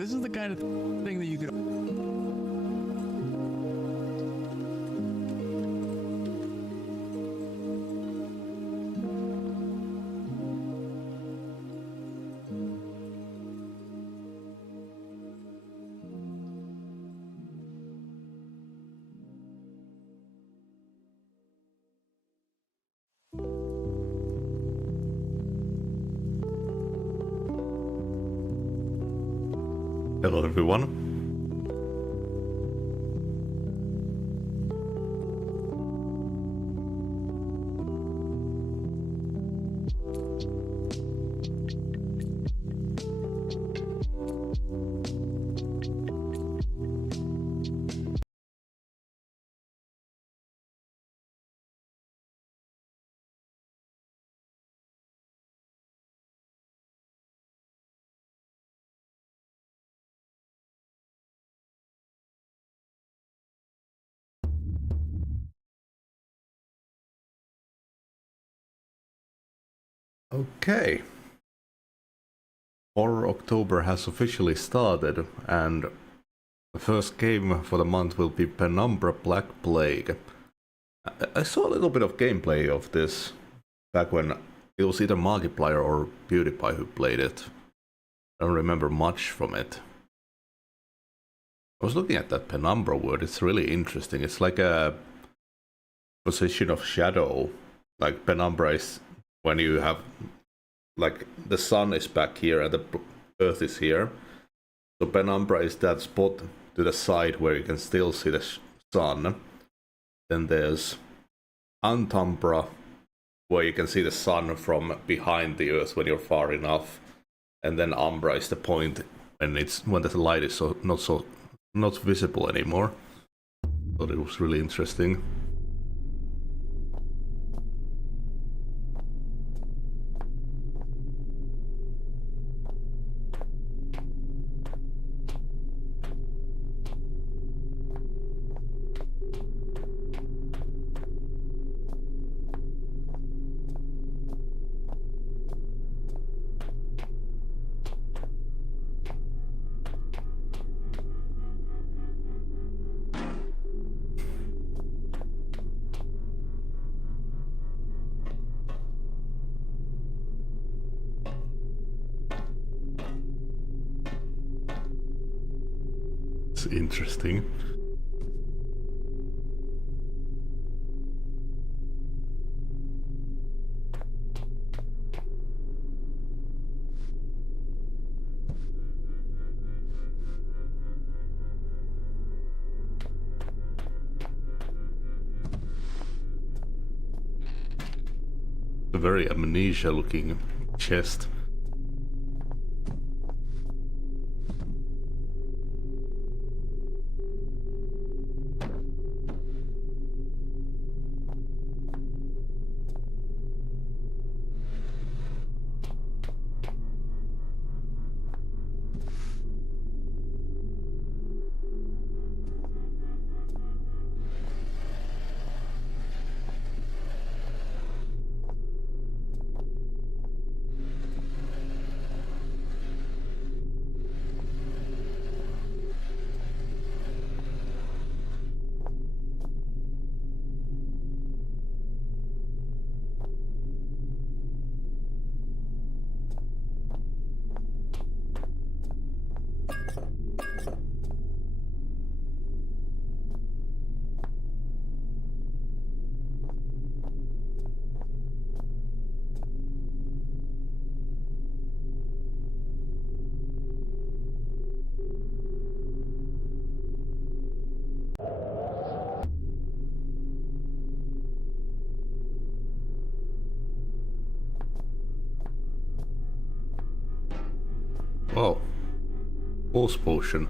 This is the kind of thing that you could Hello everyone. Okay. Horror October has officially started, and the first game for the month will be Penumbra Black Plague. I saw a little bit of gameplay of this back when it was either Markiplier or PewDiePie who played it. I don't remember much from it. I was looking at that Penumbra word, it's really interesting. It's like a position of shadow. Like Penumbra is when you have, like, the sun is back here and the earth is here. So Penumbra is that spot to the side where you can still see the sun. Then there's Antumbra, where you can see the sun from behind the earth when you're far enough. And then Umbra is the point when the light is not visible anymore. Thought it was really interesting. It's interesting. A very amnesia looking chest. Oh, Force Potion.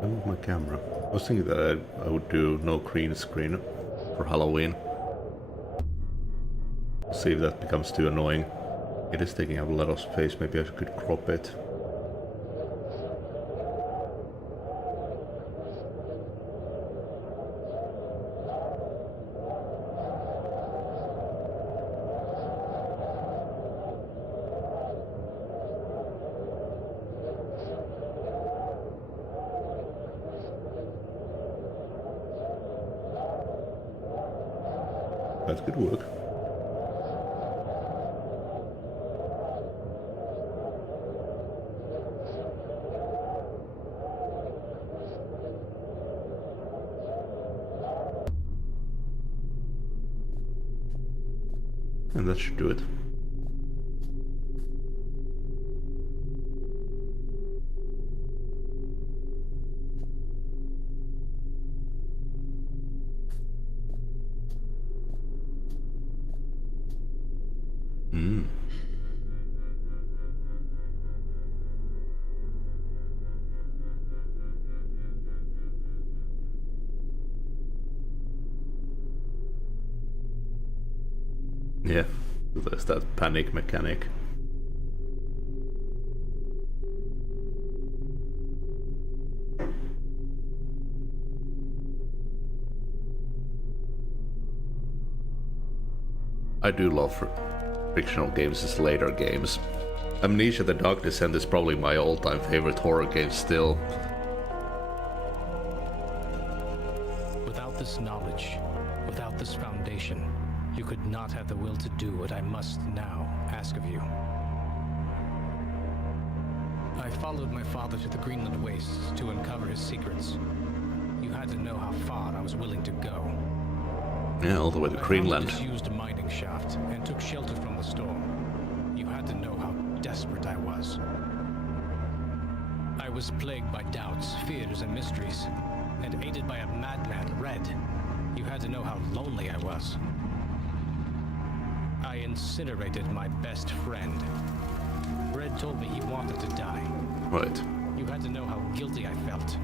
I move my camera. I was thinking that I would do no green screen for Halloween. See if that becomes too annoying. It is taking up a lot of space, maybe I could crop it. That could work. And that should do it. Yeah, there's that panic mechanic. I do love fictional games as later games. Amnesia: The Dark Descent is probably my all-time favorite horror game still. Without this knowledge, without this foundation, you could not have the will to do what I must now ask of you. I followed my father to the Greenland wastes to uncover his secrets. You had to know how far I was willing to go. Yeah, all the way to Greenland. I found a disused mining shaft and took shelter from the storm. You had to know how desperate I was. I was plagued by doubts, fears, and mysteries, and aided by a madman, Red. You had to know how lonely I was. I incinerated my best friend. Red told me he wanted to die. Right. You had to know how guilty I felt.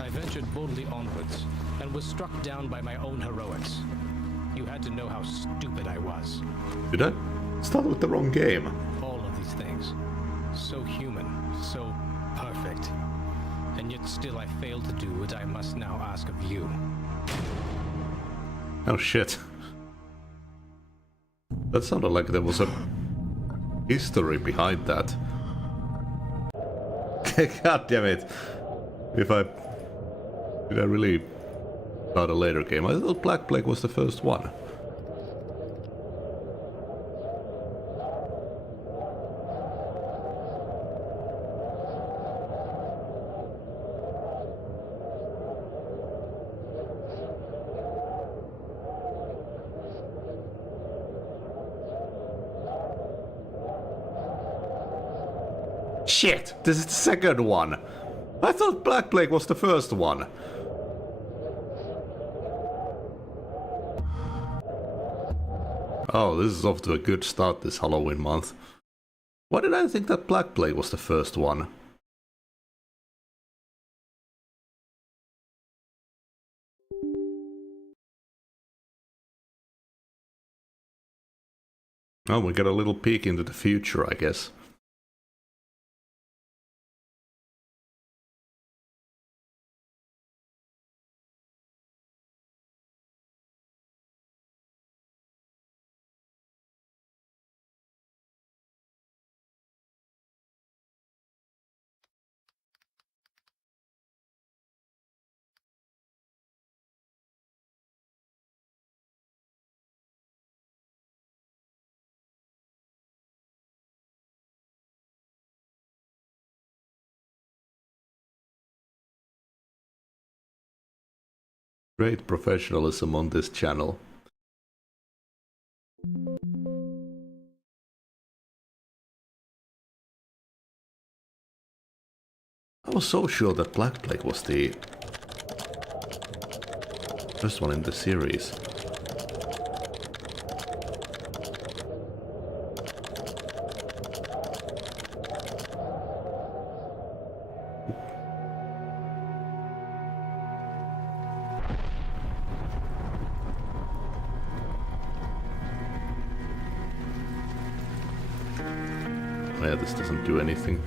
I ventured boldly onwards, and was struck down by my own heroics. You had to know how stupid I was. Did I start with the wrong game? All of these things. So human, so perfect. And yet still I failed to do what I must now ask of you. Oh shit. That sounded like there was a history behind that. God damn it. Did I really start a later game? I thought Black Plague was the first one. Shit! This is the second one! I thought Black Plague was the first one. Oh, this is off to a good start this Halloween month. Why did I think that Black Plague was the first one? Oh, we got a little peek into the future, I guess. Great professionalism on this channel. I was so sure that Black Plague was the first one in the series. Yeah, this doesn't do anything.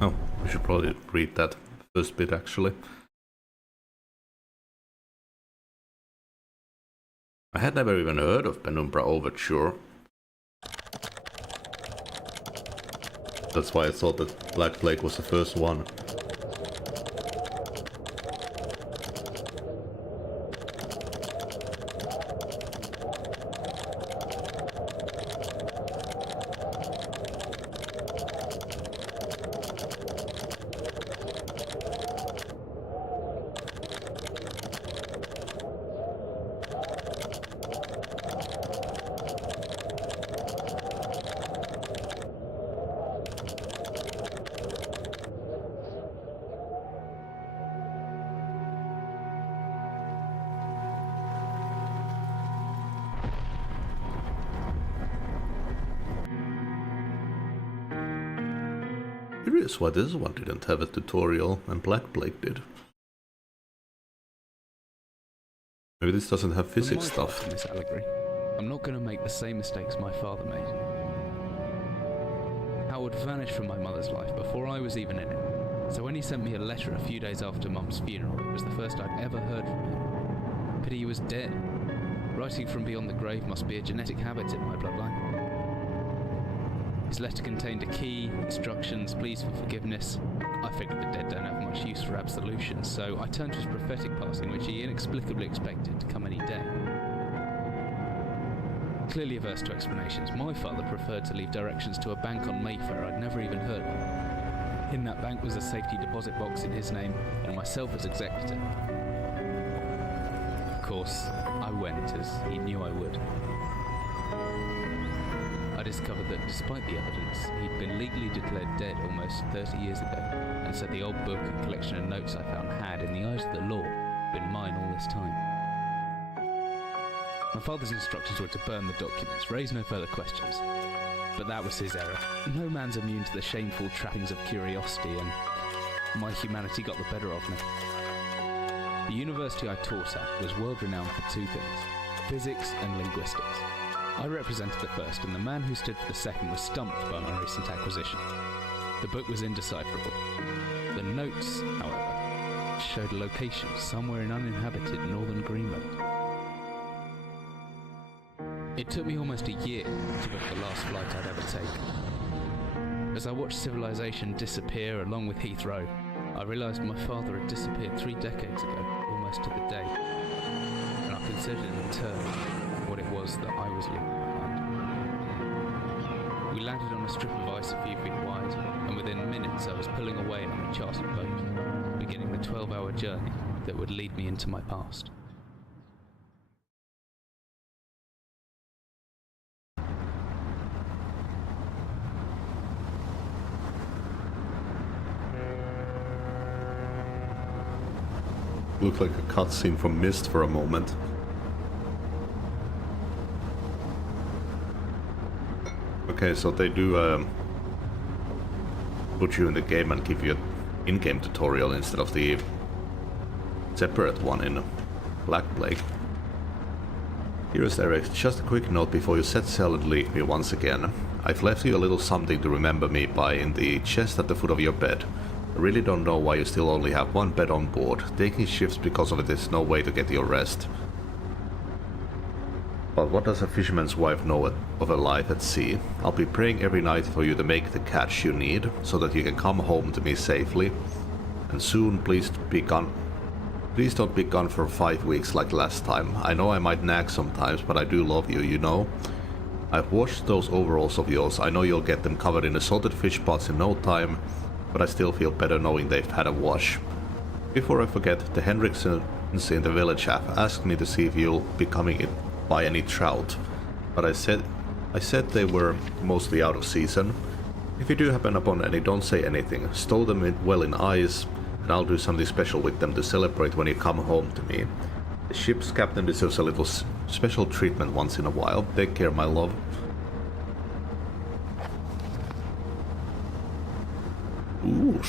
Oh, we should probably read that first bit actually. I had never even heard of Penumbra Overture. That's why I thought that Black Plague was the first one. Curious why this one didn't have a tutorial and Black Plague did. Maybe this doesn't have physics stuff. In this allegory, I'm not going to make the same mistakes my father made. Howard vanished from my mother's life before I was even in it. So when he sent me a letter a few days after Mum's funeral, it was the first I'd ever heard from him. Pity he was dead. Writing from beyond the grave must be a genetic habit in my bloodline. His letter contained a key, instructions, pleas for forgiveness. I figured the dead don't have much use for absolution, so I turned to his prophetic passing, which he inexplicably expected to come any day. Clearly averse to explanations, my father preferred to leave directions to a bank on Mayfair I'd never even heard of. In that bank was a safety deposit box in his name, and myself as executor. Of course, I went, as he knew I would. I discovered that despite the evidence, he'd been legally declared dead almost 30 years ago, and so the old book and collection of notes I found had, in the eyes of the law, been mine all this time. My father's instructions were to burn the documents, raise no further questions. But that was his error. No man's immune to the shameful trappings of curiosity, and my humanity got the better of me. The university I taught at was world-renowned for two things: physics and linguistics. I represented the first, and the man who stood for the second was stumped by my recent acquisition. The book was indecipherable. The notes, however, showed a location somewhere in uninhabited northern Greenland. It took me almost a year to book the last flight I'd ever taken. As I watched civilization disappear along with Heathrow, I realised my father had disappeared 3 decades ago, almost to the day, and I considered in turn what it was that I was leaving behind. We landed on a strip of ice a few feet wide, and within minutes I was pulling away on a chartered boat, beginning the 12-hour journey that would lead me into my past. Looked like a cutscene from Myst for a moment. Okay, so they do put you in the game and give you an in-game tutorial instead of the separate one in Black Plague. Here's Eric, just a quick note before you set sail and leave me once again. I've left you a little something to remember me by in the chest at the foot of your bed. I really don't know why you still only have one bed on board. Taking shifts because of it is no way to get your rest. But what does a fisherman's wife know of a life at sea? I'll be praying every night for you to make the catch you need, so that you can come home to me safely. And soon, please don't be gone for 5 weeks like last time. I know I might nag sometimes, but I do love you, you know. I've washed those overalls of yours. I know you'll get them covered in assorted fish pots in no time, but I still feel better knowing they've had a wash. Before I forget, the Henriksons in the village have asked me to see if you'll be coming in by any trout, but I said they were mostly out of season. If you do happen upon any, don't say anything. Stow them well in ice, and I'll do something special with them to celebrate when you come home to me. The ship's captain deserves a little special treatment once in a while. Take care, my love. Ooh.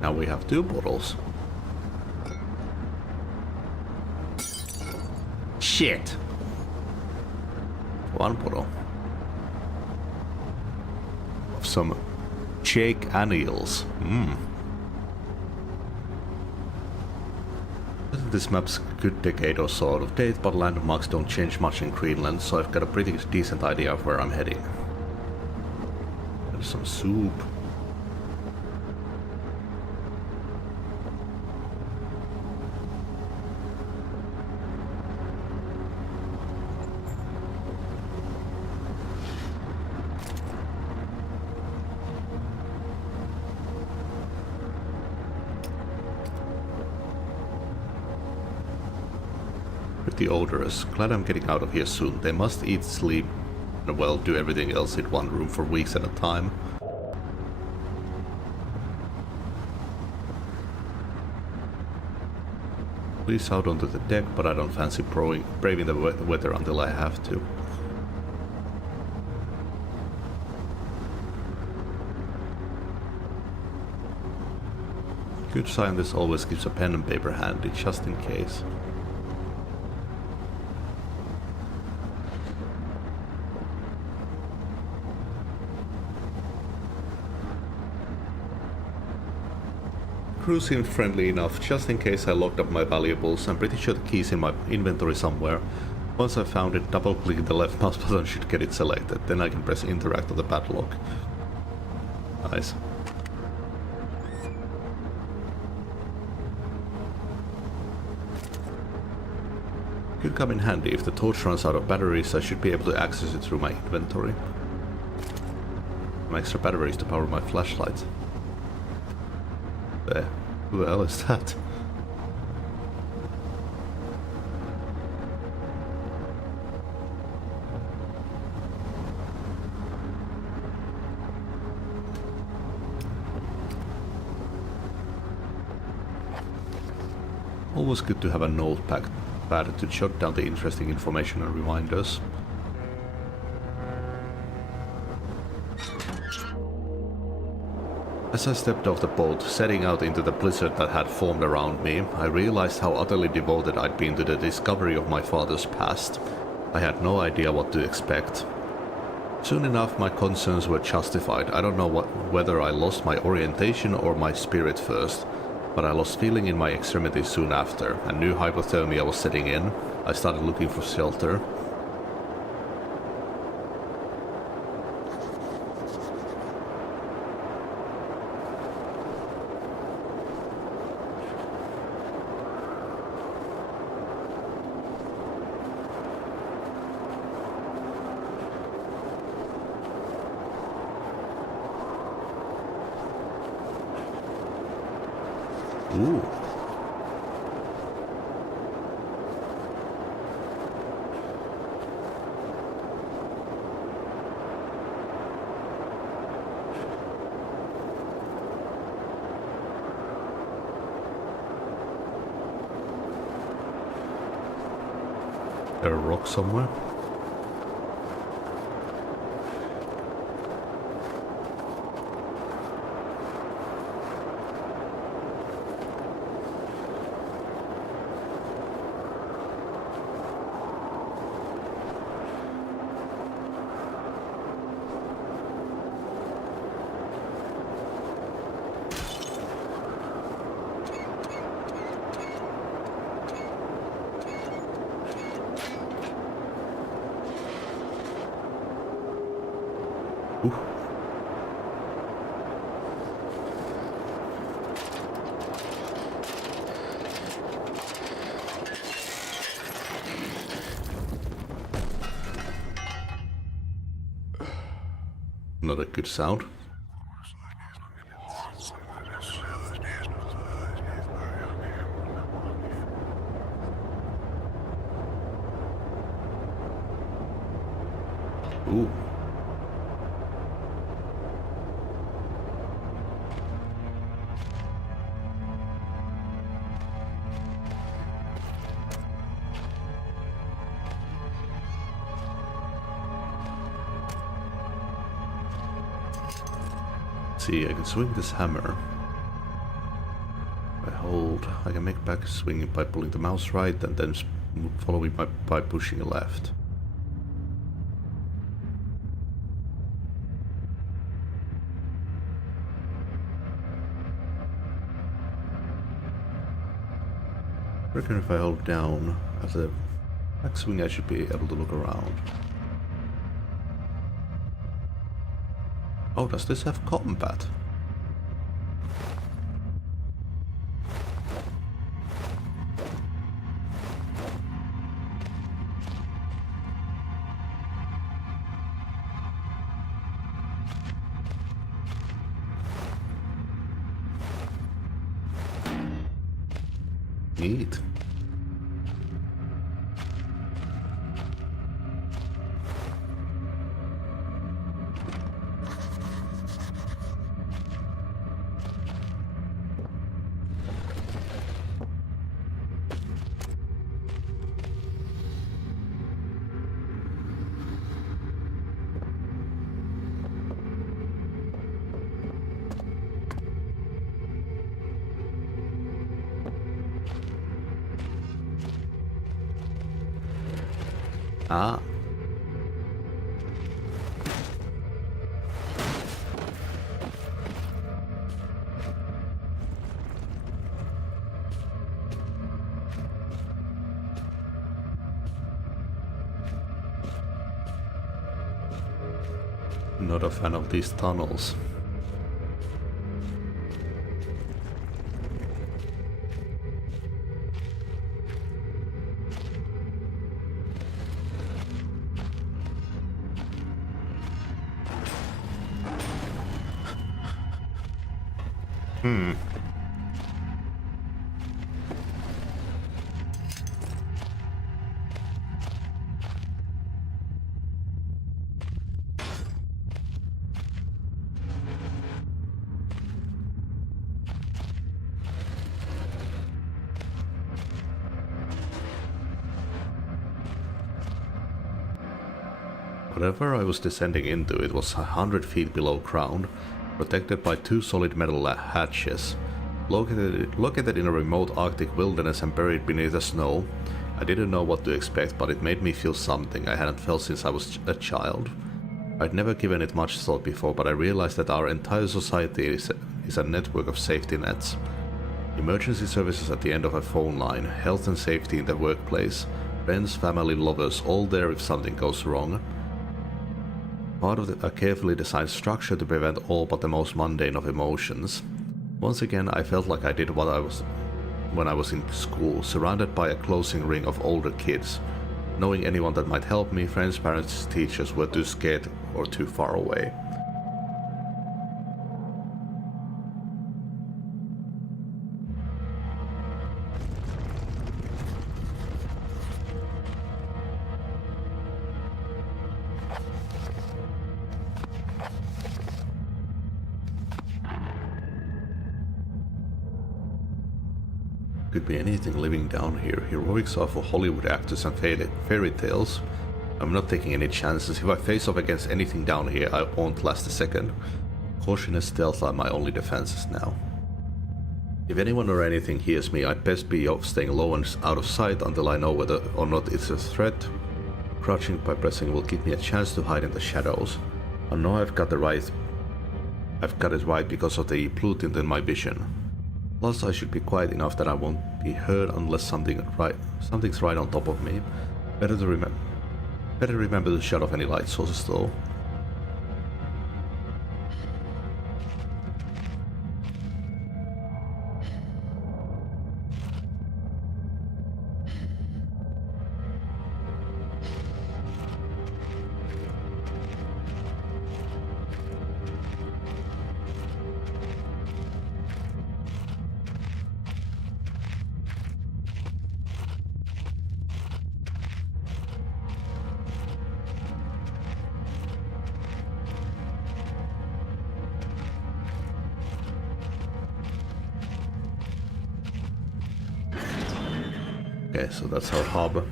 Now we have 2 bottles. Shit! 1 bottle of some Jake Anils. This map's a good decade or so out of date, but landmarks don't change much in Greenland, so I've got a pretty decent idea of where I'm heading. There's some soup. Pretty odorous. Glad I'm getting out of here soon. They must eat, sleep, and well, do everything else in one room for weeks at a time. Please out onto the deck, but I don't fancy braving the weather until I have to. Good scientist always keeps a pen and paper handy, just in case. Crew seemed friendly enough, just in case I locked up my valuables. I'm pretty sure the key's in my inventory somewhere. Once I found it, double-clicking the left mouse button should get it selected. Then I can press interact on the padlock. Nice. Could come in handy. If the torch runs out of batteries, I should be able to access it through my inventory. Some extra batteries to power my flashlight. There. Who the hell is that? Always good to have a notepad to jot down the interesting information and reminders. As I stepped off the boat, setting out into the blizzard that had formed around me, I realized how utterly devoted I'd been to the discovery of my father's past. I had no idea what to expect. Soon enough, my concerns were justified. I don't know whether I lost my orientation or my spirit first, but I lost feeling in my extremities soon after, and knew hypothermia was setting in. I started looking for shelter. Ooh. There a rock somewhere? Ooh. Not a good sound. Ooh. See, I can swing this hammer. If I hold, I can make back swinging by pulling the mouse right and then following by pushing left. I reckon if I hold down as a back swing, I should be able to look around. Oh, does this have combat? Neat. Ah. Not a fan of these tunnels. Whatever I was descending into, it was 100 feet below ground, protected by two solid metal hatches. Located in a remote Arctic wilderness and buried beneath the snow, I didn't know what to expect, but it made me feel something I hadn't felt since I was a child. I'd never given it much thought before, but I realized that our entire society is a network of safety nets. Emergency services at the end of a phone line, health and safety in the workplace, friends, family, lovers, all there if something goes wrong. Part of a carefully designed structure to prevent all but the most mundane of emotions. Once again, I felt like I did what I was when I was in school, surrounded by a closing ring of older kids. Knowing anyone that might help me, friends, parents, teachers were too scared or too far away. Could be anything living down here. Heroics are for Hollywood actors and fairy tales. I'm not taking any chances. If I face off against anything down here, I won't last a second. Caution and stealth are my only defenses now. If anyone or anything hears me, I'd best be off staying low and out of sight until I know whether or not it's a threat. Crouching by pressing will give me a chance to hide in the shadows. I know I've got it right because of the blueprint in my vision. Plus, I should be quiet enough that I won't be heard unless something's right on top of me. Better remember to shut off any light sources though. Okay, so that's our hub.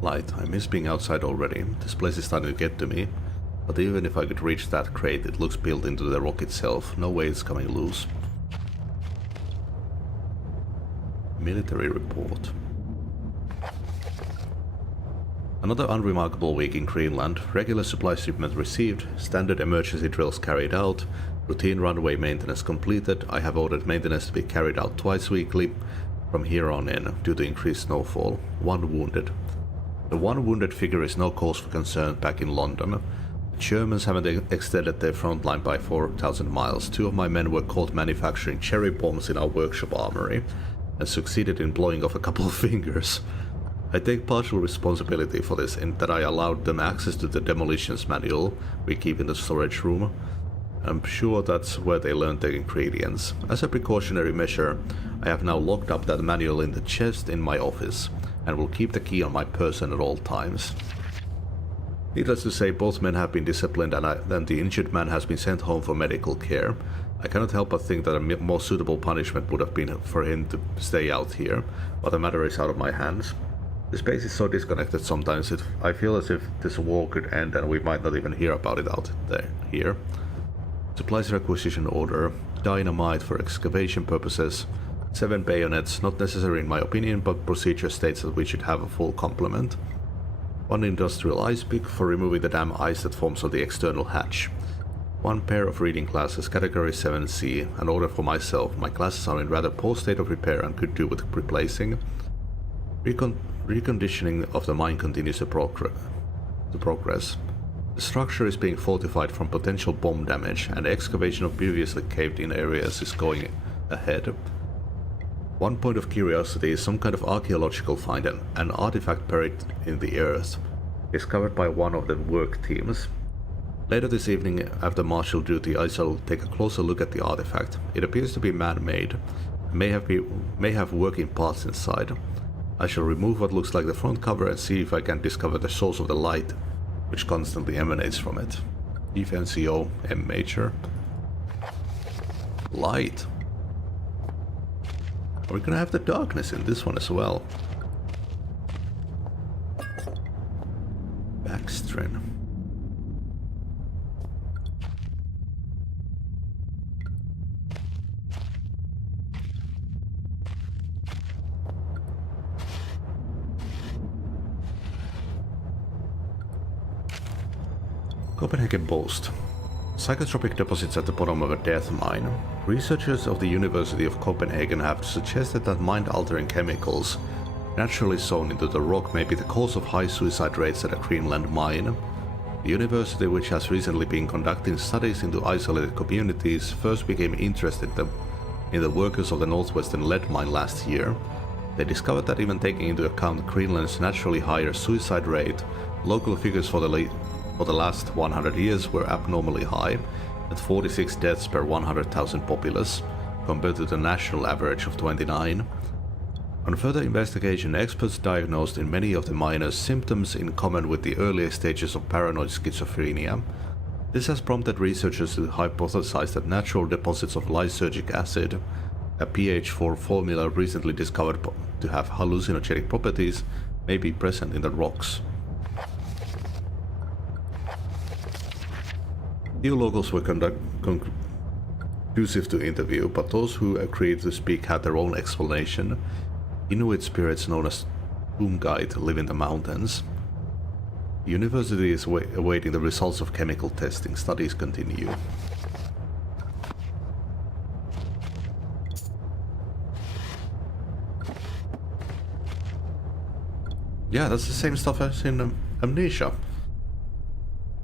Light. I miss being outside already. This place is starting to get to me. But even if I could reach that crate, it looks built into the rock itself. No way it's coming loose. Military report. Another unremarkable week in Greenland. Regular supply shipment received, standard emergency drills carried out, routine runway maintenance completed. I have ordered maintenance to be carried out twice weekly from here on in due to increased snowfall. 1 wounded. The 1 wounded figure is no cause for concern back in London. The Germans haven't extended their front line by 4,000 miles. 2 of my men were caught manufacturing cherry bombs in our workshop armory and succeeded in blowing off a couple of fingers. I take partial responsibility for this in that I allowed them access to the demolitions manual we keep in the storage room. I'm sure that's where they learned their ingredients. As a precautionary measure, I have now locked up that manual in the chest in my office, and will keep the key on my person at all times. Needless to say, both men have been disciplined and the injured man has been sent home for medical care. I cannot help but think that a more suitable punishment would have been for him to stay out here, but the matter is out of my hands. The space is so disconnected sometimes, I feel as if this war could end and we might not even hear about it out there here. Supplies requisition order, dynamite for excavation purposes, 7 bayonets, not necessary in my opinion, but procedure states that we should have a full complement. 1 industrial ice pick for removing the damn ice that forms on the external hatch. 1 pair of reading glasses, category 7C, an order for myself. My glasses are in rather poor state of repair and could do with replacing. Reconditioning of the mine continues to progress. The structure is being fortified from potential bomb damage, and excavation of previously caved-in areas is going ahead. 1 point of curiosity is some kind of archaeological find, an artifact buried in the earth, discovered by one of the work teams. Later this evening, after martial duty, I shall take a closer look at the artifact. It appears to be man-made, may have working parts inside. I shall remove what looks like the front cover and see if I can discover the source of the light which constantly emanates from it. Chief NCO M Major. Light. We're gonna have the darkness in this one as well. Backstrin. Copenhagen boast. Psychotropic deposits at the bottom of a death mine. Researchers of the University of Copenhagen have suggested that mind-altering chemicals naturally sown into the rock may be the cause of high suicide rates at a Greenland mine. The university, which has recently been conducting studies into isolated communities, first became interested in the workers of the northwestern lead mine last year. They discovered that even taking into account Greenland's naturally higher suicide rate, local figures for the last 100 years were abnormally high, at 46 deaths per 100,000 populace, compared to the national average of 29. On further investigation, experts diagnosed in many of the miners symptoms in common with the earlier stages of paranoid schizophrenia. This has prompted researchers to hypothesize that natural deposits of lysergic acid, a pH4 formula recently discovered to have hallucinogenic properties, may be present in the rocks. Few locals were conducive to interview, but those who agreed to speak had their own explanation. Inuit spirits known as Boomguide live in the mountains. The university is awaiting the results of chemical testing. Studies continue. Yeah, that's the same stuff as in Amnesia.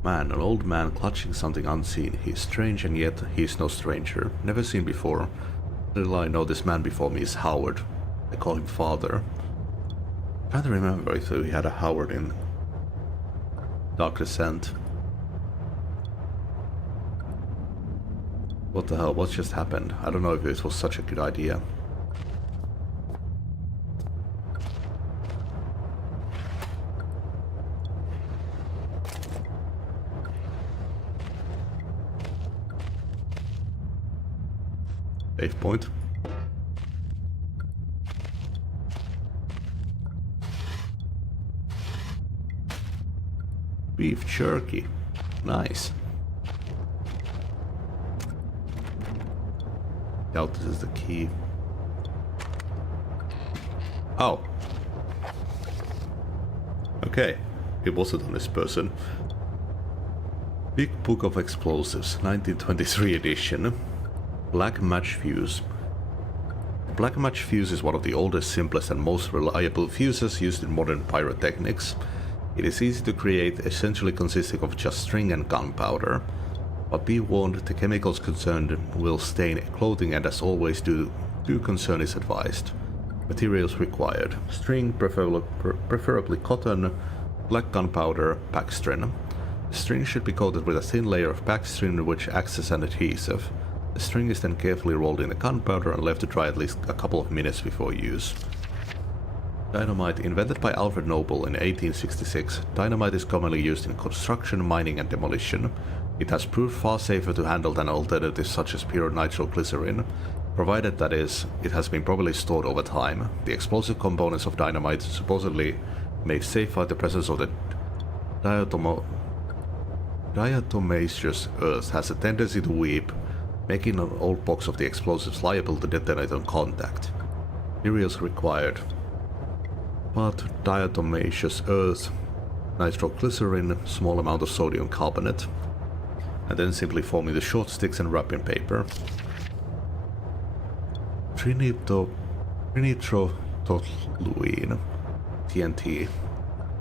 Man, an old man clutching something unseen. He's strange and yet he's no stranger. Never seen before. Little I know this man before me is Howard. I call him Father. I'm trying to remember if we had a Howard in Dark Descent. What the hell? What just happened? I don't know if it was such a good idea. Save point. Beef jerky. Nice. Doubt this is the key. Oh. Okay. It wasn't on this person. Big Book of Explosives, 1923 edition. Black match fuse. Black match fuse is one of the oldest, simplest and most reliable fuses used in modern pyrotechnics. It is easy to create, essentially consisting of just string and gunpowder. But be warned, the chemicals concerned will stain clothing, and as always, due concern is advised. Materials required: string, preferably cotton, black gunpowder, packstrin. The string should be coated with a thin layer of packstrin which acts as an adhesive. The string is then carefully rolled in the gunpowder and left to dry at least a couple of minutes before use. Dynamite. Invented by Alfred Noble in 1866, dynamite is commonly used in construction, mining and demolition. It has proved far safer to handle than alternatives such as pure nitroglycerin, provided that is, it has been properly stored over time. The explosive components of dynamite supposedly may safeguard the presence of the diatomaceous earth has a tendency to weep, making an old box of the explosives liable to detonate on contact. Materials required. But diatomaceous earth, nitroglycerin, small amount of sodium carbonate, and then simply forming the short sticks and wrapping paper. Trinitrotoluene, TNT.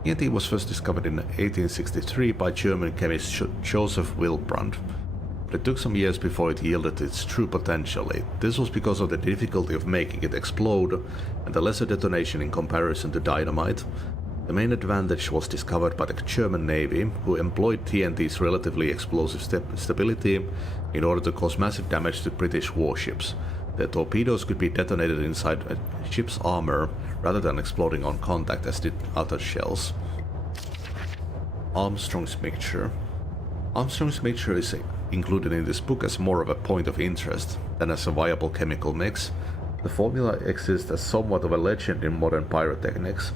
TNT was first discovered in 1863 by German chemist Joseph Wilbrand, but it took some years before it yielded its true potential. This was because of the difficulty of making it explode and the lesser detonation in comparison to dynamite. The main advantage was discovered by the German Navy, who employed TNT's relatively explosive stability in order to cause massive damage to British warships. The torpedoes could be detonated inside a ship's armor rather than exploding on contact as did other shells. Armstrong's mixture. Armstrong's mixture is included in this book as more of a point of interest than as a viable chemical mix. The formula exists as somewhat of a legend in modern pyrotechnics,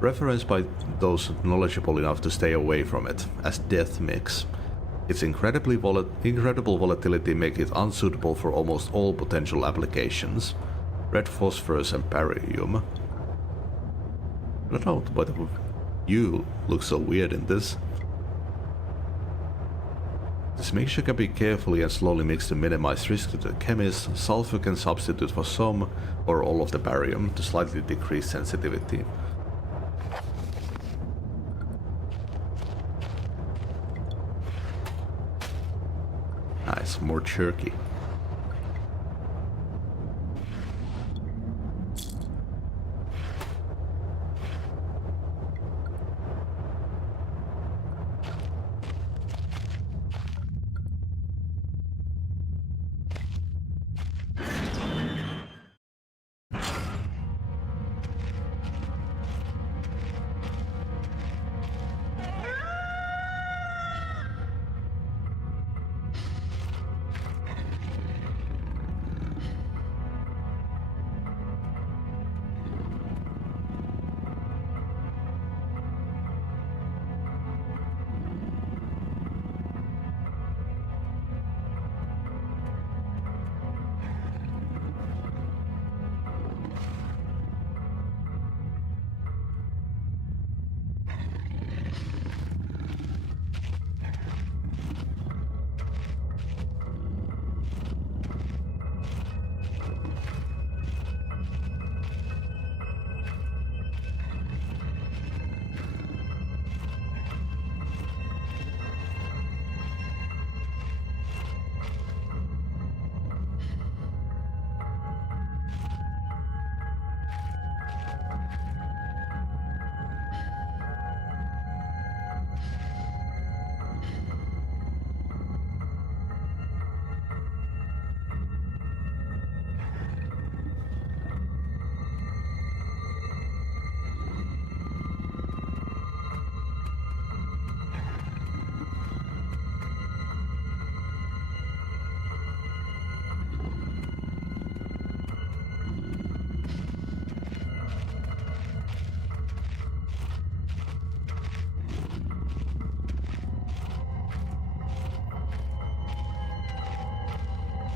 referenced by those knowledgeable enough to stay away from it as death mix. Its incredible volatility make it unsuitable for almost all potential applications. Red phosphorus and barium. I don't know, but you look so weird in this. This mixture can be carefully and slowly mixed to minimize risk to the chemist. Sulfur can substitute for some or all of the barium to slightly decrease sensitivity. Nice, more jerky.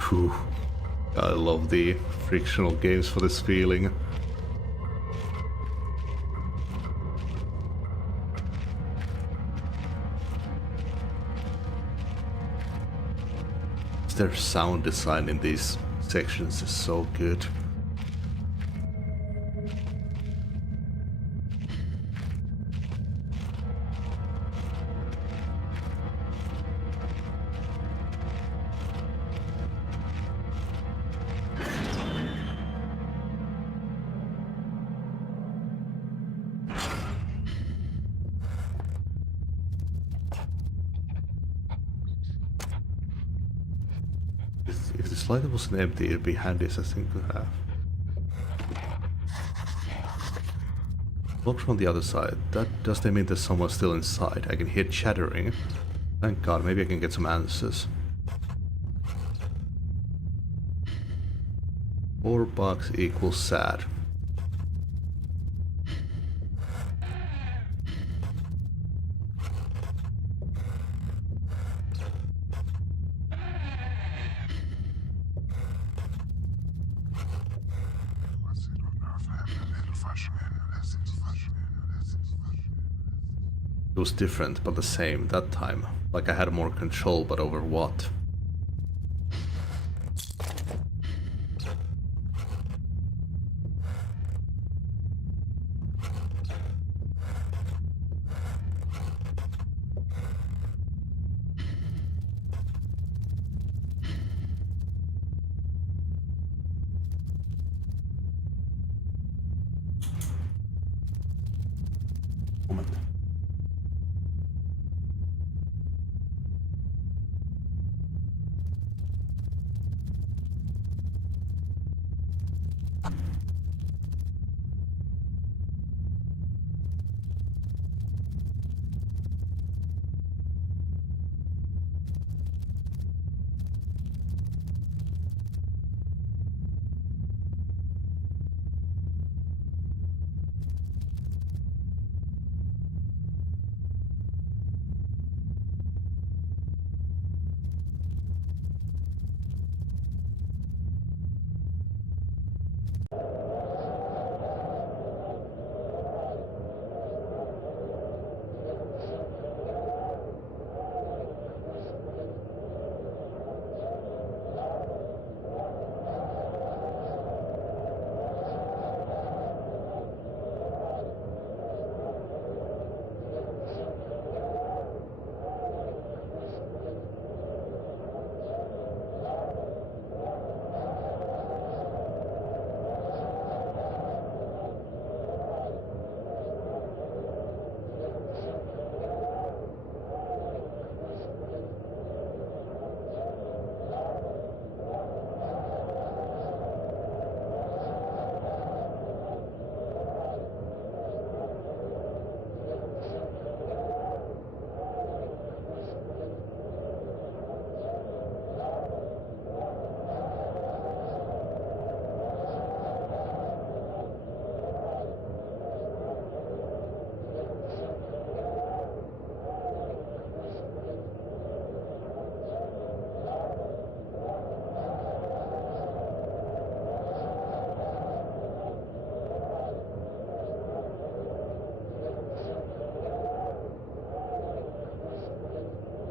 Whew. I love the frictional games for this feeling. Their sound design in these sections is so good. If this light wasn't empty, it'd be handy as a thing to have. Look from the other side. Does that mean there's someone still inside? I can hear chattering. Thank God, maybe I can get some answers. $4 equals sad. It was different, but the same that time. Like I had more control, but over what? Moment.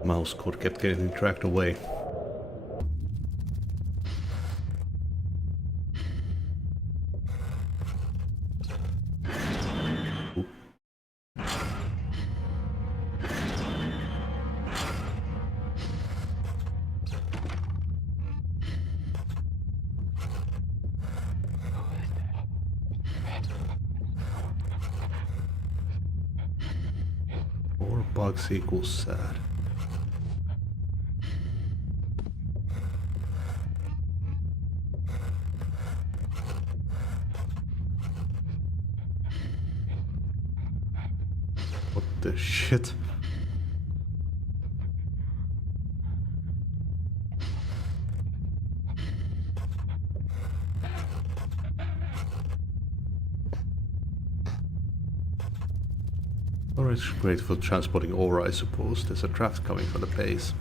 Mouse cord kept getting dragged away. Four bugs equals sad. What the shit? Storage is great for transporting ore, I suppose. There's a draft coming from the base.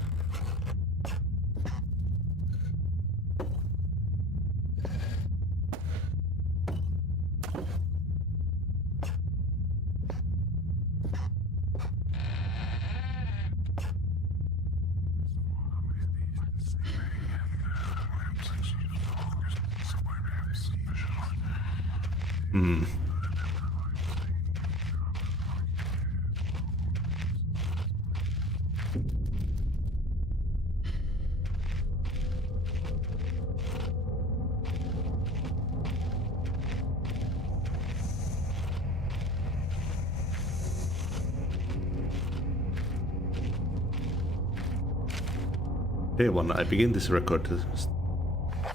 Day one, I begin this record to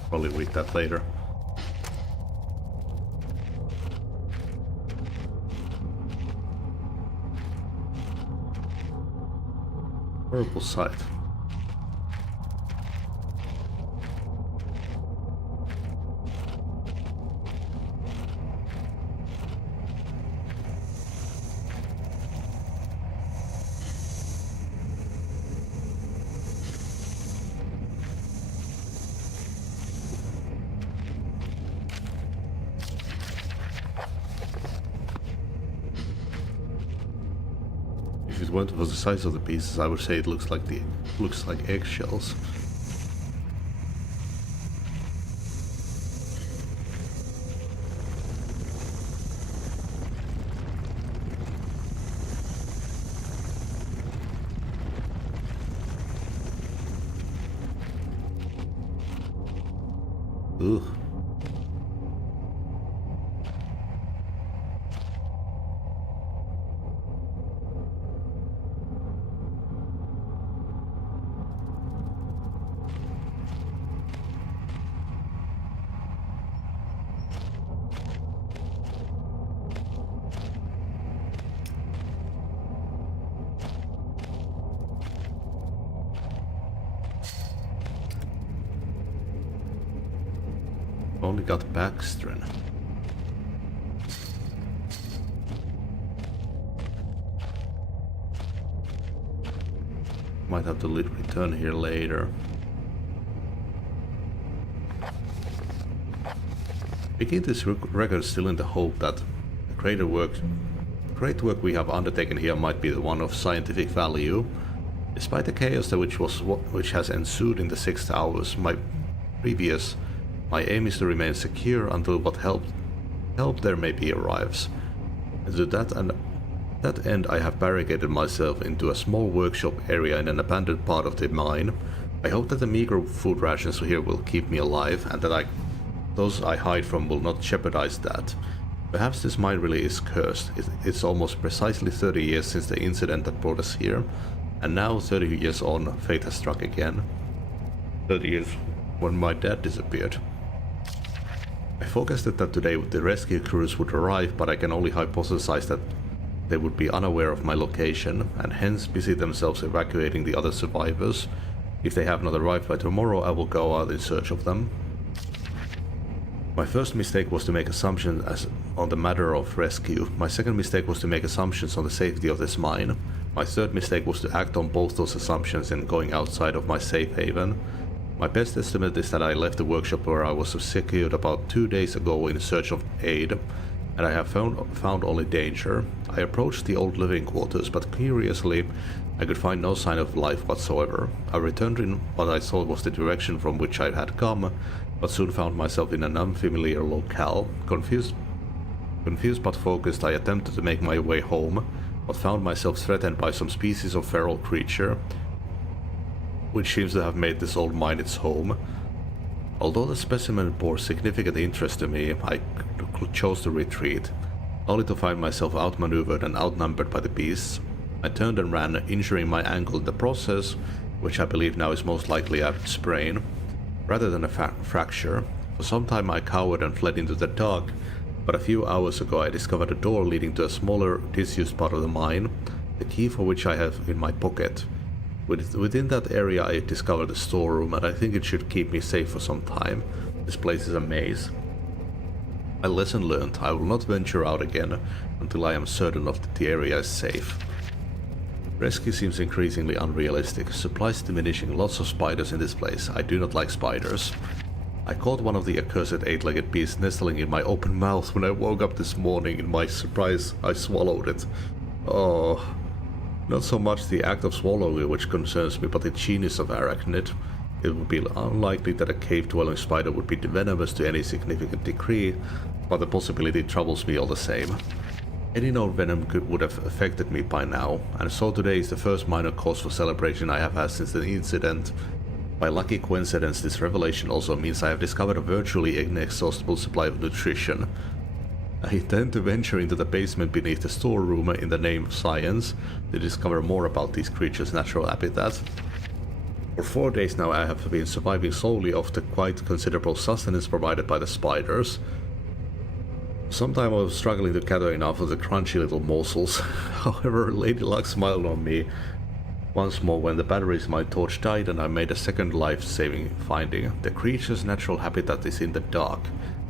probably read that later. Horrible sight. If it weren't for the size of the pieces, I would say it looks like eggshells. Ugh. Only got backstring. Might have to return here later. Begin this record still in the hope that the great work we have undertaken here might be the one of scientific value. Despite the chaos which has ensued in the 6 hours my aim is to remain secure until what help there may be arrives. And to that end I have barricaded myself into a small workshop area in an abandoned part of the mine. I hope that the meager food rations here will keep me alive, and that those I hide from will not jeopardize that. Perhaps this mine really is cursed. It's almost precisely 30 years since the incident that brought us here, and now 30 years on, fate has struck again. 30 years when my dad disappeared. I forecasted that today the rescue crews would arrive, but I can only hypothesize that they would be unaware of my location, and hence busy themselves evacuating the other survivors. If they have not arrived by tomorrow, I will go out in search of them. My first mistake was to make assumptions on the matter of rescue. My second mistake was to make assumptions on the safety of this mine. My third mistake was to act on both those assumptions in going outside of my safe haven. My best estimate is that I left the workshop where I was secured about 2 days ago in search of aid, and I have found only danger. I approached the old living quarters, but curiously, I could find no sign of life whatsoever. I returned in what I thought was the direction from which I had come, but soon found myself in an unfamiliar locale. Confused but focused, I attempted to make my way home, but found myself threatened by some species of feral creature, which seems to have made this old mine its home. Although the specimen bore significant interest to me, I chose to retreat, only to find myself outmaneuvered and outnumbered by the beasts. I turned and ran, injuring my ankle in the process, which I believe now is most likely a sprain, rather than a fracture. For some time I cowered and fled into the dark, but a few hours ago I discovered a door leading to a smaller, disused part of the mine, the key for which I have in my pocket. Within that area I discovered a storeroom, and I think it should keep me safe for some time. This place is a maze. A lesson learned: I will not venture out again until I am certain that the area is safe. Rescue seems increasingly unrealistic. Supplies diminishing, lots of spiders in this place. I do not like spiders. I caught one of the accursed 8-legged beasts nestling in my open mouth when I woke up this morning. In my surprise, I swallowed it. Oh, not so much the act of swallowing which concerns me, but the genus of arachnid. It would be unlikely that a cave-dwelling spider would be venomous to any significant degree, but the possibility troubles me all the same. Any known venom would have affected me by now, and so today is the first minor cause for celebration I have had since the incident. By lucky coincidence, this revelation also means I have discovered a virtually inexhaustible supply of nutrition. I intend to venture into the basement beneath the storeroom in the name of science to discover more about these creatures' natural habitat. For 4 days now I have been surviving solely off the quite considerable sustenance provided by the spiders. Sometime I was struggling to gather enough of the crunchy little morsels. However, Lady Luck smiled on me once more when the batteries in my torch died and I made a second life-saving finding. The creature's natural habitat is in the dark.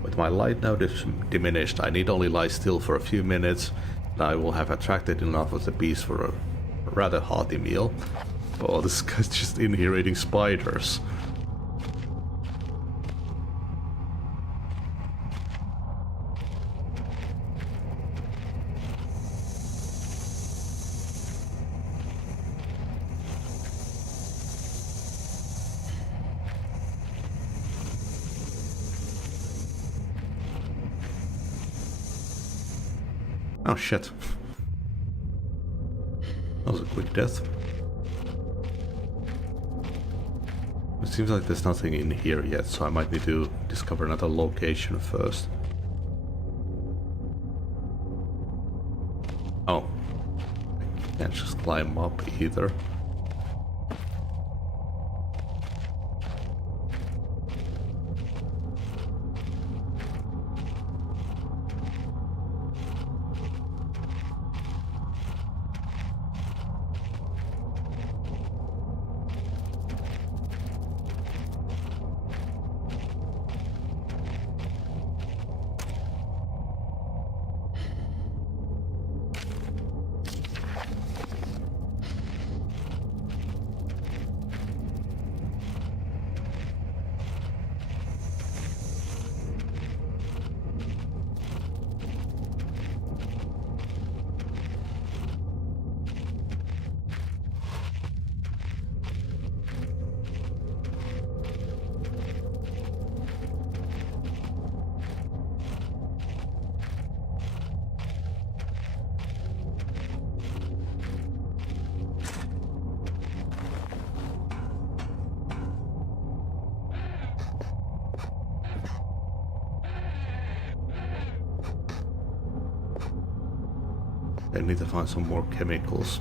With my light now diminished, I need only lie still for a few minutes, and I will have attracted enough of the beast for a rather hearty meal. Oh, this guy's just in here eating spiders. Oh shit. That was a quick death. It seems like there's nothing in here yet, so I might need to discover another location first. Oh. I can't just climb up either. I need to find some more chemicals.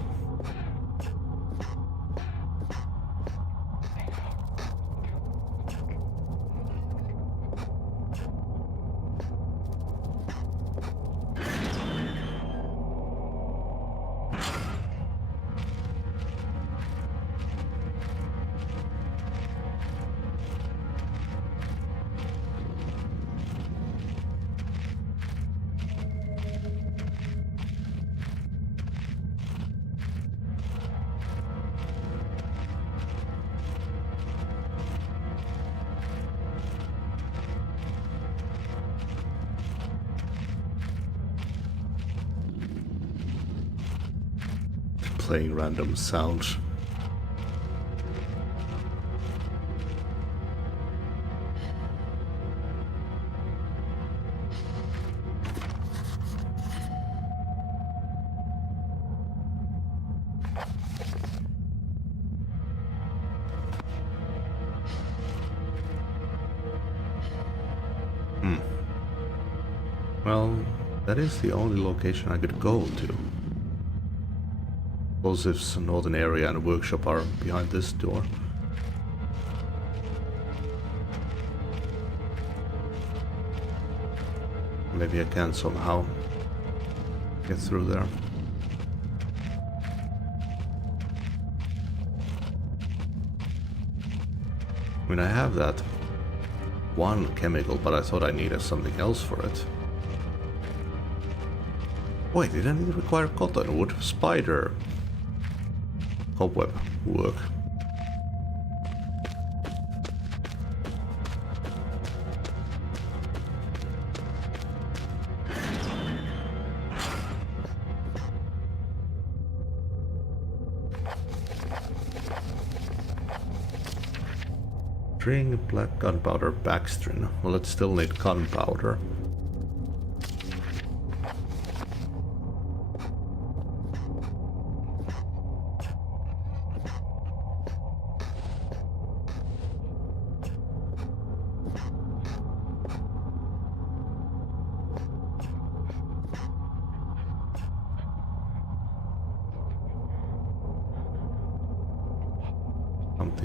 Playing random sounds. Well, that is the only location I could go to. Explosives, northern area and a workshop are behind this door. Maybe I can somehow get through there. I mean, I have that one chemical, but I thought I needed something else for it. Wait, did I need to require cotton wood? Spider cobweb work. String, black gunpowder, backstring. Well, let's still need gunpowder.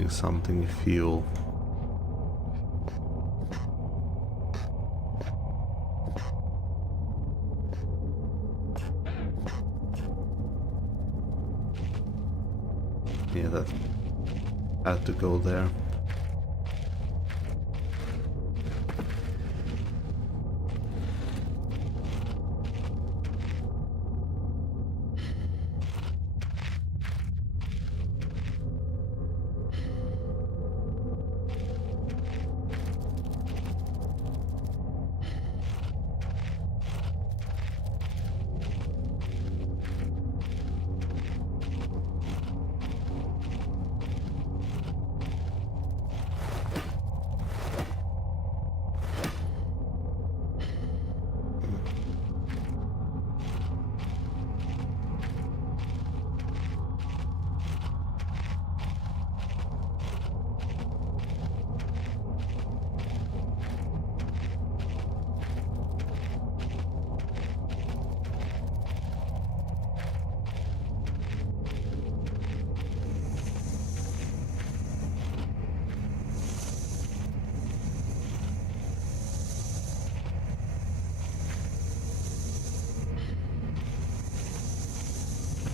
Something fuel. Yeah, that had to go there.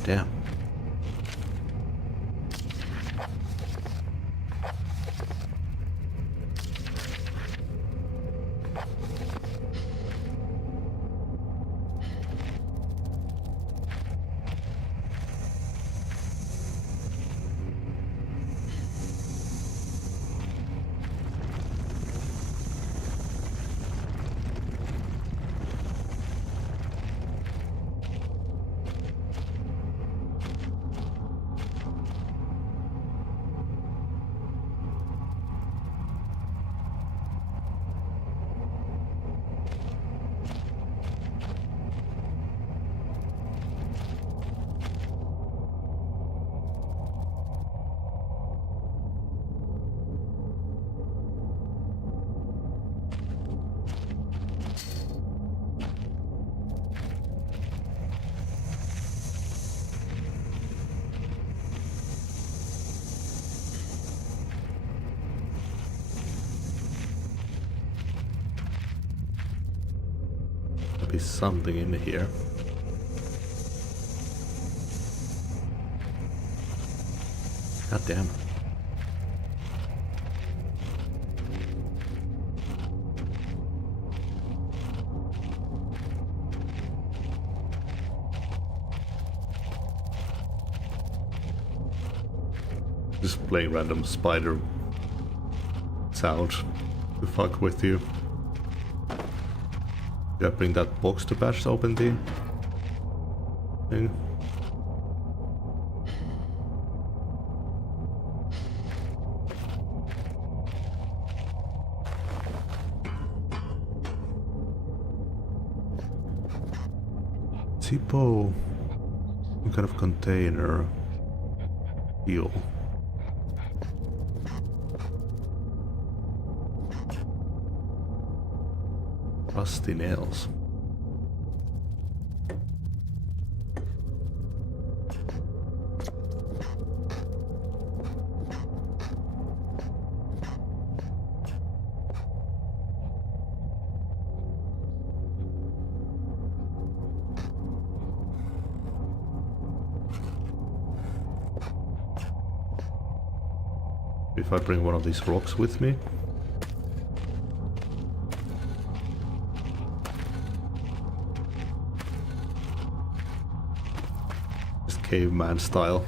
Damn. Be something in here. God damn. Just playing random spider sound to fuck with you. Did I bring that box to bash open the thing? Tipo, some kind of container. Heel. Rusty nails. If I bring one of these rocks with me. Caveman style.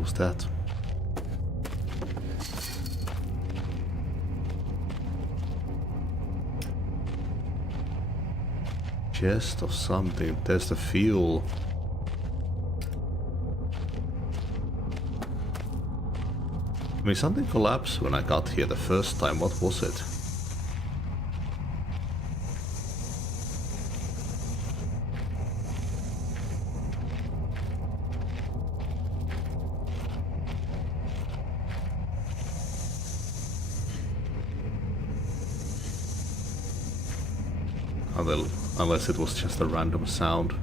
Was that? Chest of something. There's the fuel. I mean, something collapsed when I got here the first time. What was it? Unless it was just a random sound.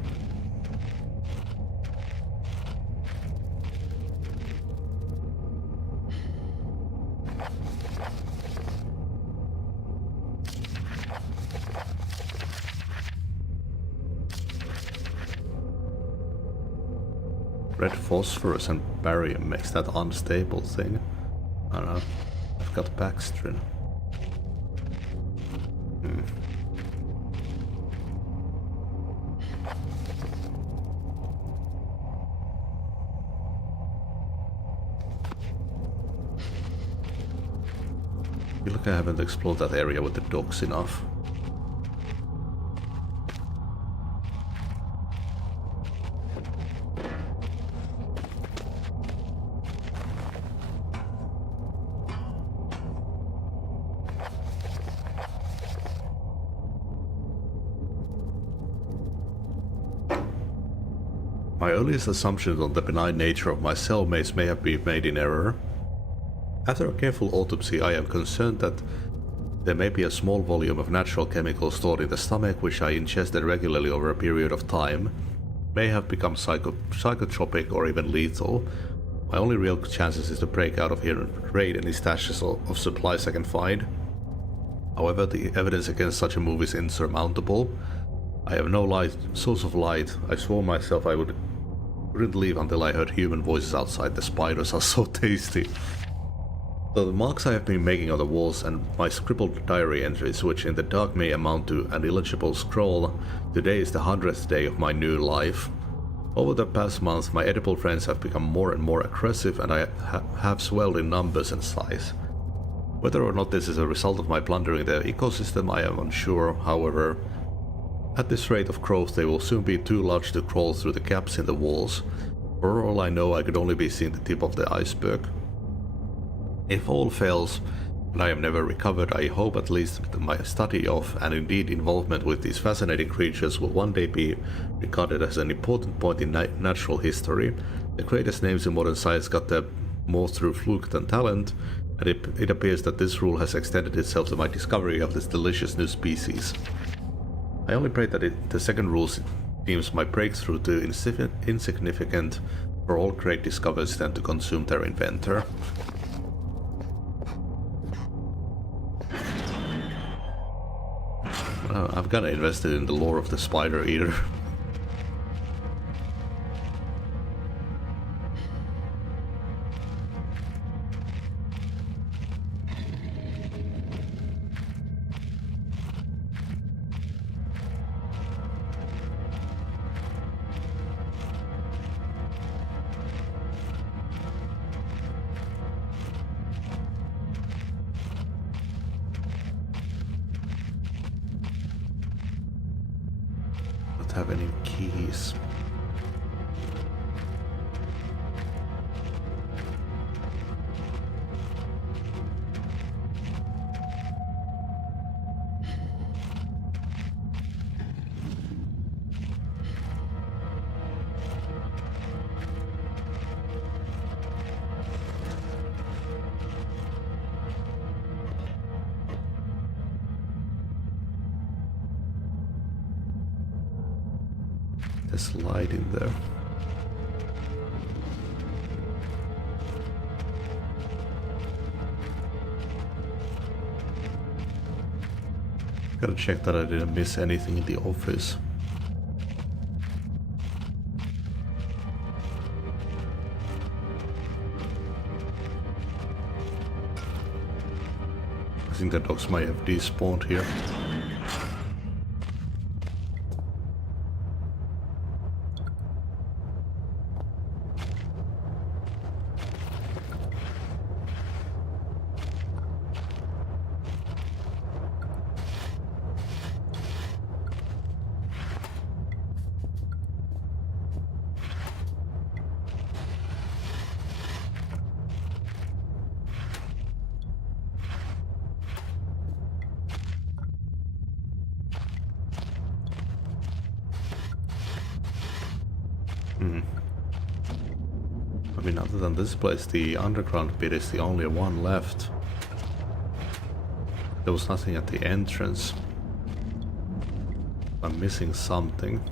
Red phosphorus and barium makes that unstable thing. I don't know. I've got backstrin. I feel like I haven't explored that area with the dogs enough. My earliest assumptions on the benign nature of my cellmates may have been made in error. After a careful autopsy, I am concerned that there may be a small volume of natural chemicals stored in the stomach which I ingested regularly over a period of time, may have become psychotropic or even lethal. My only real chances is to break out of here and raid any stashes of supplies I can find. However, the evidence against such a move is insurmountable. I have no source of light. I swore myself I wouldn't leave until I heard human voices outside. The spiders are so tasty. So the marks I have been making on the walls and my scribbled diary entries, which in the dark may amount to an illegible scroll, today is the 100th day of my new life. Over the past month, my edible friends have become more and more aggressive, and I have swelled in numbers and size. Whether or not this is a result of my plundering their ecosystem, I am unsure. However, at this rate of growth, they will soon be too large to crawl through the gaps in the walls. For all I know, I could only be seeing the tip of the iceberg. If all fails, and I am never recovered, I hope at least that my study of, and indeed involvement with these fascinating creatures, will one day be regarded as an important point in natural history. The greatest names in modern science got there more through fluke than talent, and it appears that this rule has extended itself to my discovery of this delicious new species. I only pray that the second rule deems my breakthrough too insignificant, for all great discoveries tend to consume their inventor. I've kinda invested in the lore of the Spider Eater. Have any keys? There's light in there. Gotta check that I didn't miss anything in the office. I think the dogs might have despawned here. I mean, other than this place, the underground bit is the only one left. There was nothing at the entrance. I'm missing something.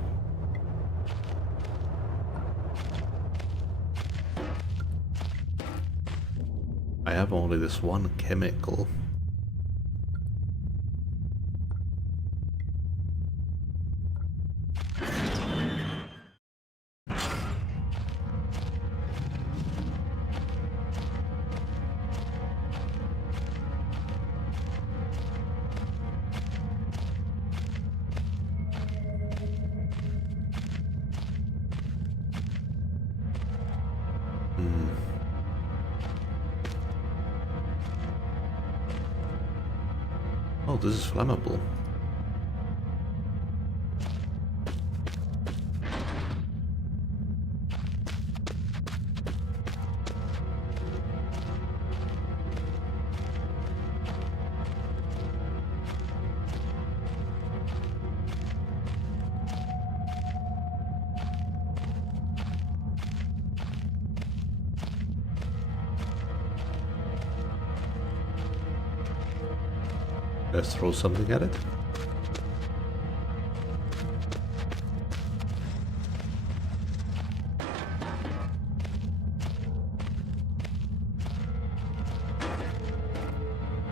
I have only this one chemical. Oh, this is flammable. Let's throw something at it.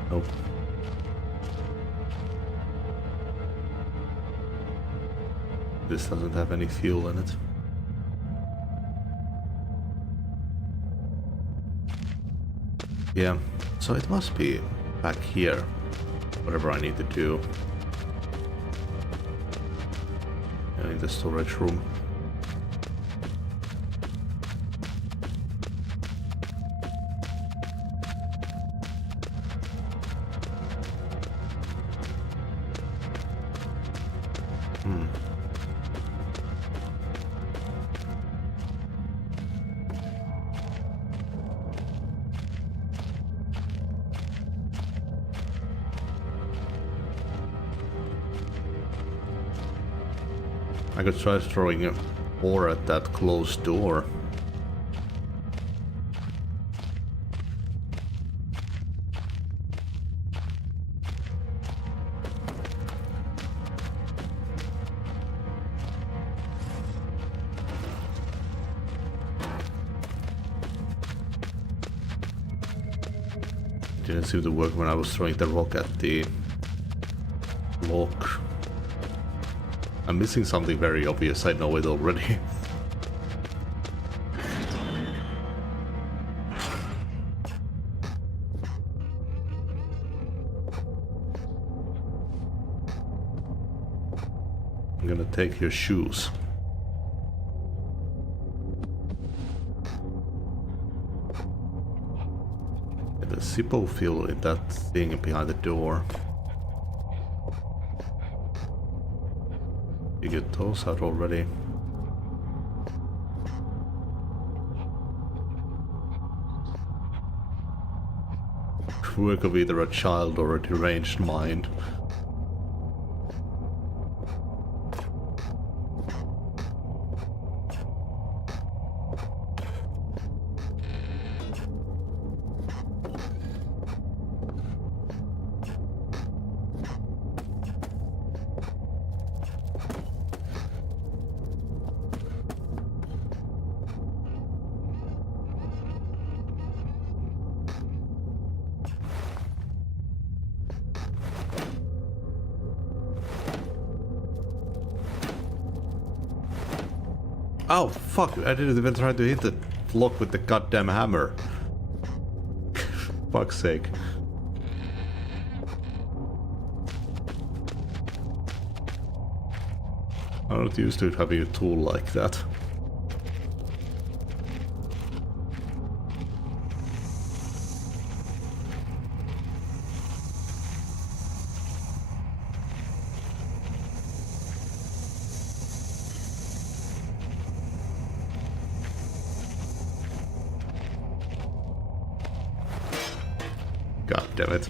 Nope. This doesn't have any fuel in it. Yeah, so it must be back here. Whatever I need to do. In the storage room. I could try throwing ore at that closed door. Didn't seem to work when I was throwing the rock at the lock. I'm missing something very obvious, I know it already. I'm gonna take your shoes. The Zippo fuel in that thing behind the door. You get those out already. Work of either a child or a deranged mind. Oh, fuck, I didn't even try to hit the lock with the goddamn hammer. Fuck's sake. I'm not used to having a tool like that. God damn it.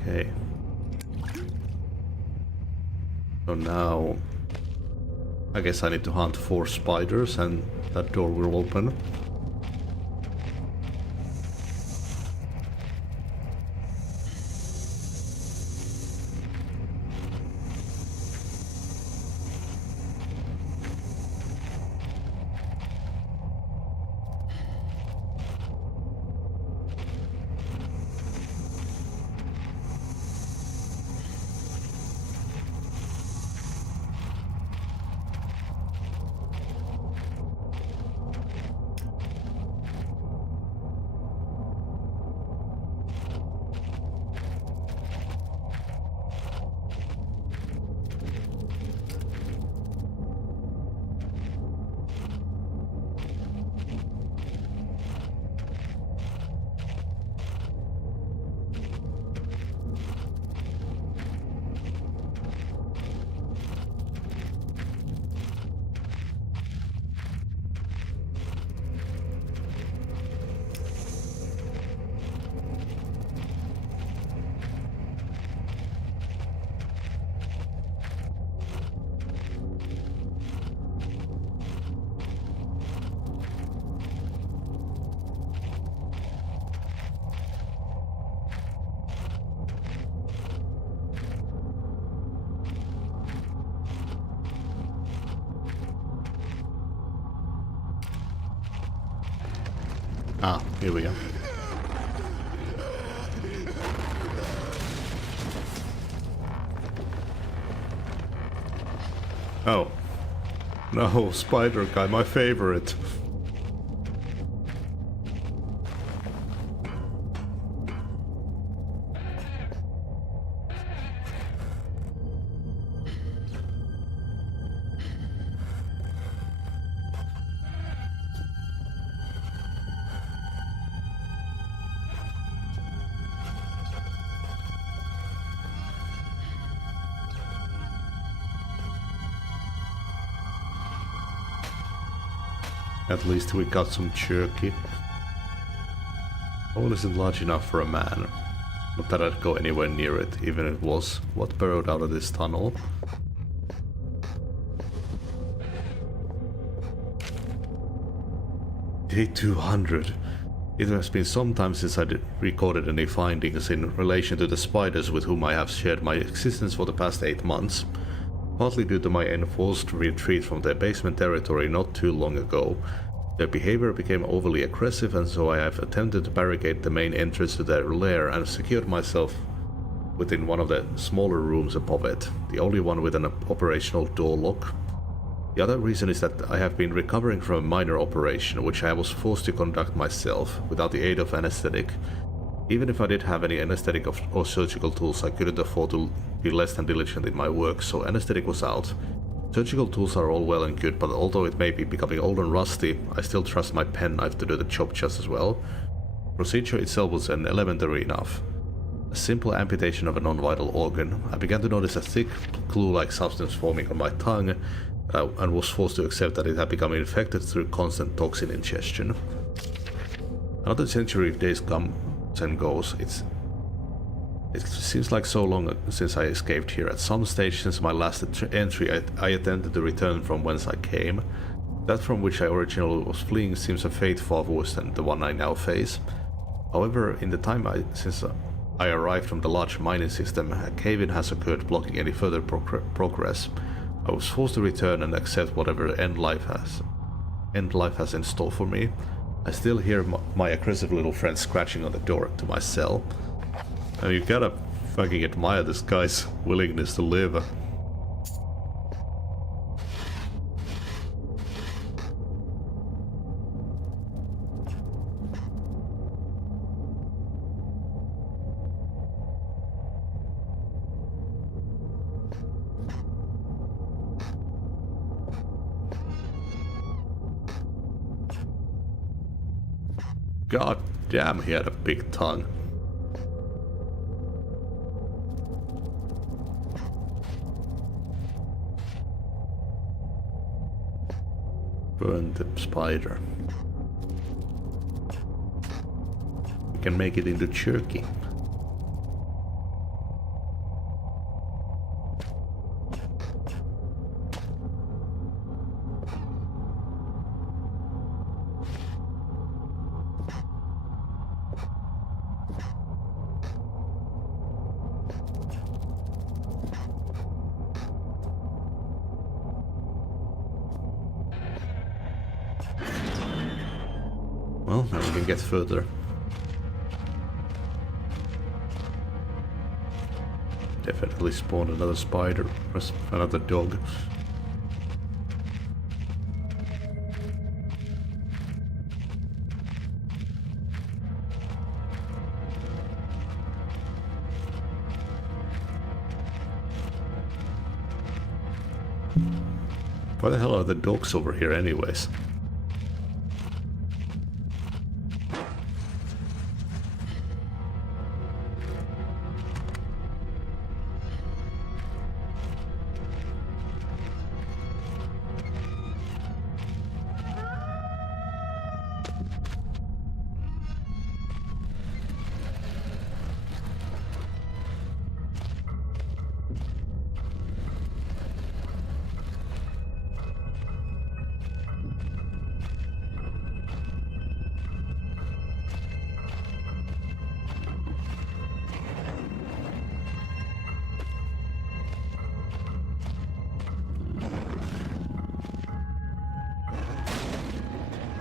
Okay. So now I guess I need to hunt for spiders and that door will open. Ah, here we go. Oh. No, Spider Guy, my favorite. At least we got some jerky. Hole isn't large enough for a man. Not that I'd go anywhere near it, even if it was what burrowed out of this tunnel. Day 200. It has been some time since I recorded any findings in relation to the spiders with whom I have shared my existence for the past 8 months. Partly due to my enforced retreat from their basement territory not too long ago, their behavior became overly aggressive, and so I have attempted to barricade the main entrance to their lair and secured myself within one of the smaller rooms above it, the only one with an operational door lock. The other reason is that I have been recovering from a minor operation, which I was forced to conduct myself, without the aid of anesthetic. Even if I did have any anesthetic or surgical tools, I couldn't afford to be less than diligent in my work, so anesthetic was out. Surgical tools are all well and good, but although it may be becoming old and rusty, I still trust my penknife to do the job just as well. The procedure itself was elementary enough. A simple amputation of a non-vital organ. I began to notice a thick, glue-like substance forming on my tongue, and was forced to accept that it had become infected through constant toxin ingestion. Another century of days comes and goes. It seems like so long since I escaped here. At some stage since my last entry, I attempted to return from whence I came. That from which I originally was fleeing seems a fate far worse than the one I now face. However, in the time since I arrived from the large mining system, a cave-in has occurred blocking any further progress. I was forced to return and accept whatever end life has in store for me. I still hear my aggressive little friend scratching on the door to my cell. And you gotta fucking admire this guy's willingness to live. God damn, he had a big tongue. Burn the spider. We can make it into jerky. Well, now we can get further. Definitely spawned another spider, another dog. Why the hell are the dogs over here anyways?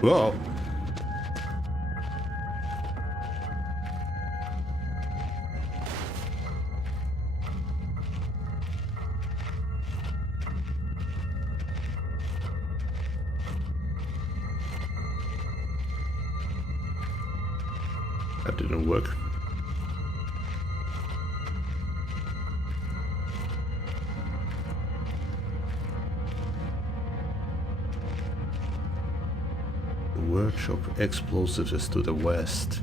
Whoa. That didn't work. The workshop explosives is to the west.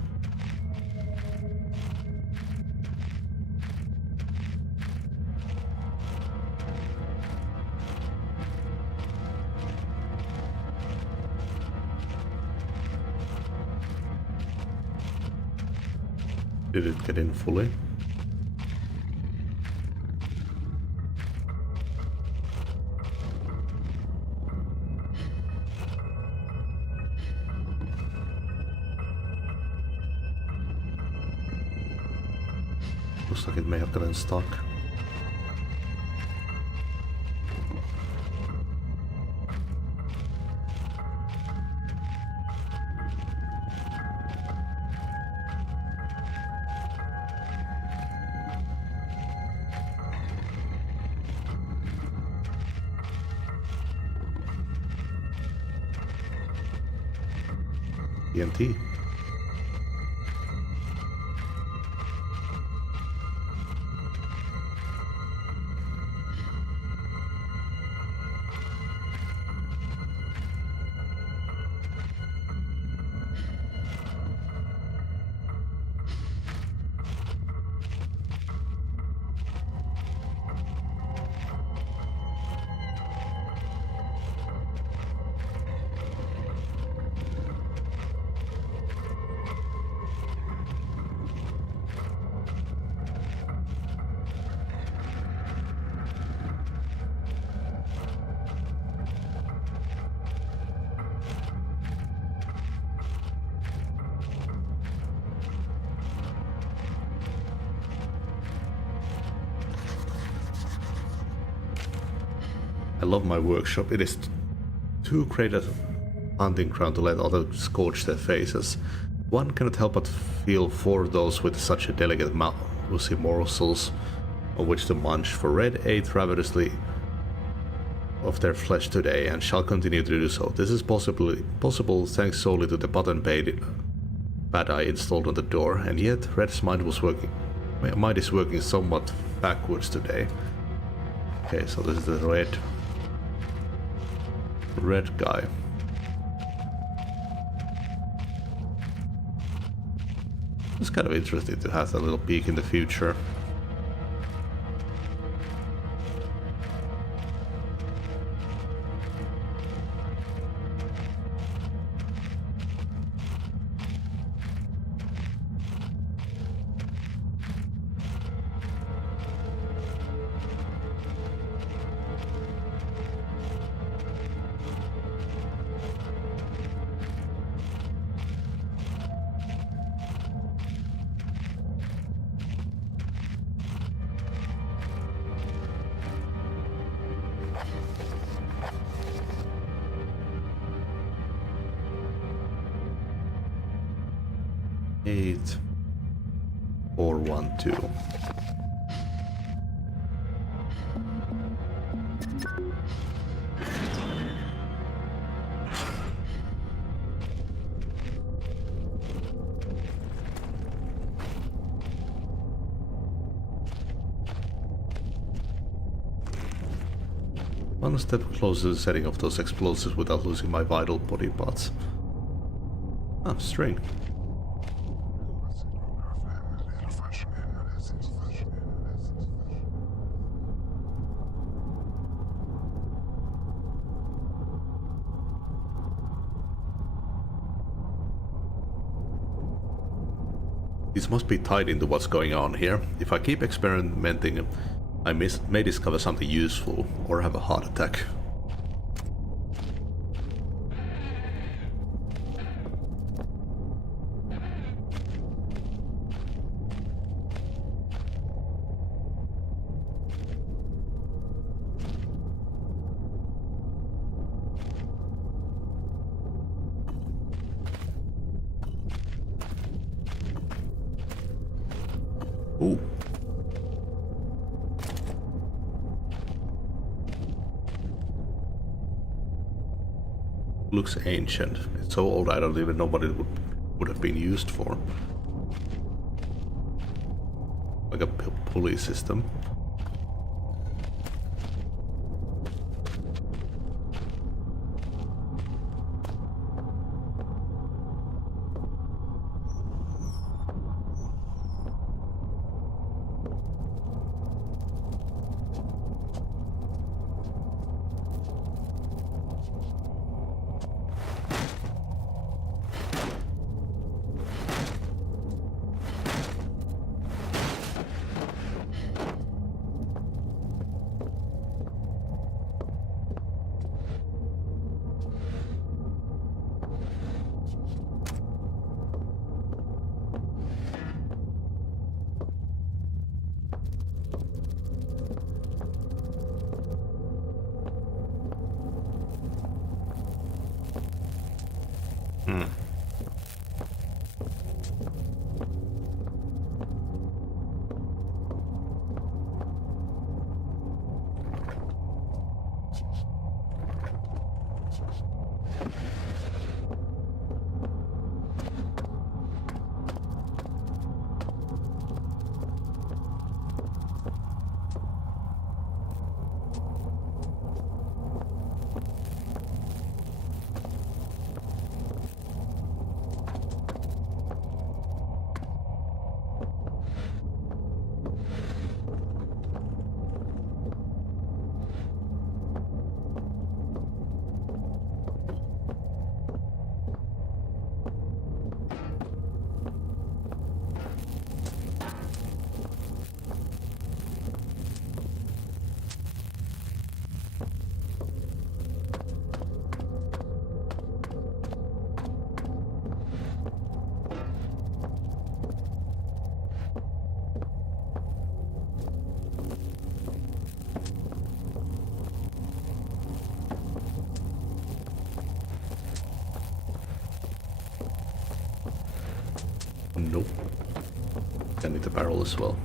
Did it get in fully? Looks like it may have gotten stuck. TNT. I love my workshop. It is too great a hunting ground to let others scorch their faces. One cannot help but feel for those with such a delicate mousy morsels of which to munch, for Red ate ravenously of their flesh today and shall continue to do so. This is possible thanks solely to the button bad eye installed on the door, and yet Red's mind is working somewhat backwards today. Okay, so this is the red guy. It's kind of interesting to have a little peek in the future. Eight, 4, 1, 2. One step closer to the setting of those explosives without losing my vital body parts. Ah, string. This must be tied into what's going on here. If I keep experimenting, I may discover something useful or have a heart attack. Ooh. Looks ancient. It's so old I don't even know what it would have been used for. like a pulley system. Nope. I need the barrel as well.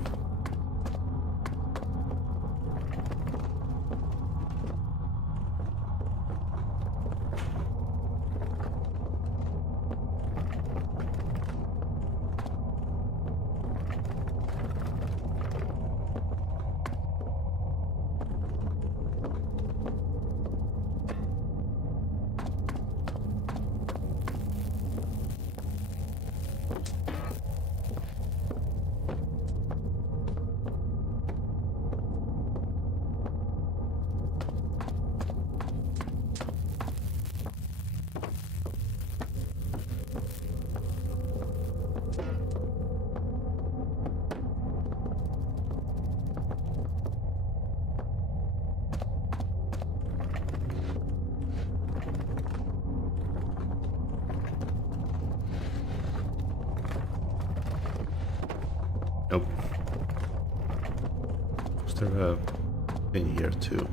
Nope. Was there a thing here too?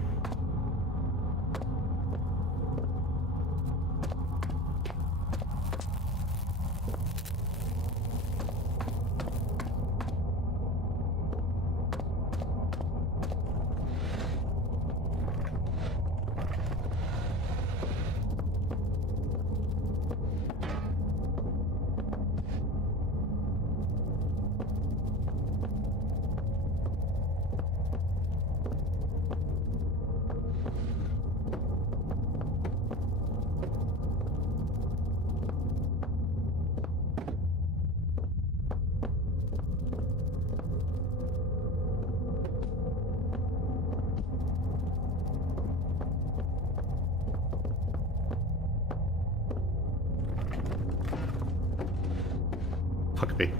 Fuck me.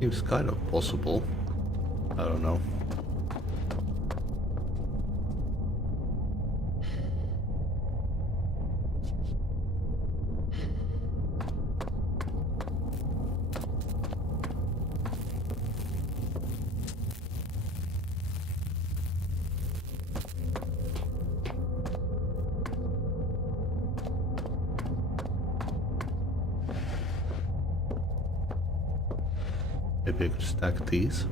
Seems kind of possible. I don't know. Maybe I could stack these.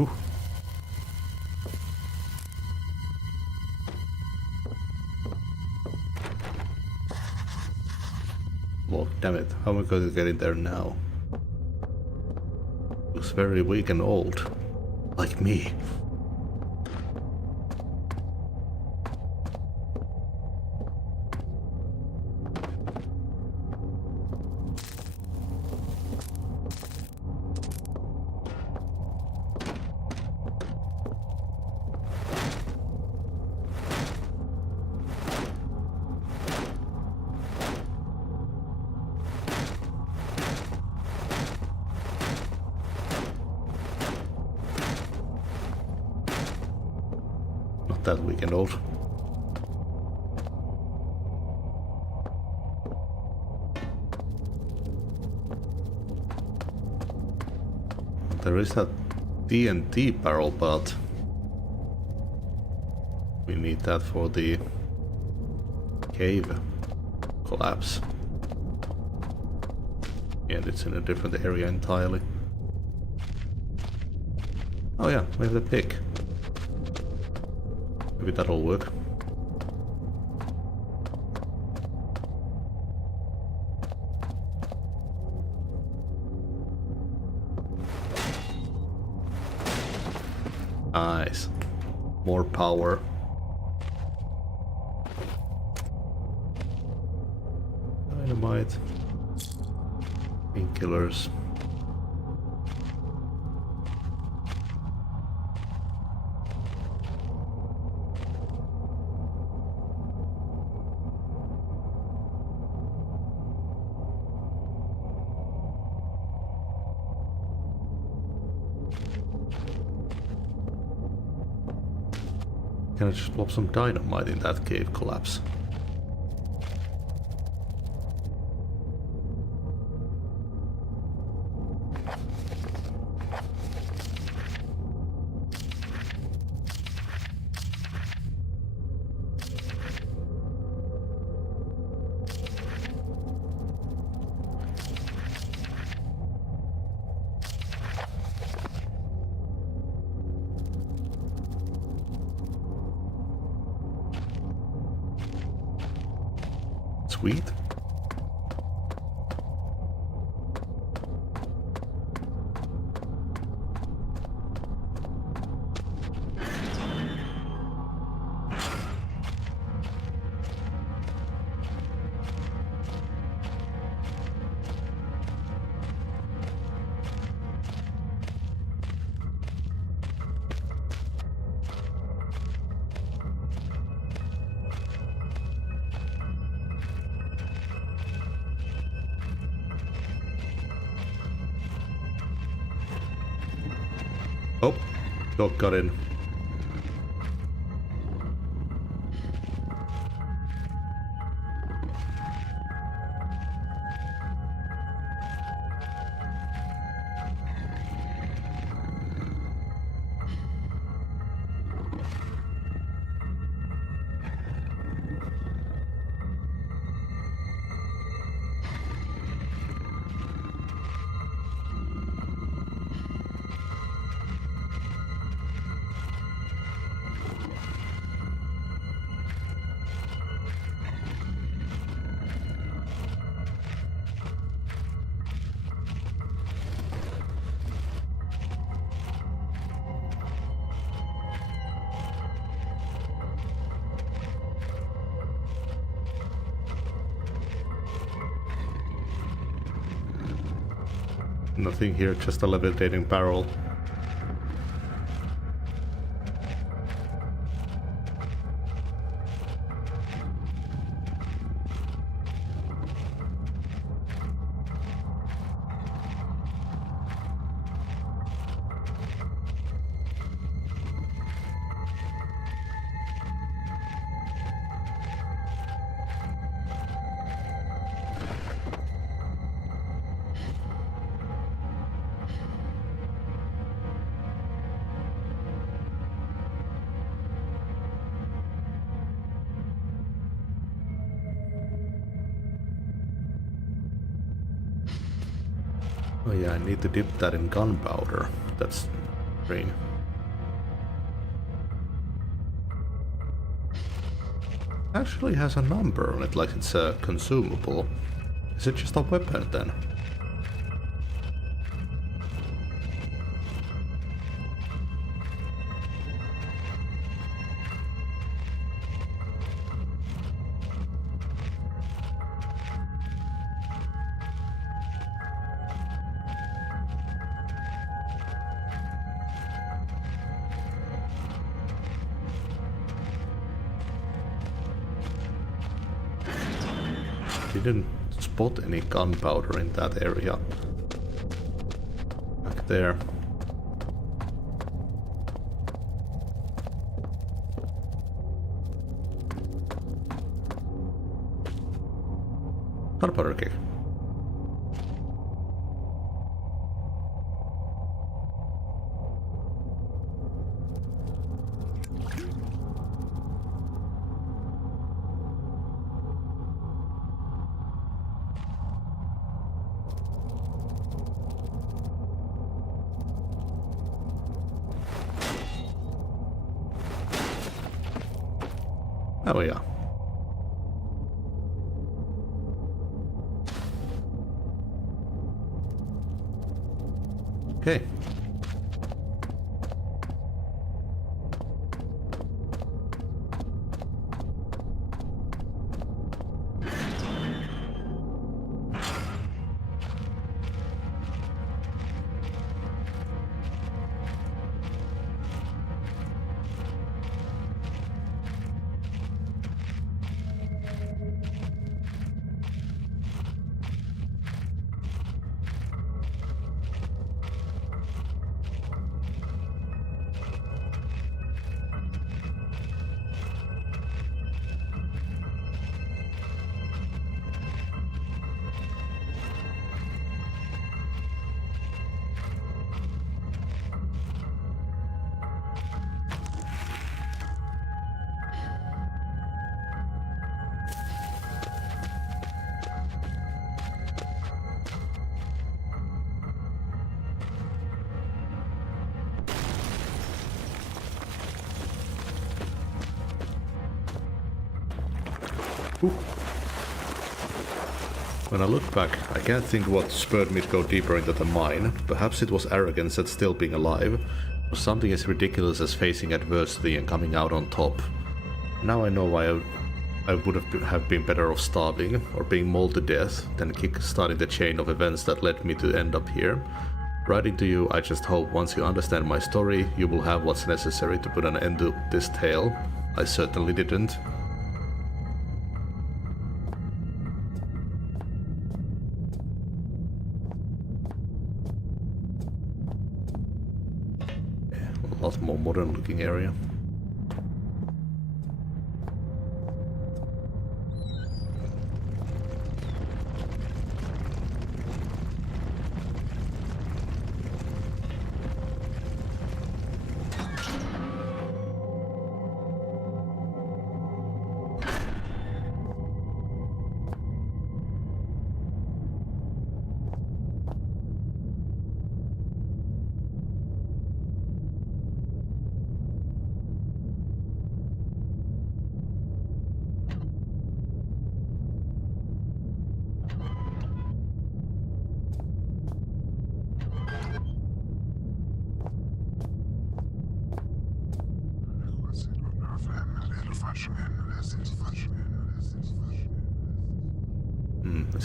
Ooh. Well, damn it, how am I going to get in there now? Looks very weak and old. Like me. Not that weak and old. There is that TNT barrel, but we need that for the cave collapse. And it's in a different area entirely. Oh yeah, we have the pick. Maybe that'll work. Nice. More power. Dynamite. Painkillers. Can I just plop some dynamite in that cave collapse? Sweet. Oh, dog got in. Nothing here, just a levitating barrel. Oh yeah, I need to dip that in gunpowder. That's green. Actually has a number on it, like it's a consumable. Is it just a weapon then? Didn't spot any gunpowder in that area. Back there. Gunpowder kick. Oh yeah. Okay. Ooh. When I look back, I can't think what spurred me to go deeper into the mine. Perhaps it was arrogance at still being alive, or something as ridiculous as facing adversity and coming out on top. Now I know why I would have been better off starving, or being mauled to death, than kick-starting the chain of events that led me to end up here. Writing to you, I just hope once you understand my story, you will have what's necessary to put an end to this tale. I certainly didn't. A lot more modern looking area.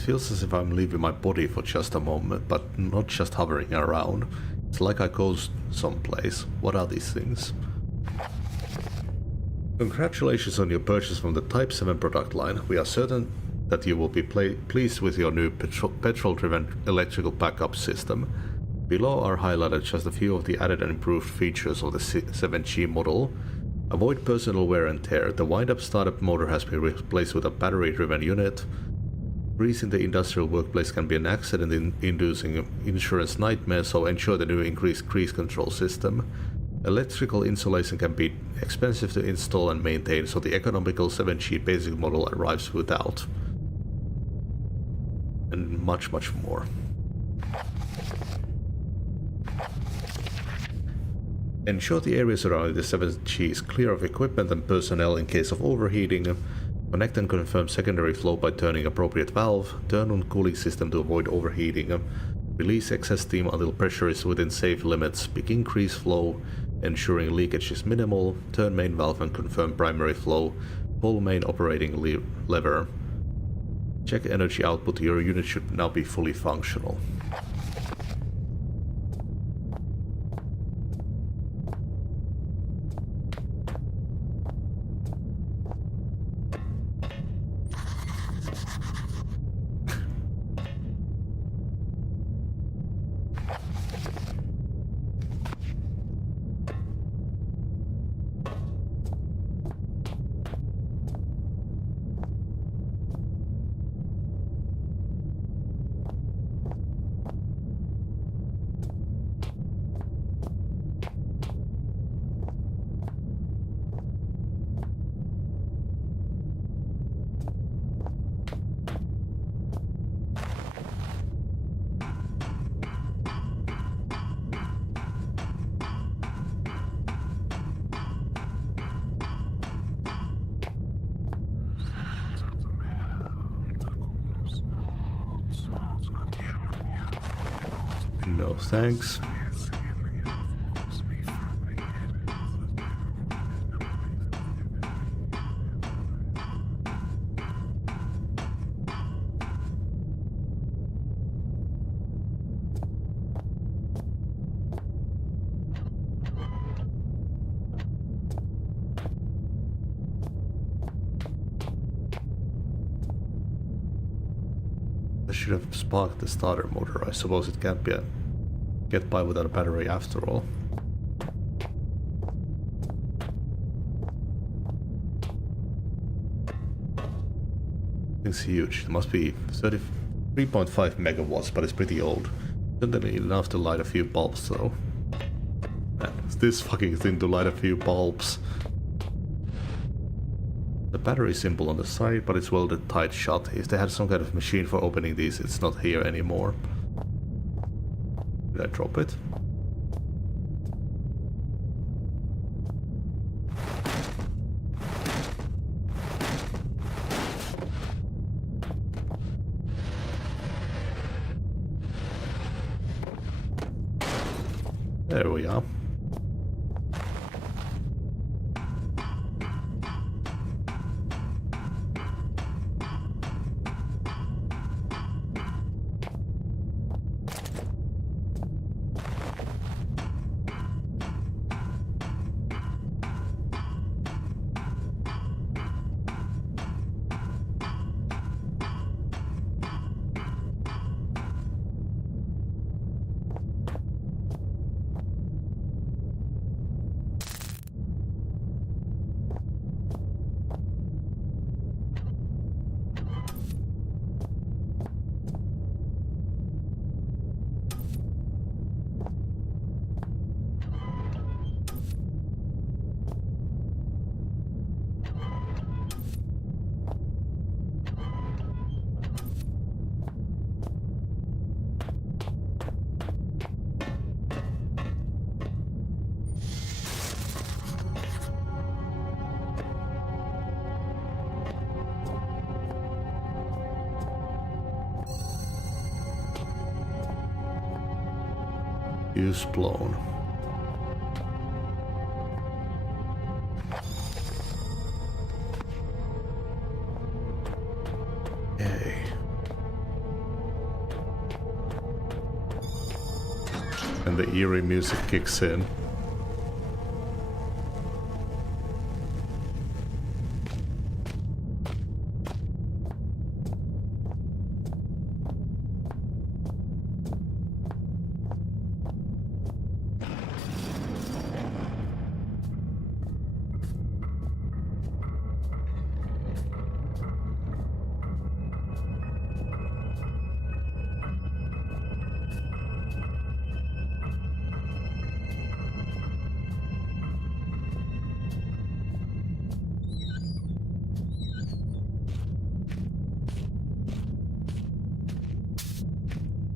feels as if I'm leaving my body for just a moment, but not just hovering around. It's like I go someplace. What are these things? Congratulations on your purchase from the Type 7 product line. We are certain that you will be pleased with your new petrol-driven electrical backup system. Below are highlighted just a few of the added and improved features of the 7G model. Avoid personal wear and tear. The wind-up startup motor has been replaced with a battery-driven unit. Grease in the industrial workplace can be an accident-inducing insurance nightmare, so ensure the new increased grease control system. Electrical insulation can be expensive to install and maintain, so the economical 7G basic model arrives without. And much, much more. Ensure the area surrounding the 7G is clear of equipment and personnel in case of overheating. Connect and confirm secondary flow by turning appropriate valve. Turn on cooling system to avoid overheating. Release excess steam until pressure is within safe limits. Begin grease flow, ensuring leakage is minimal. Turn main valve and confirm primary flow. Pull main operating lever. Check energy output. Your unit should now be fully functional. No thanks. I should have sparked the starter motor. I suppose it can't get by without a battery after all. It's huge. It must be 33.5 megawatts, but it's pretty old. Certainly enough to light a few bulbs though. Man, it's this fucking thing to light a few bulbs. The battery symbol on the side, but it's welded tight shut. If they had some kind of machine for opening these, it's not here anymore. Did I drop it? There we are. Fuse blown. Okay. and the eerie music kicks in.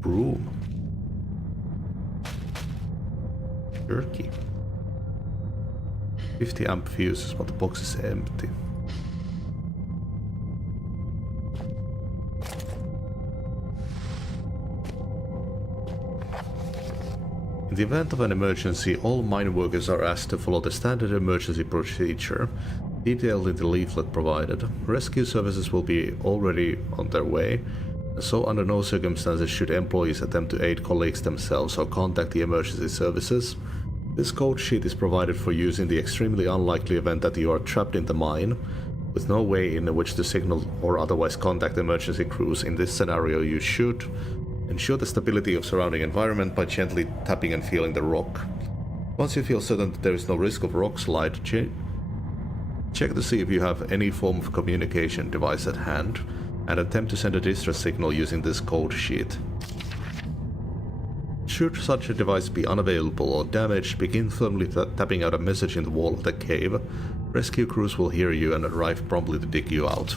Room. Jerky. 50 amp fuses, but the box is empty. In the event of an emergency, all mine workers are asked to follow the standard emergency procedure, detailed in the leaflet provided. Rescue services will be already on their way, so under no circumstances should employees attempt to aid colleagues themselves or contact the emergency services. This code sheet is provided for use in the extremely unlikely event that you are trapped in the mine, with no way in which to signal or otherwise contact emergency crews. In this scenario, you should ensure the stability of surrounding environment by gently tapping and feeling the rock. Once you feel certain that there is no risk of rock slide, check to see if you have any form of communication device at hand, and attempt to send a distress signal using this code sheet. Should such a device be unavailable or damaged, begin firmly tapping out a message in the wall of the cave. Rescue crews will hear you and arrive promptly to dig you out.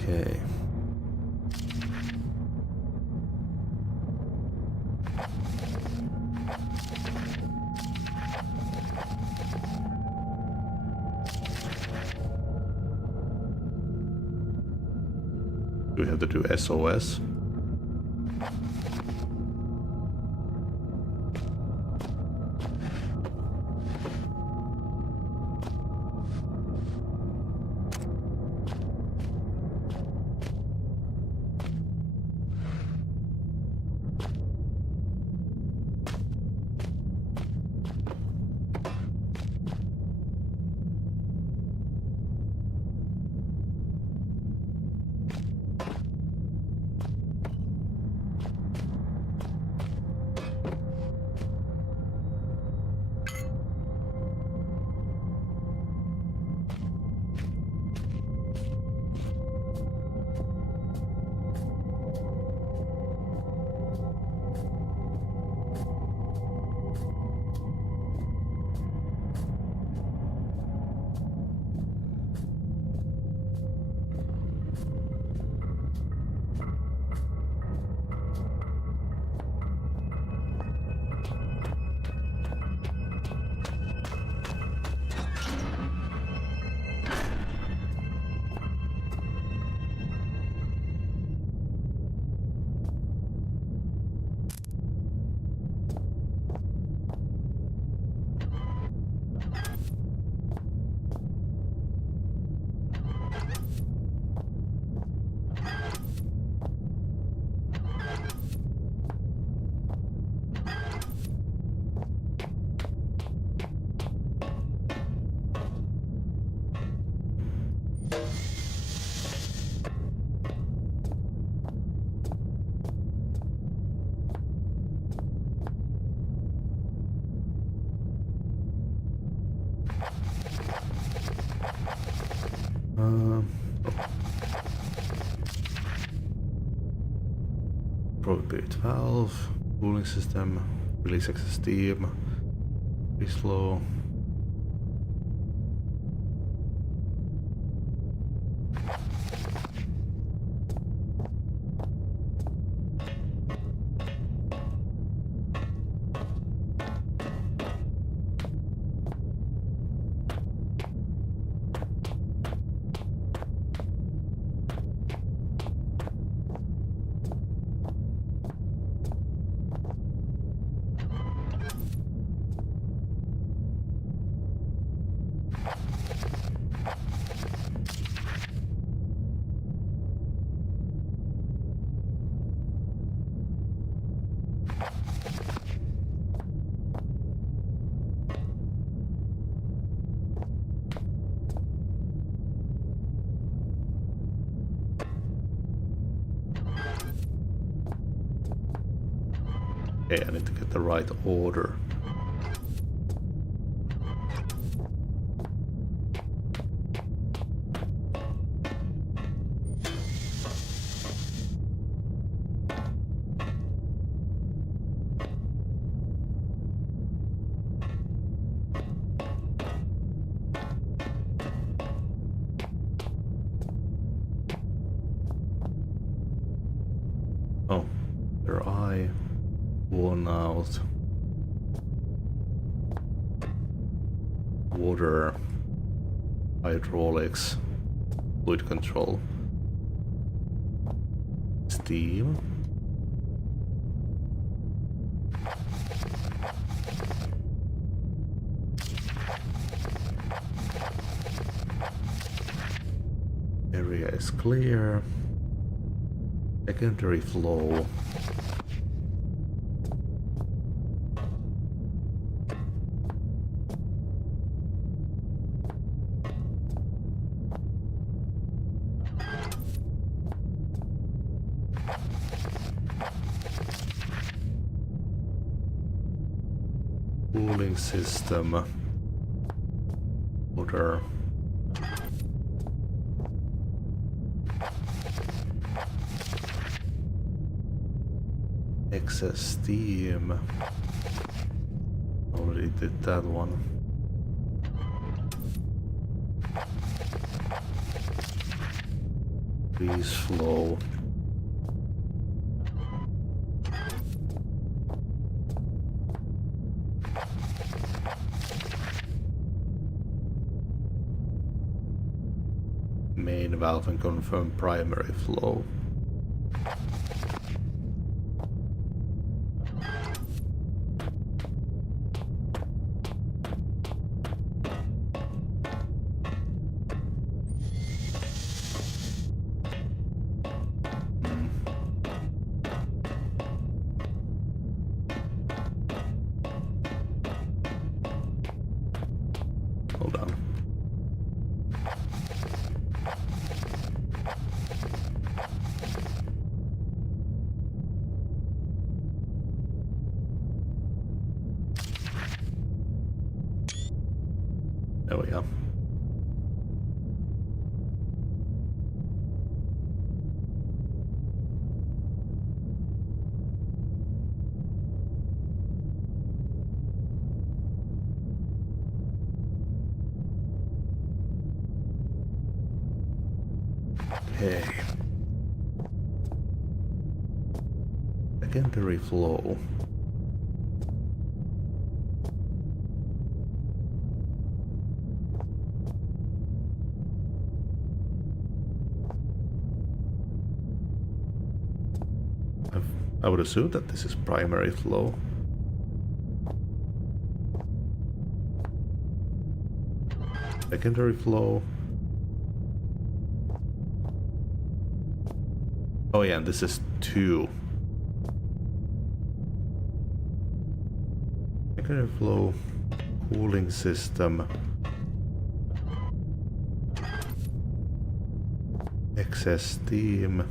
Okay. Do we have to do SOS? Probably valve, cooling system, release excess steam, be slow. Okay, I need to get the right order. Oh, their eye worn out. Water, hydraulics, fluid control, steam. Area is clear. Secondary flow. Cooling system. Water. Excess steam. Already did that one. Breeze flow. Main valve and confirm primary flow. Hold on. There we go. Okay. Secondary flow. I would assume that this is primary flow. Secondary flow. Oh yeah, and this is 2. Secondary flow, cooling system. Excess steam.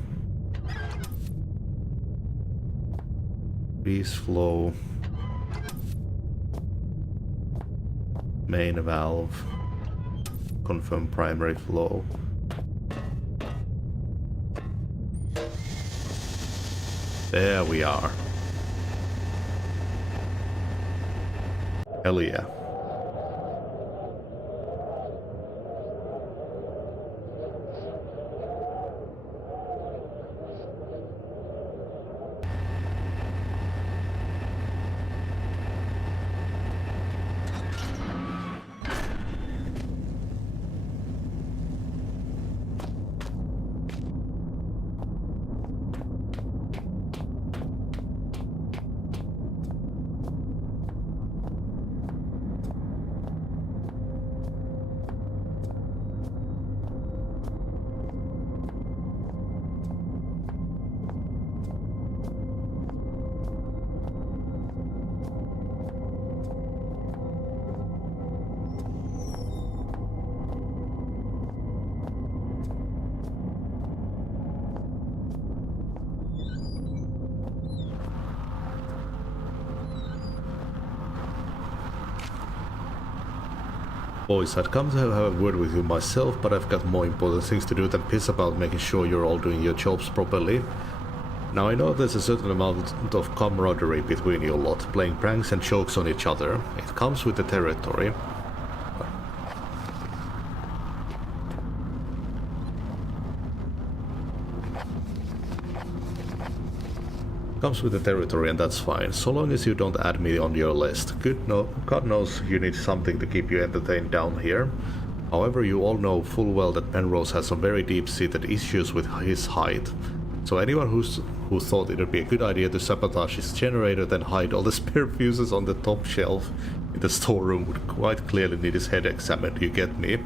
Breeze flow. Main valve. Confirm primary flow. There we are. Hell yeah. Boys, I'd come to have a word with you myself, but I've got more important things to do than piss about making sure you're all doing your jobs properly. Now I know there's a certain amount of camaraderie between you lot, playing pranks and jokes on each other. It comes with the territory. Comes with the territory, and that's fine, so long as you don't add me on your list. God knows you need something to keep you entertained down here. However, you all know full well that Penrose has some very deep-seated issues with his height. So anyone who thought it would be a good idea to sabotage his generator then hide all the spare fuses on the top shelf in the storeroom would quite clearly need his head examined, you get me?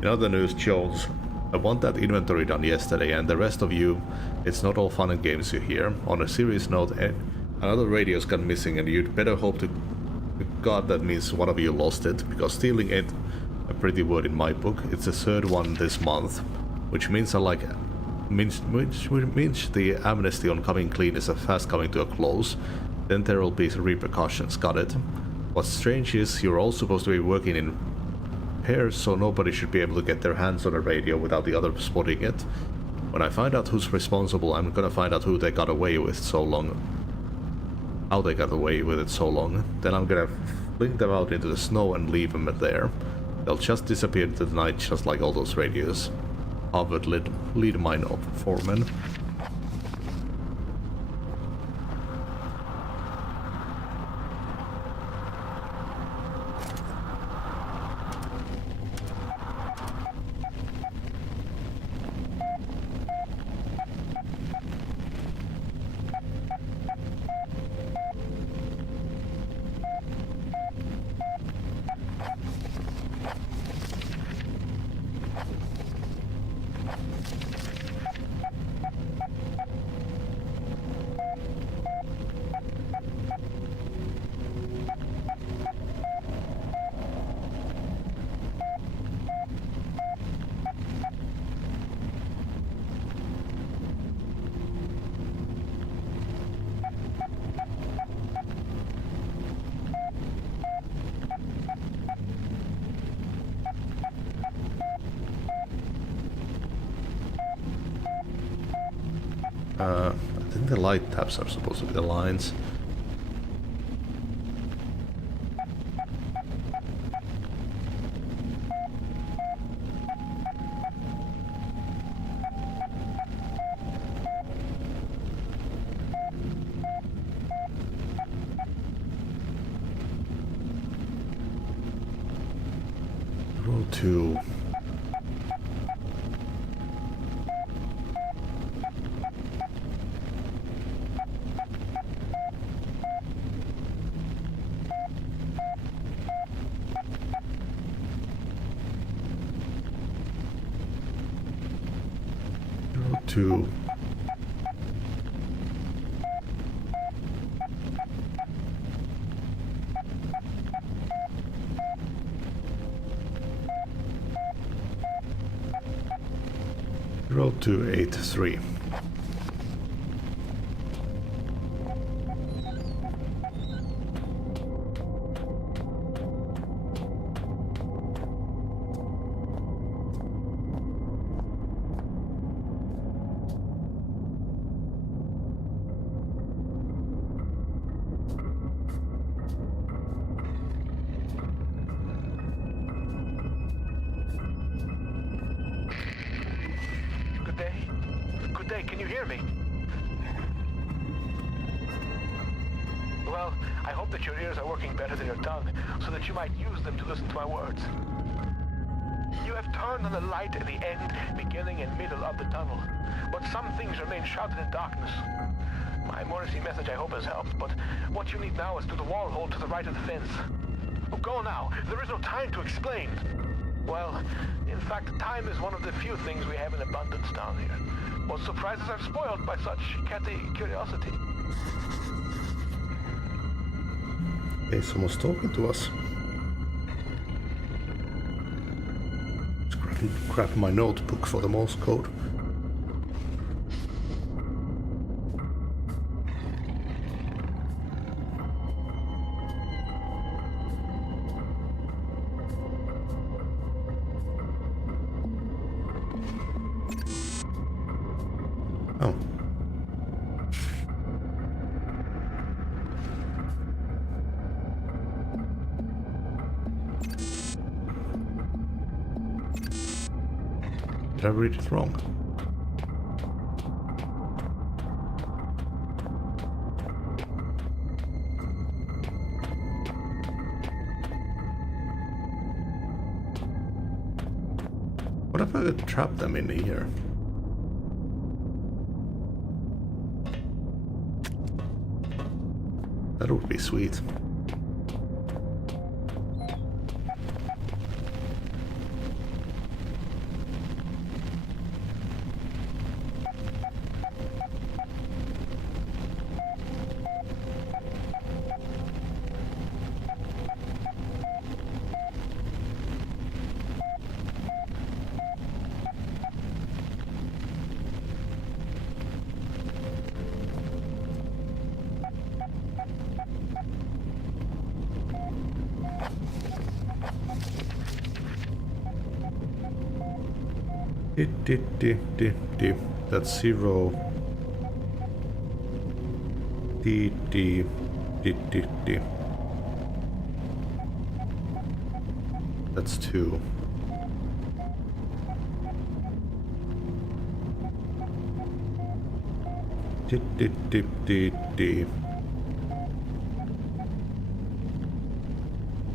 In other news, Jones, I want that inventory done yesterday, and the rest of you, it's not all fun and games, you hear. On a serious note, another radio's gone missing, and you'd better hope to God that means one of you lost it, because stealing ain't a pretty word in my book. It's the third one this month, which means which means the amnesty on coming clean is fast coming to a close. Then there'll be repercussions, got it? What's strange is you're all supposed to be working in pairs, so nobody should be able to get their hands on a radio without the other spotting it. When I find out who's responsible, I'm gonna find out who they got away with so long. How they got away with it so long. Then I'm gonna fling them out into the snow and leave them there. They'll just disappear into the night, just like all those radios. Harvard lead mine up, foreman. I think the light tabs are supposed to be the lines. Row 2. To row 283. Can you hear me? Well, I hope that your ears are working better than your tongue, so that you might use them to listen to my words. You have turned on the light at the end, beginning and middle of the tunnel, but some things remain shrouded in darkness. My emergency message I hope has helped, but what you need now is to the wall hole to the right of the fence. Oh, go now. There is no time to explain. Well, in fact, time is one of the few things we have in abundance down here. What surprises are spoiled by such catty curiosity. Hey, someone's talking to us. Just grab my notebook for the Morse code. Oh. Did I read it wrong? What if I could trap them in here? That would be sweet. That's 0. D. That's 2. D.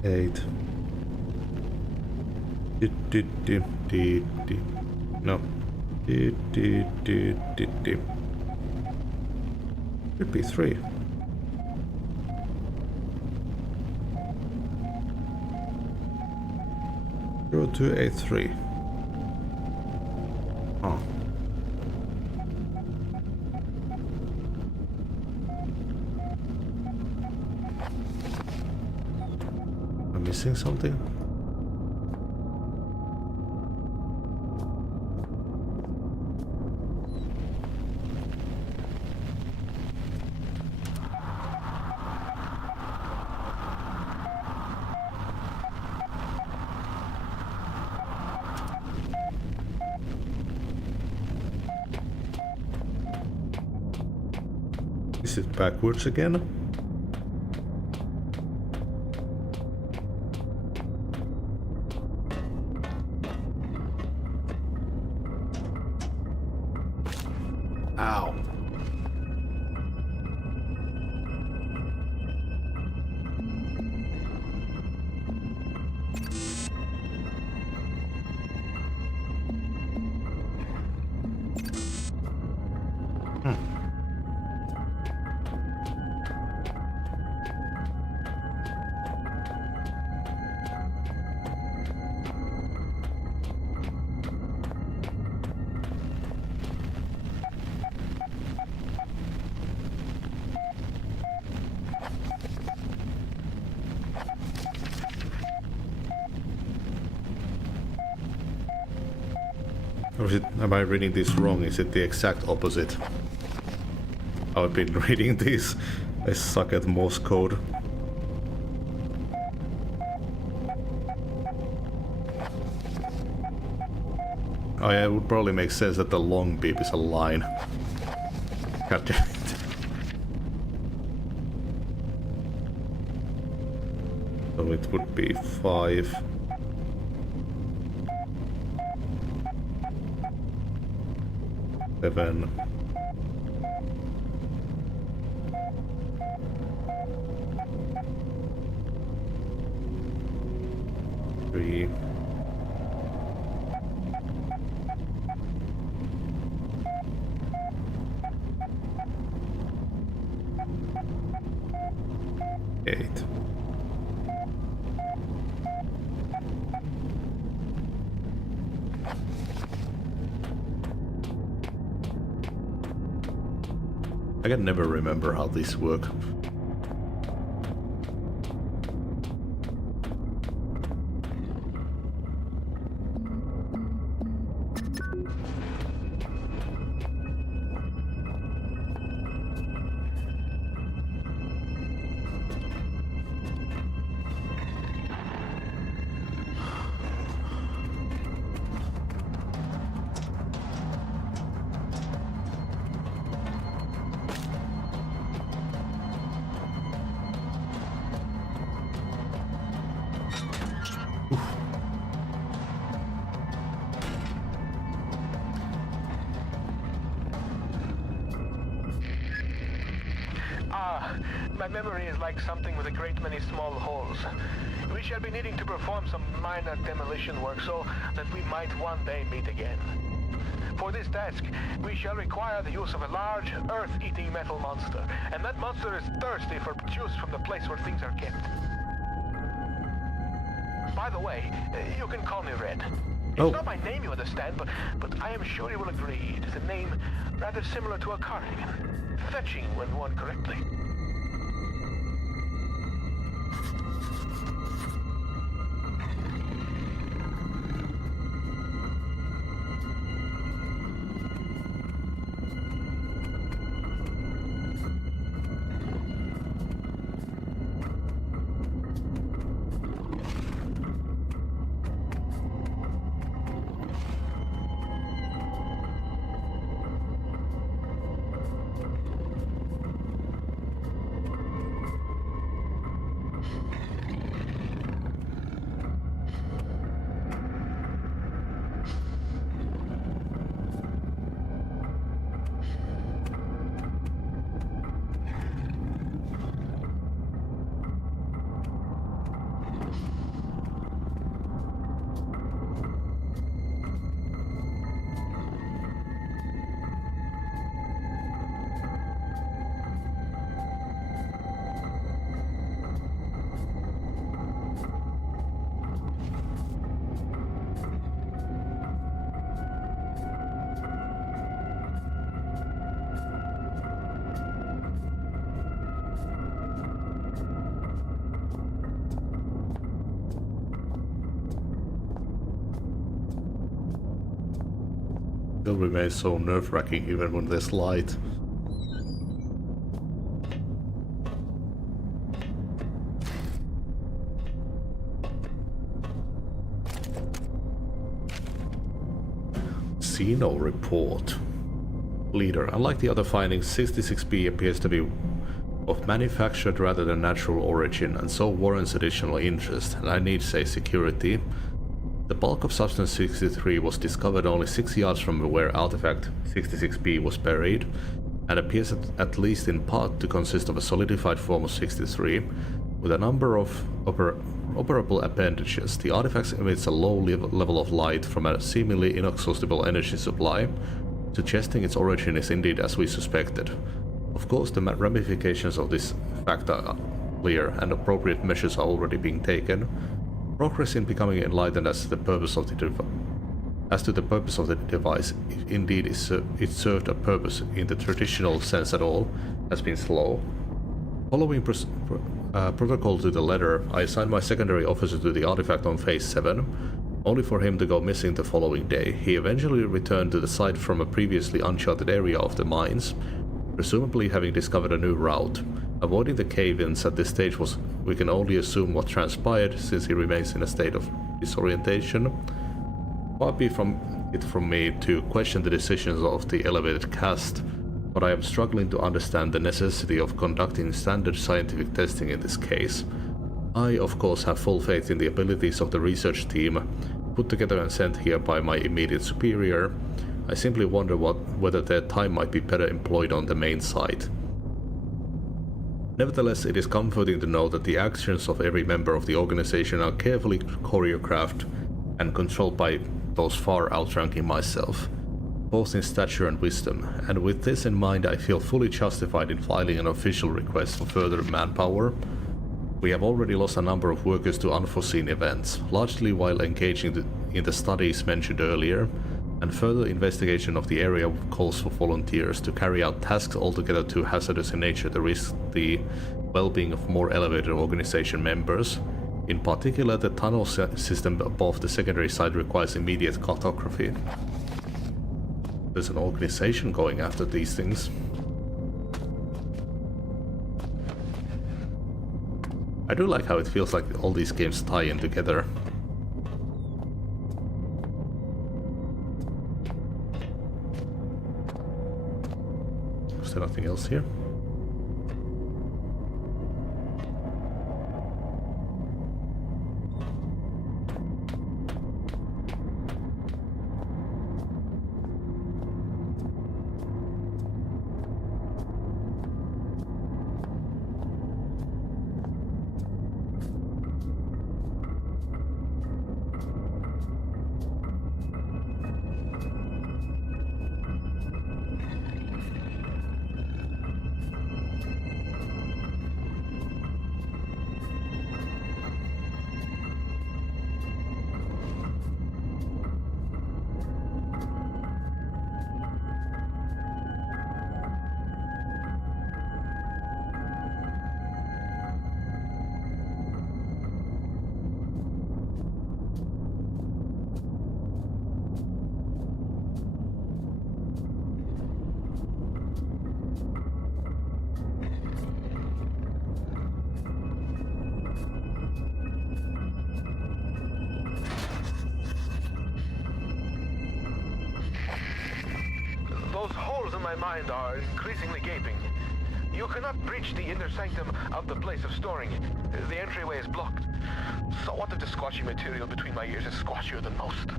8. D. No. D. Should be 3. Zero 2 8 3. Oh. Am I missing something? Is it backwards again? Ow. Or is it, am I reading this wrong? Is it the exact opposite? I've been reading this. I suck at Morse code. Oh yeah, it would probably make sense that the long beep is a line. God damn it. So it would be 5. Seven. 3. 8. I can never remember how these work. My memory is like something with a great many small holes. We shall be needing to perform some minor demolition work so that we might one day meet again. For this task, we shall require the use of a large, earth-eating metal monster, and that monster is thirsty for juice from the place where things are kept. By the way, you can call me Red. It's not my name, you understand, but I am sure you will agree it is a name rather similar to a cardigan. Fetching when worn correctly. Still remains so nerve-wracking even when there's light. See no report. Leader, unlike the other findings, 66B appears to be of manufactured rather than natural origin, and so warrants additional interest, and I need say security. The bulk of Substance 63 was discovered only 6 yards from where Artifact 66B was buried, and appears at least in part to consist of a solidified form of 63, with a number of operable appendages. The artifact emits a low level of light from a seemingly inexhaustible energy supply, suggesting its origin is indeed as we suspected. Of course, the ramifications of this fact are clear, and appropriate measures are already being taken. Progress in becoming enlightened as to the purpose of the device, if indeed it served a purpose in the traditional sense at all, has been slow. Following protocol to the letter, I assigned my secondary officer to the artifact on Phase 7, only for him to go missing the following day. He eventually returned to the site from a previously uncharted area of the mines, presumably having discovered a new route. Avoiding the cave-ins at this stage we can only assume what transpired, since he remains in a state of disorientation. Far be from me to question the decisions of the elevated caste, but I am struggling to understand the necessity of conducting standard scientific testing in this case. I, of course, have full faith in the abilities of the research team, put together and sent here by my immediate superior. I simply wonder whether their time might be better employed on the main site. Nevertheless, it is comforting to know that the actions of every member of the organization are carefully choreographed and controlled by those far outranking myself, both in stature and wisdom, and with this in mind I feel fully justified in filing an official request for further manpower. We have already lost a number of workers to unforeseen events, largely while engaging in the studies mentioned earlier, and further investigation of the area calls for volunteers to carry out tasks altogether too hazardous in nature to risk the well-being of more elevated organization members. In particular, the tunnel system above the secondary site requires immediate cartography. There's an organization going after these things. I do like how it feels like all these games tie in together. Is there nothing else here? my mind are increasingly gaping. You cannot breach the inner sanctum of the place of storing. The entryway is blocked. So what if the squashy material between my ears is squashier than most?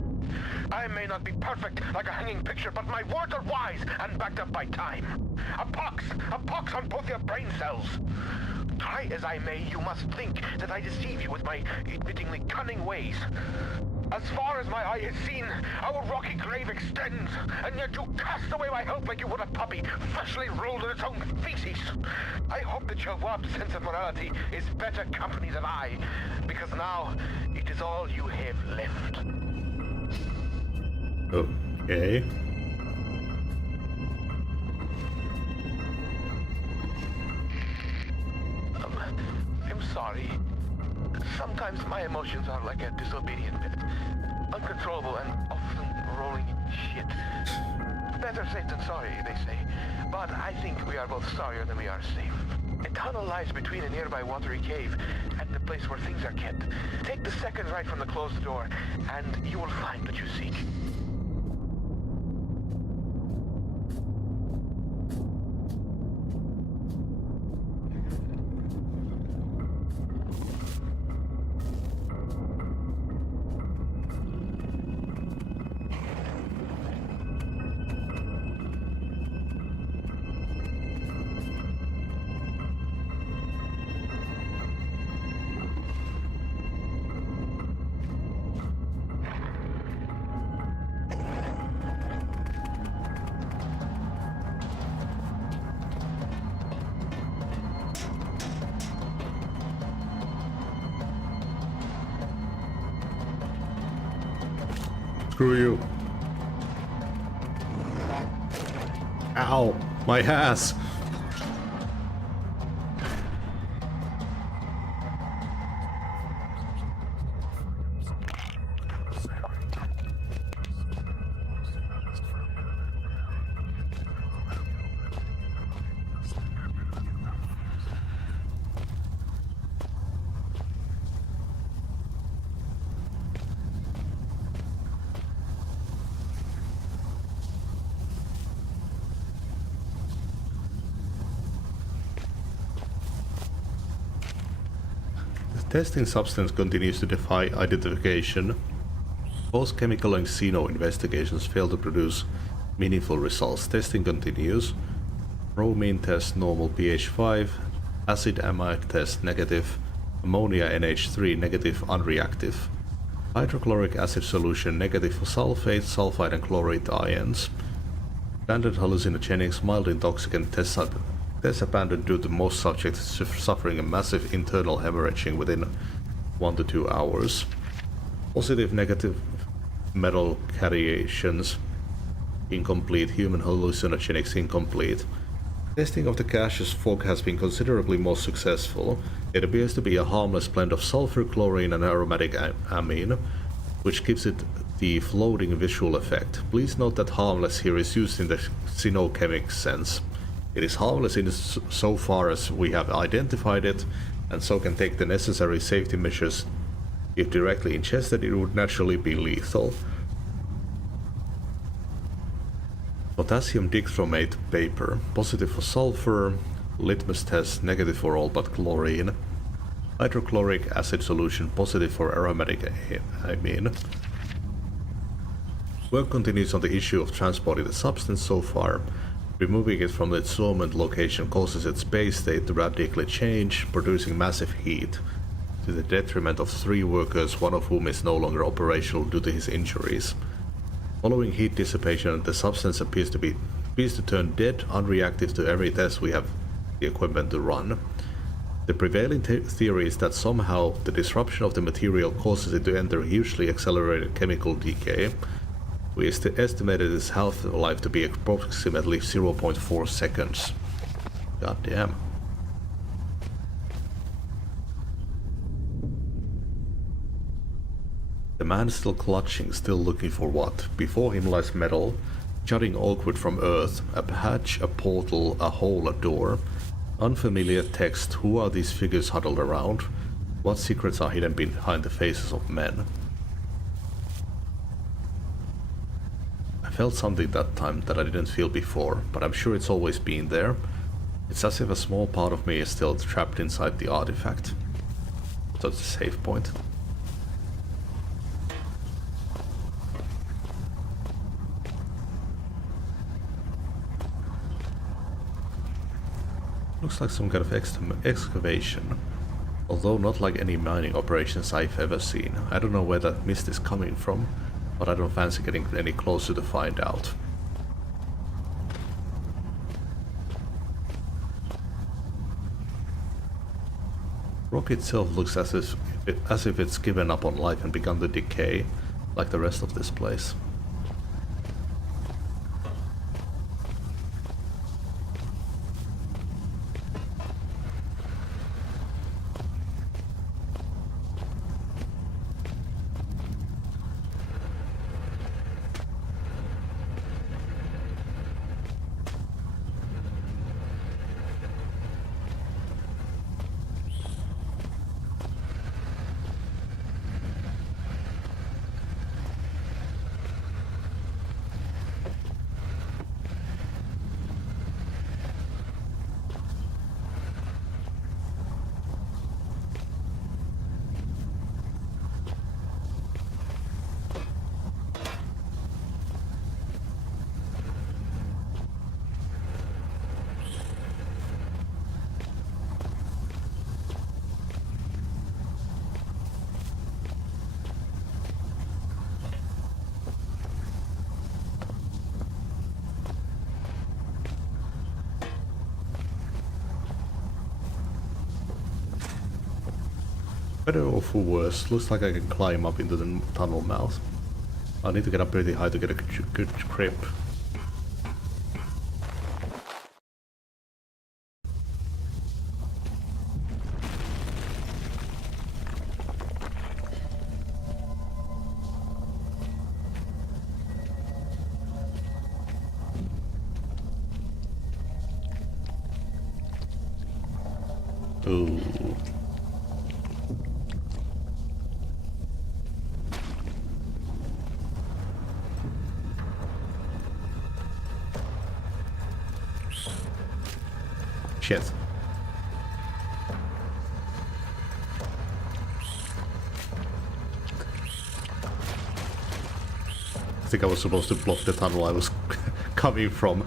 I may not be perfect like a hanging picture, but my words are wise and backed up by time. A pox on both your brain cells. Try as I may, you must think that I deceive you with my admittingly cunning ways. As far as my eye has seen, our rocky grave extends, and yet you cast away my hope like you would a puppy freshly rolled in its own feces. I hope that your warped sense of morality is better company than I, because now it is all you have left. Okay. I'm sorry. Sometimes my emotions are like a disobedient pet. Uncontrollable and often rolling in shit. Better safe than sorry, they say. But I think we are both sorrier than we are safe. A tunnel lies between a nearby watery cave and the place where things are kept. Take the second right from the closed door, and you will find what you seek. Screw you. Ow! My ass! The testing substance continues to defy identification. Both chemical and xeno investigations fail to produce meaningful results. Testing continues. Bromine test normal pH 5, acid amide test negative, ammonia NH3 negative unreactive, hydrochloric acid solution negative for sulfate, sulfide and chlorate ions. Standard hallucinogenics, mild intoxicant tests abandoned due to most subjects suffering a massive internal hemorrhaging within 1 to 2 hours. Positive negative metal cariations incomplete, human hallucinogenics incomplete. Testing of the gaseous fog has been considerably more successful. It appears to be a harmless blend of sulfur, chlorine and aromatic amine, which gives it the floating visual effect. Please note that harmless here is used in the xenochemic sense. It is harmless in so far as we have identified it, and so can take the necessary safety measures. If directly ingested, it would naturally be lethal. Potassium dichromate vapor, positive for sulfur, litmus test negative for all but chlorine. Hydrochloric acid solution positive for aromatic amine. Work continues on the issue of transporting the substance so far. Removing it from its dormant location causes its base state to radically change, producing massive heat, to the detriment of 3 workers, one of whom is no longer operational due to his injuries. Following heat dissipation, the substance appears to turn dead, unreactive to every test we have the equipment to run. The prevailing theory is that somehow the disruption of the material causes it to enter hugely accelerated chemical decay. We estimated its half-life to be approximately 0.4 seconds. God damn. The man still clutching, still looking for what? Before him lies metal, jutting awkward from earth, a hatch, a portal, a hole, a door. Unfamiliar text, who are these figures huddled around? What secrets are hidden behind the faces of men? felt something that time that I didn't feel before, but I'm sure it's always been there. It's as if a small part of me is still trapped inside the artifact. So it's a save point. Looks like some kind of excavation. Although not like any mining operations I've ever seen. I don't know where that mist is coming from, but I don't fancy getting any closer to find out. Rock itself looks as if it's given up on life and begun to decay, like the rest of this place. Better or for worse, looks like I can climb up into the tunnel mouth. I need to get up pretty high to get a good grip. Ooh. Shit. I think I was supposed to block the tunnel I was coming from.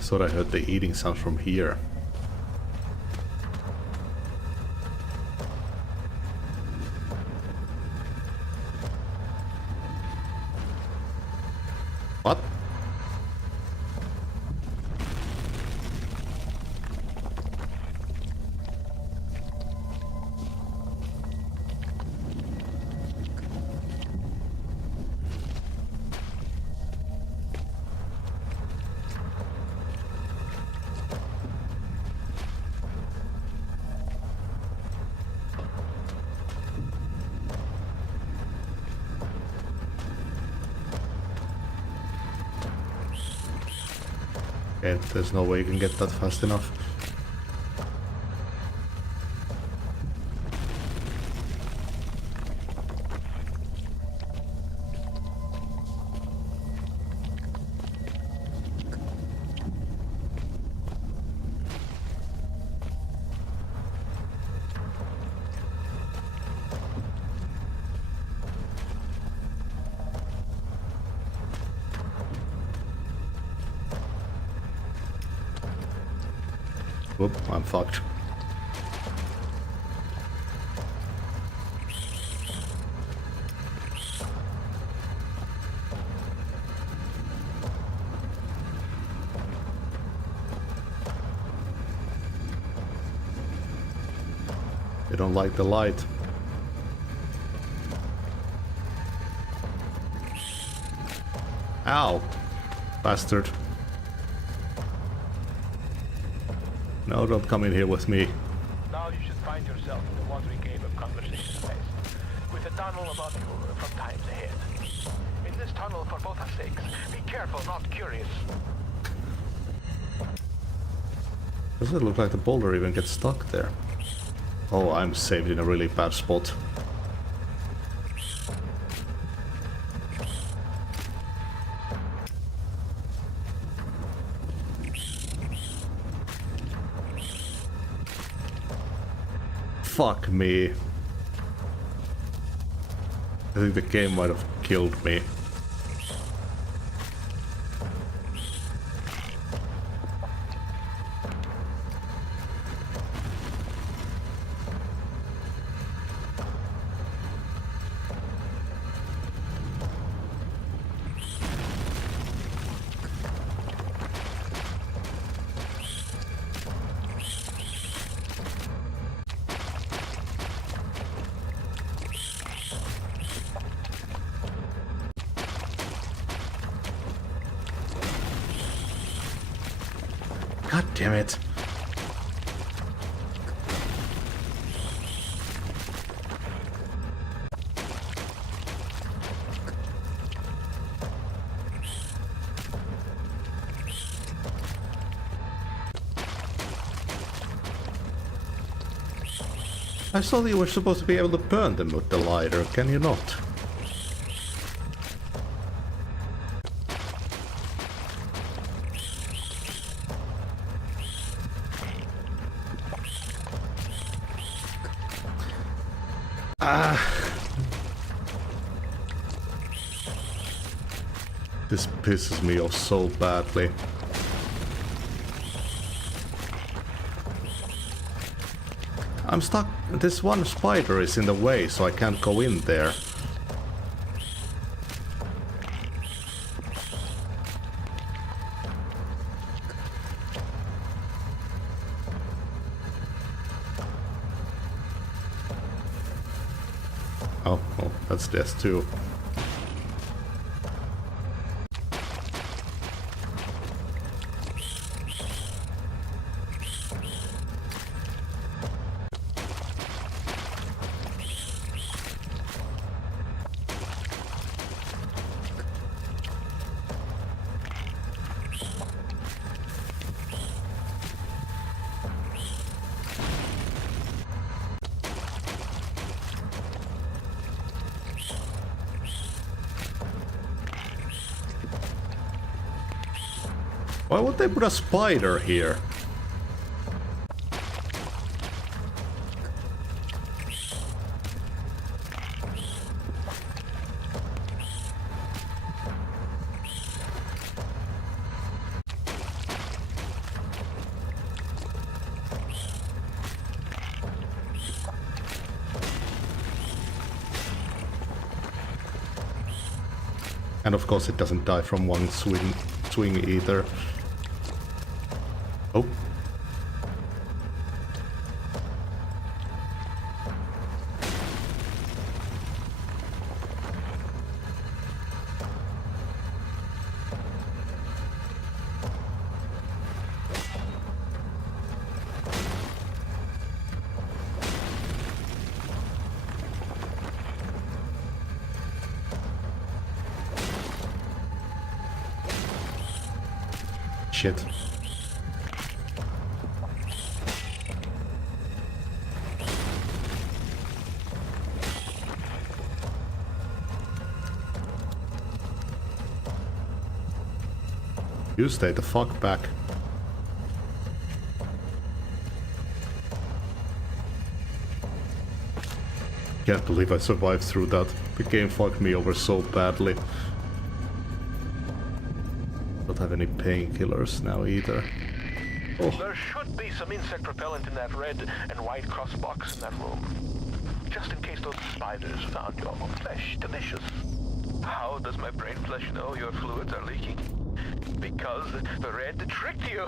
Thought I heard the eating sound from here. What? Okay, there's no way you can get that fast enough. Whoop, I'm fucked. They don't like the light. Ow! Bastard. No, don't come in here with me. Now you should find yourself in the watery cave of conversation space, with a tunnel above you from times ahead. In this tunnel, for both our sakes, be careful, not curious. Does it look like the boulder even gets stuck there? Oh, I'm saved in a really bad spot. Fuck me. I think the game might have killed me. God damn it. I saw that you were supposed to be able to burn them with the lighter, can you not? This pisses me off so badly. I'm stuck. This one spider is in the way, so I can't go in there. Oh, well, that's this too. Why would they put a spider here? And of course it doesn't die from one swing either. Oh. Shit. You stay the fuck back. Can't believe I survived through that. The game fucked me over so badly. Don't have any painkillers now either. Oh. There should be some insect repellent in that red and white cross box in that room. Just in case those spiders found your flesh delicious. How does my brain flesh know your fluids are leaking? Because the red tricked you.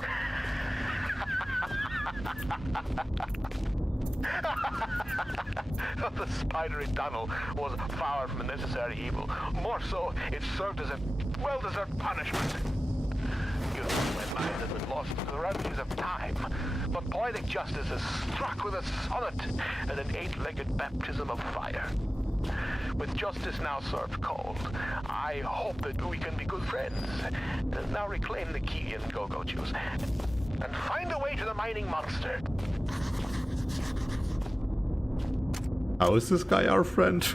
The spidery tunnel was far from a necessary evil. More so, it served as a well-deserved punishment. You know, mind has been lost to the ravages of time, but poetic justice is struck with a sonnet and an eight-legged baptism of fire. With justice now served cold, I hope that we can be good friends. Now reclaim the key and go-go juice, and find a way to the mining monster. How is this guy our friend?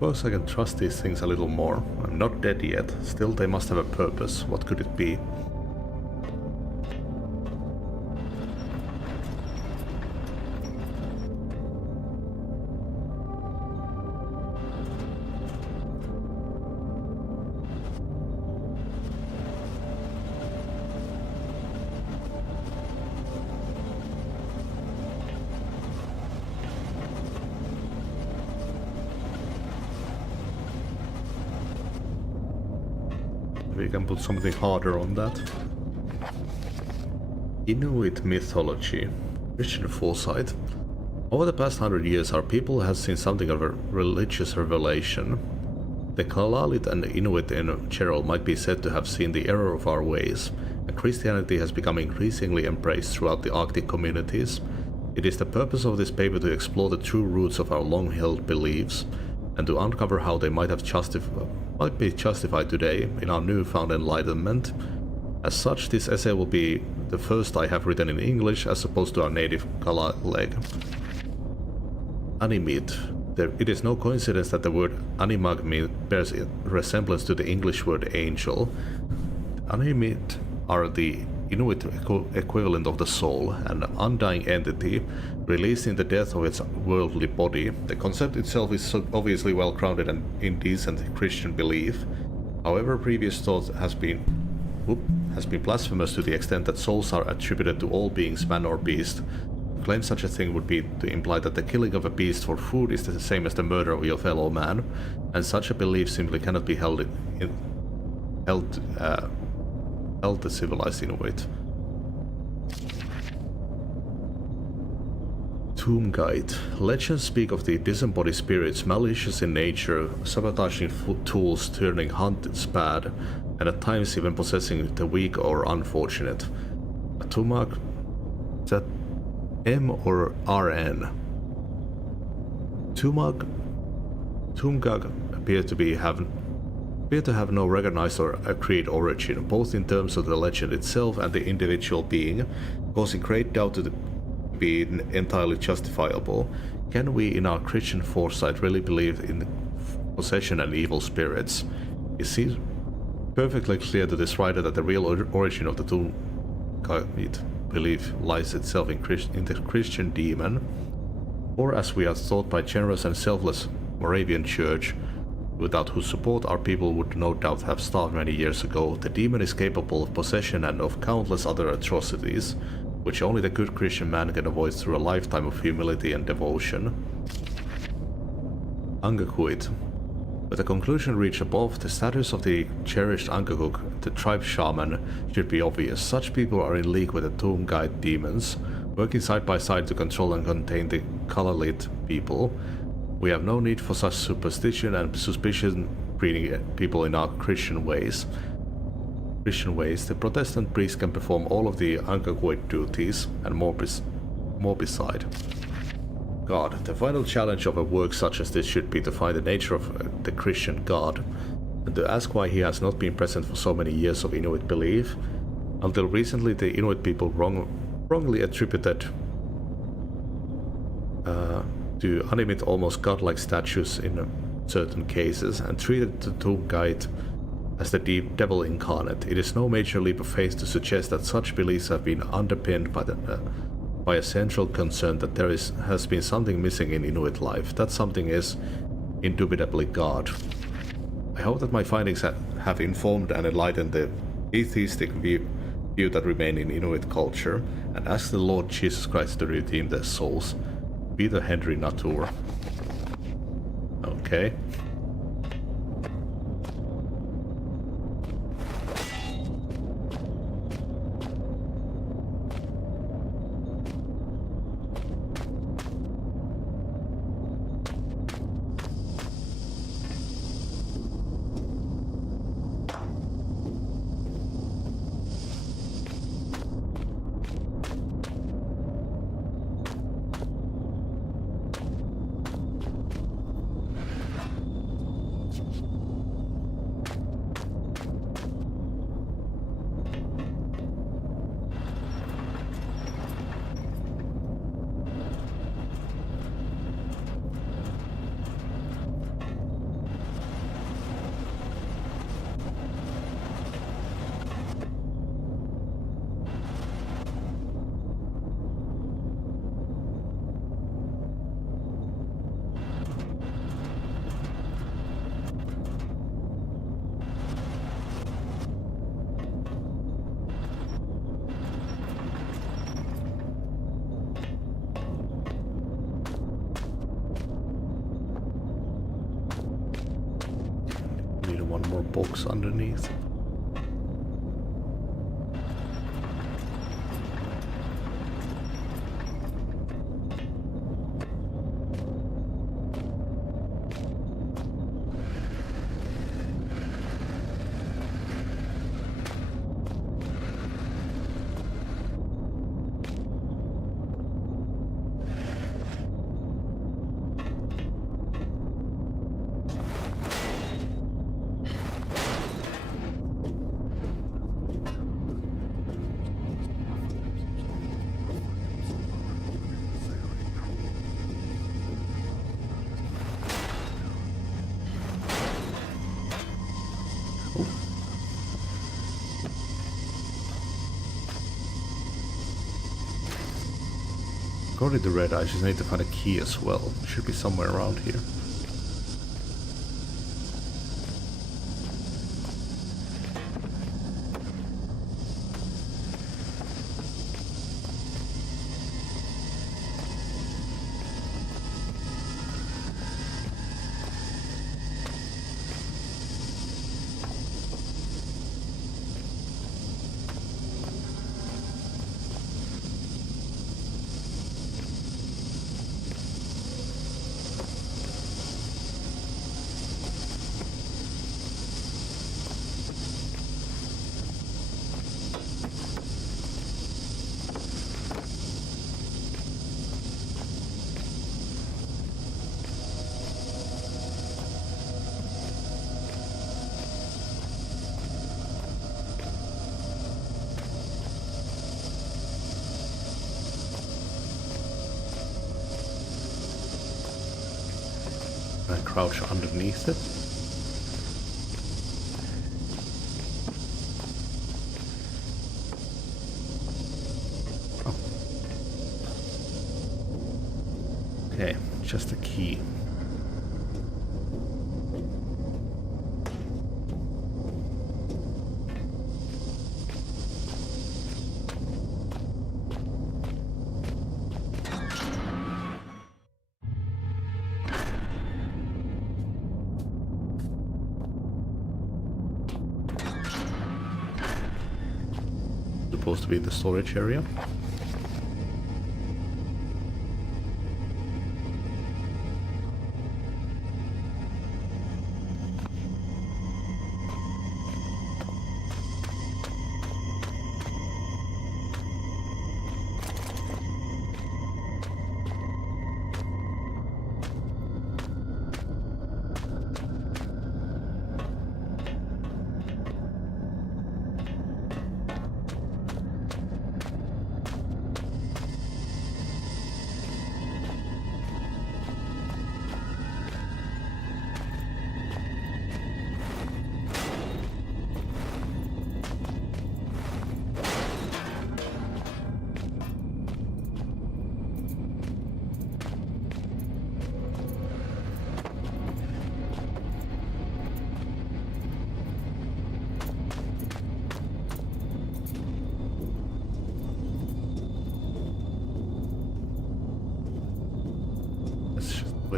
Suppose I can trust these things a little more. I'm not dead yet. Still, they must have a purpose. What could it be? We can put something harder on that. Inuit mythology. Christian foresight. Over the past 100 years, our people has seen something of a religious revelation. The Kalalit and Inuit in general might be said to have seen the error of our ways, and Christianity has become increasingly embraced throughout the Arctic communities. It is the purpose of this paper to explore the true roots of our long-held beliefs, and to uncover how they might be justified today in our newfound enlightenment. As such, this essay will be the first I have written in English as opposed to our native Kalaleg. Animid. It is no coincidence that the word animag bears a resemblance to the English word angel. Animid are the Inuit equivalent of the soul, an undying entity released in the death of its worldly body. The concept itself is obviously well grounded and in decent Christian belief. However, previous thought has been blasphemous to the extent that souls are attributed to all beings, man or beast. To claim such a thing would be to imply that the killing of a beast for food is the same as the murder of your fellow man, and such a belief simply cannot be held the civilized Inuit. Tomb Guide. Legends speak of the disembodied spirits, malicious in nature, sabotaging tools, turning hunters bad, and at times even possessing the weak or unfortunate. A Tumag, is that M or RN? Tumgag appear to have no recognized or agreed origin, both in terms of the legend itself and the individual being, causing great doubt to be entirely justifiable. Can we, in our Christian foresight, really believe in possession and evil spirits? It seems perfectly clear to this writer that the real origin of the Tumgag belief lies itself in the Christian demon, or as we are taught by generous and selfless Moravian Church, without whose support our people would no doubt have starved many years ago. The demon is capable of possession and of countless other atrocities, which only the good Christian man can avoid through a lifetime of humility and devotion. Angakuit. With the conclusion reached above, the status of the cherished Angakuk, the tribe shaman, should be obvious. Such people are in league with the Tomb Guide demons, working side by side to control and contain the Kalalit people. We have no need for such superstition and suspicion breeding people in our Christian ways. Christian ways, the Protestant priest can perform all of the Angagoid duties and more beside. God, the final challenge of a work such as this should be to find the nature of the Christian God, and to ask why he has not been present for so many years of Inuit belief. Until recently, the Inuit people wrongly attributed to animate almost godlike statues in certain cases, and treated the Tungait as the devil incarnate. It is no major leap of faith to suggest that such beliefs have been underpinned by a central concern that there has been something missing in Inuit life. That something is indubitably God. I hope that my findings have informed and enlightened the atheistic view that remain in Inuit culture, and ask the Lord Jesus Christ to redeem their souls. Peter Henry Natur. Okay. Need one more box underneath. According to Red, I just need to find a key as well. It should be somewhere around here. And crouch underneath it. Oh. Okay, just a key. Supposed to be the storage area.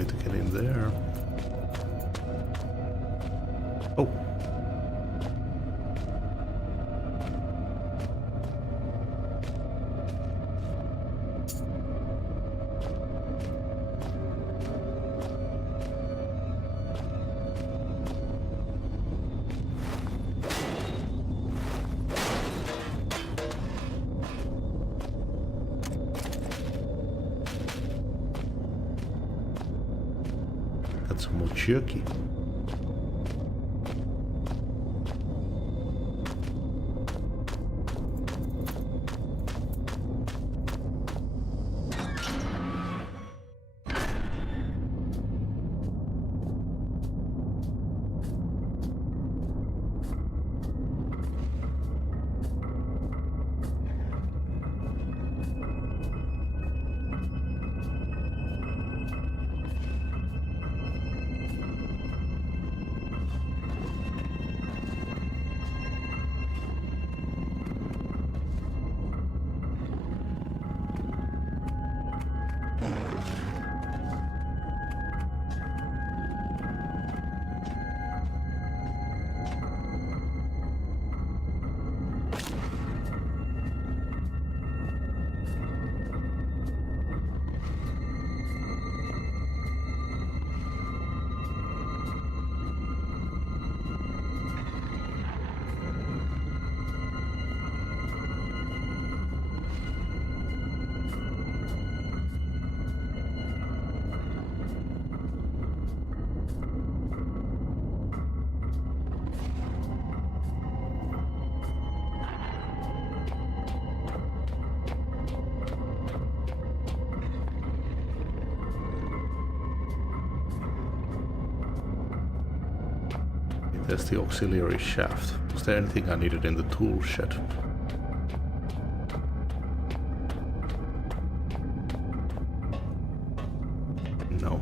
way to get in there. Oh. That's more jerky. There's the auxiliary shaft. Was there anything I needed in the tool shed? No.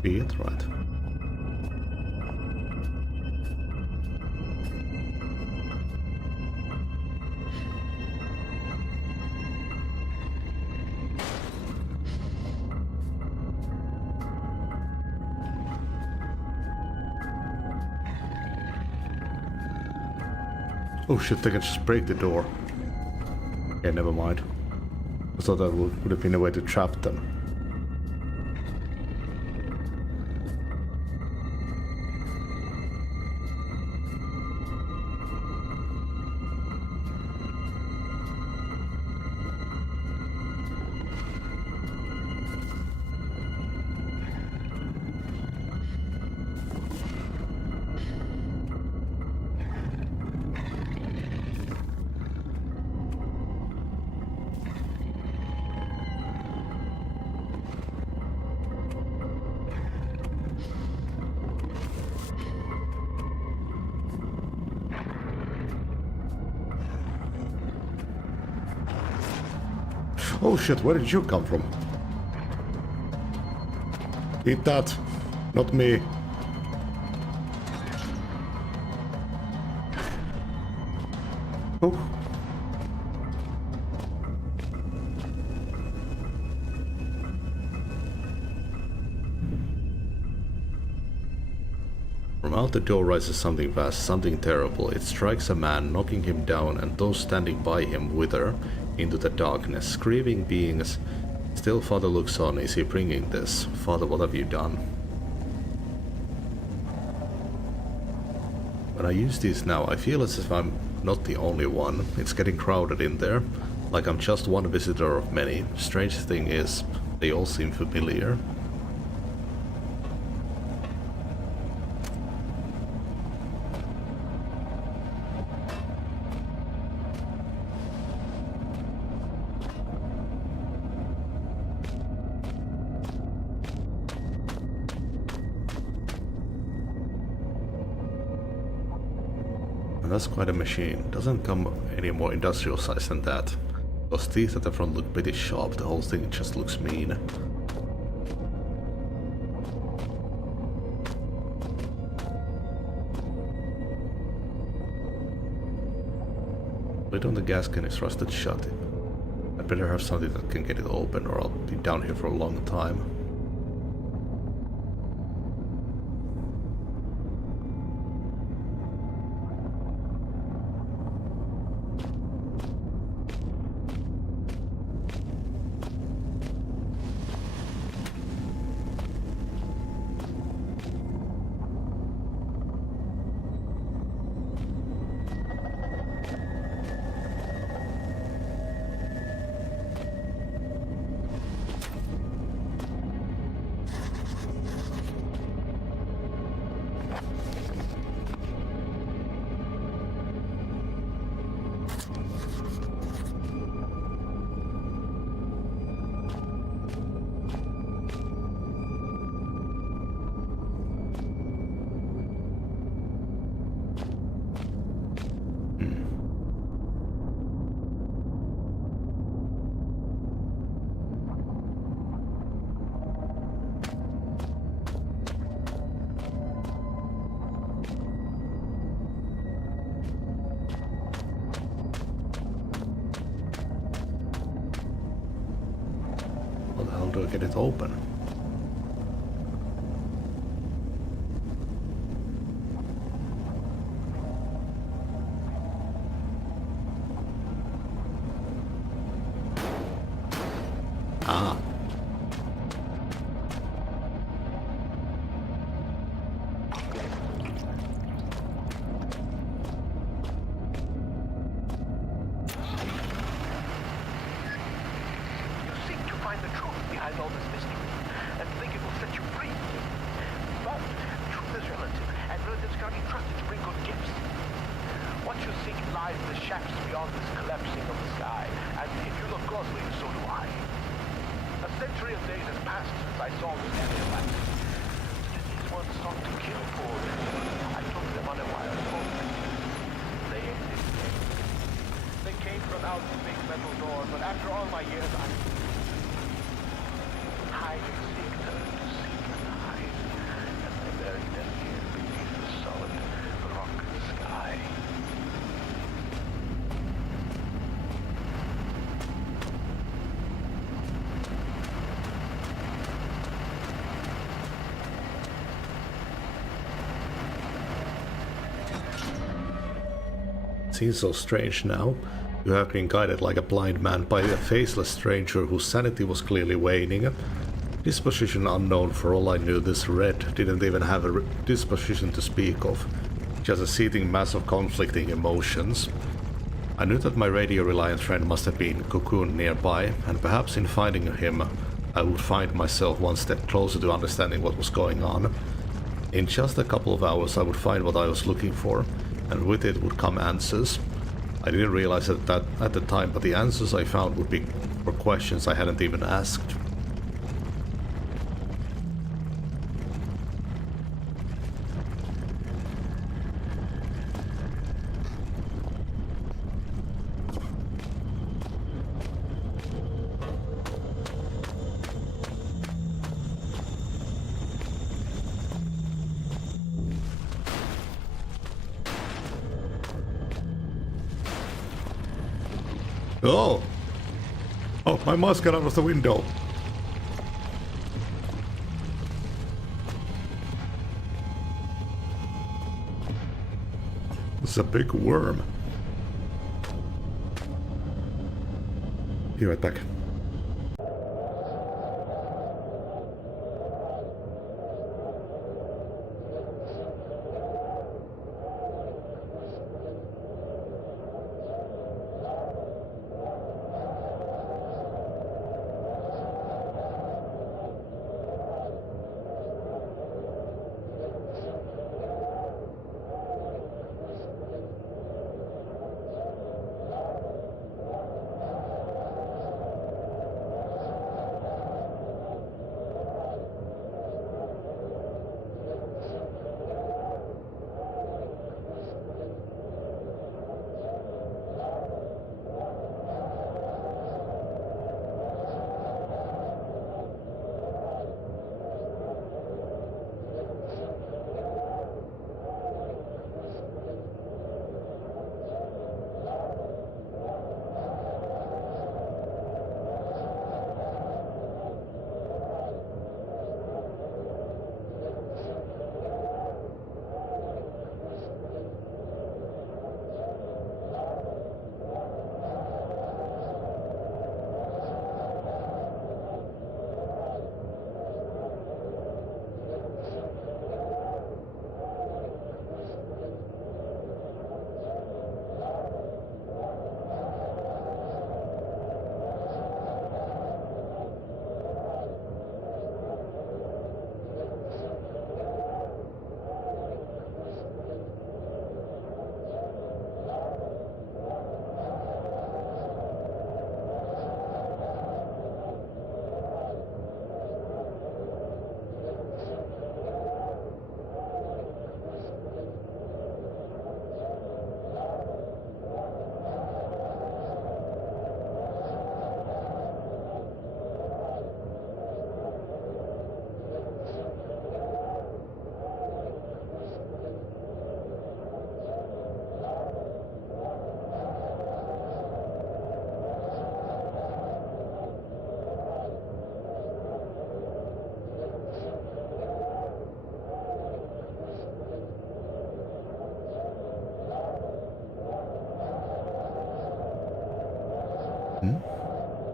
Be it right. Oh shit, they can just break the door. Okay, never mind. I thought that would have been a way to trap them. Oh shit, where did you come from? Eat that. Not me. Oh. From out the door rises something vast, something terrible. It strikes a man, knocking him down, and those standing by him wither into the darkness. Screaming beings. Still Father looks on. Is he bringing this? Father, what have you done? When I use these now, I feel as if I'm not the only one. It's getting crowded in there. Like I'm just one visitor of many. Strange thing is, they all seem familiar. That's quite a machine. Doesn't come any more industrial size than that. Those teeth at the front look pretty sharp. The whole thing just looks mean. Lid on the gas can is rusted shut. I'd better have something that can get it open, or I'll be down here for a long time. How do I get it open? Ah. All this mystery and think it will set you free. But truth is relative, and relatives cannot be trusted to bring good gifts. What you seek lies in the shafts beyond this collapsing of the sky, and if you look closely, so do I. A century of days has passed since I saw this area last. These ones sought to kill for I took them on a wild hope. They ended. They came from out the big metal door, but after all my years, I seek them to seek and hide, and they buried them here beneath the solid rock sky. seems so strange now. You have been guided like a blind man by a faceless stranger whose sanity was clearly waning. Disposition unknown. For all I knew, this Red didn't even have a disposition to speak of. Just a seething mass of conflicting emotions. I knew that my radio-reliant friend must have been cocooned nearby, and perhaps in finding him, I would find myself one step closer to understanding what was going on. In just a couple of hours I would find what I was looking for, and with it would come answers. I didn't realize that at the time, but the answers I found would be for questions I hadn't even asked. Oh! Oh, my mouse got out of the window. It's a big worm. Be right back.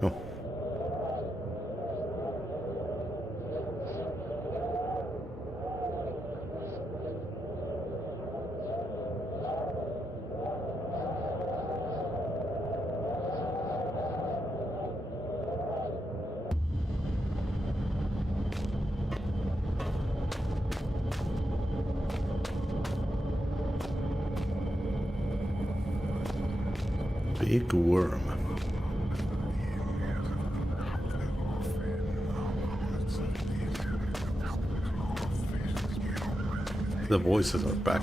Oh. Big worm. The voices are back.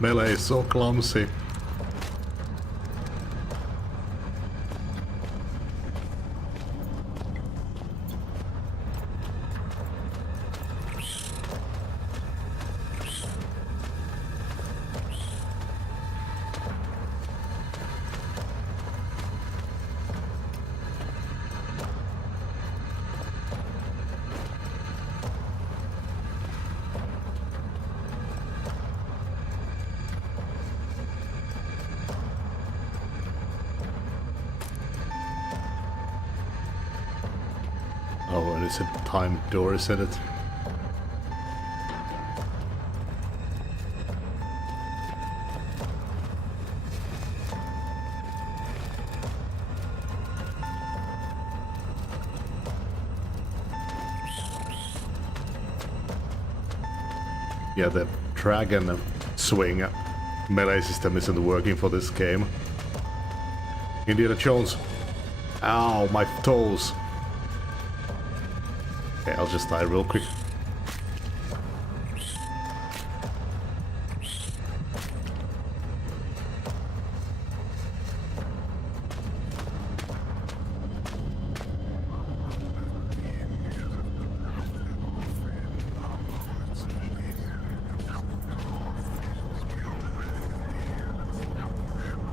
Melee is so clumsy. Oh, and it's a timed door, isn't it? Yeah, the dragon swing melee system isn't working for this game. Indiana Jones. Ow, my toes. Okay, I'll just die real quick.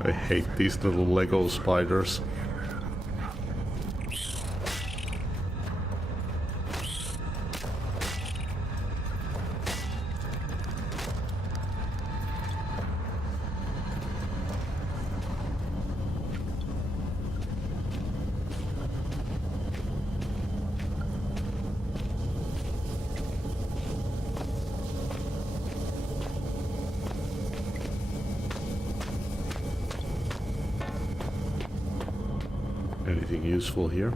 I hate these little Lego spiders. Anything useful here?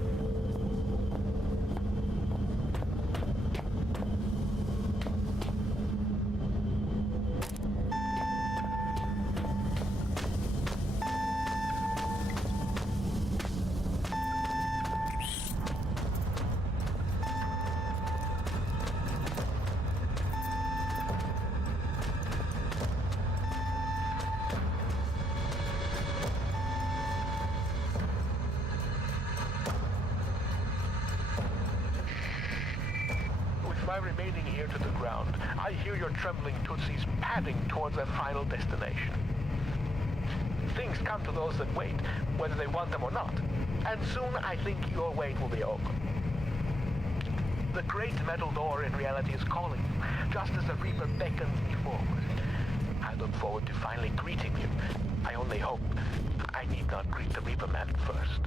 By remaining here to the ground, I hear your trembling Tootsies padding towards their final destination. Things come to those that wait, whether they want them or not, and soon I think your wait will be over. The great metal door in reality is calling you, just as the Reaper beckons me forward. I look forward to finally greeting you. I only hope I need not greet the Reaper man first.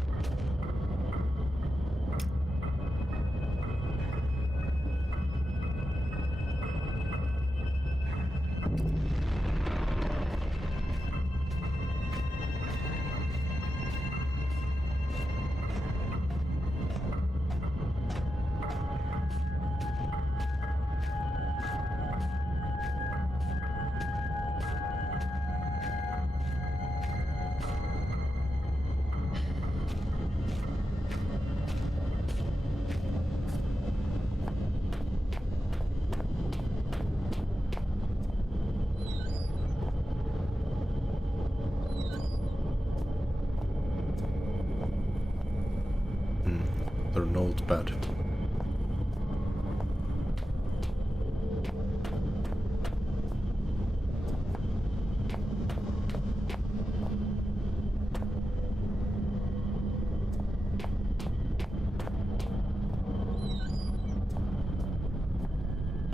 Their notepad.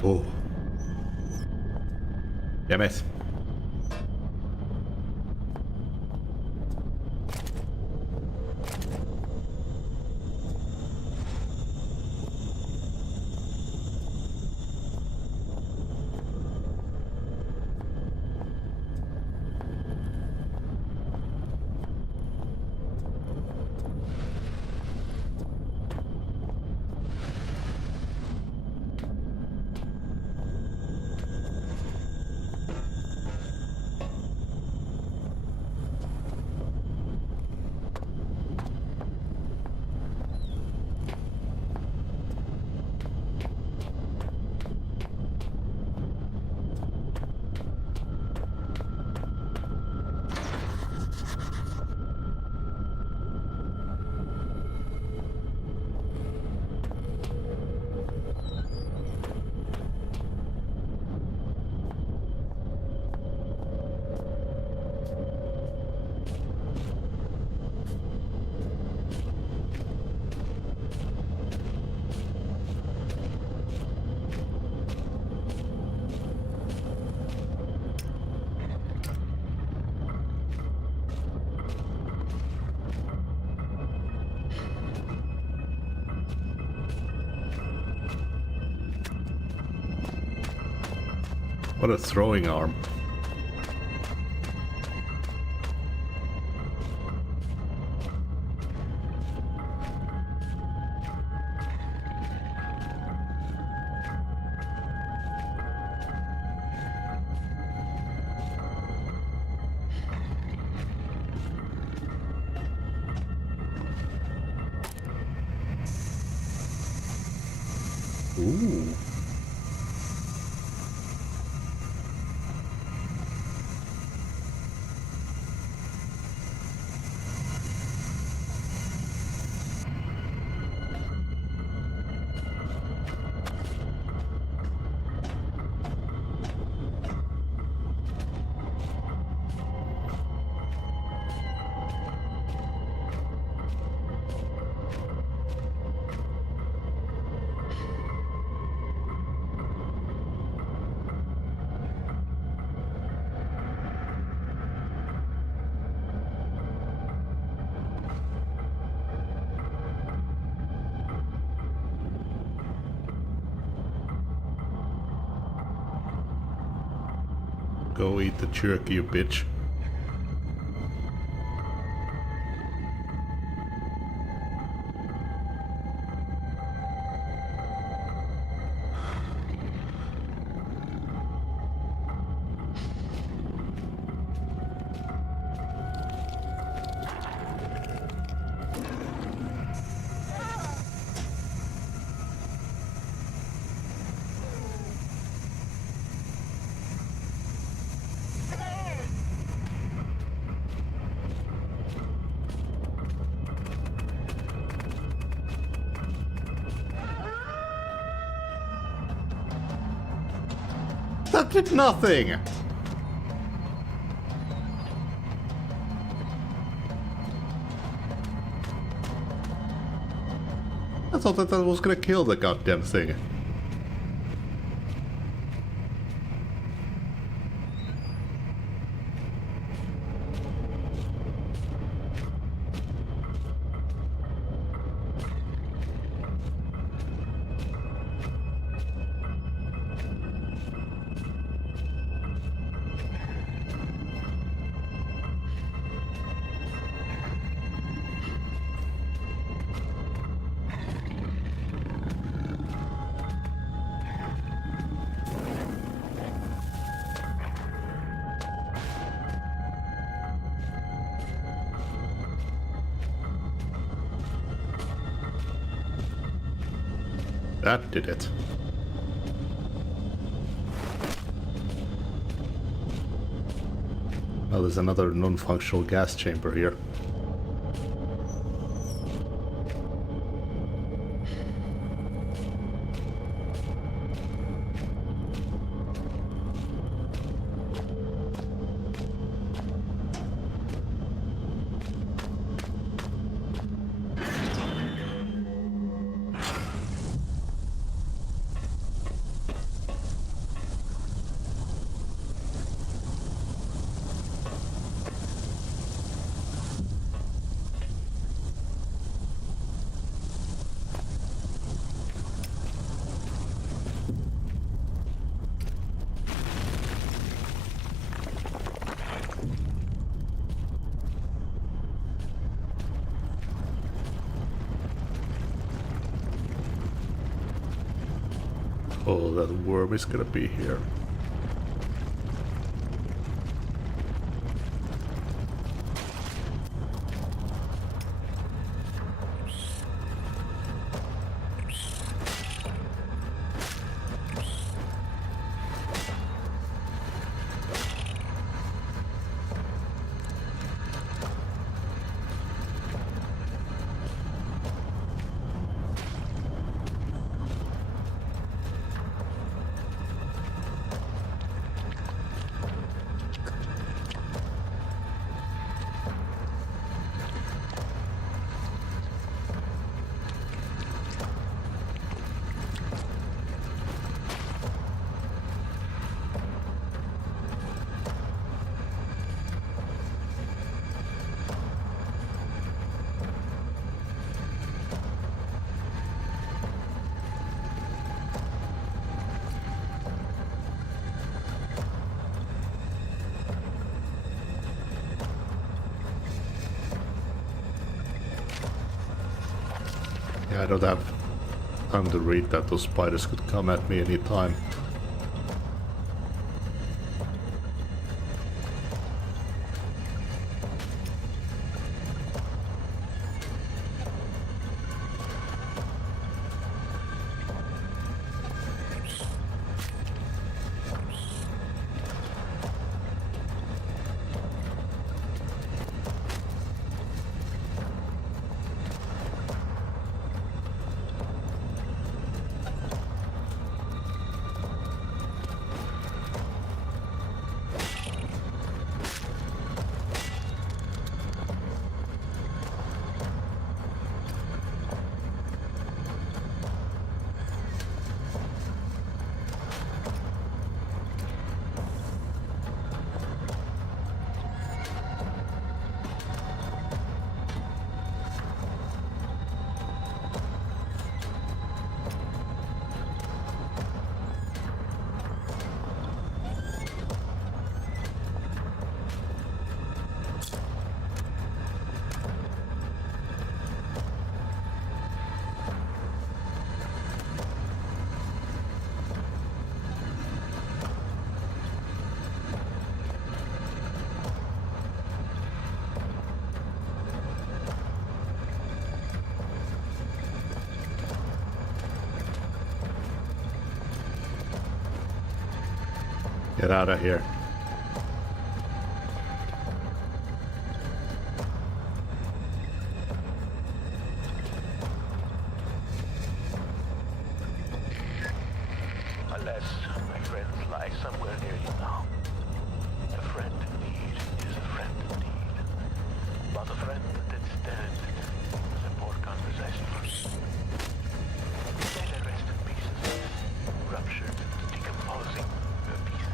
Oh. Damn it. What a throwing arm. Ooh. Go eat the jerky, you bitch. That did nothing! I thought that was gonna kill the goddamn thing. That did it. Oh, there's another non-functional gas chamber here. Oh, that worm is gonna be here. I don't have time to read that. Those spiders could come at me anytime. Get out of here. Unless my friends lie somewhere near you now. A friend in need is a friend indeed. But a friend that stands is a poor conversation. May they rest in pieces, ruptured, decomposing their pieces.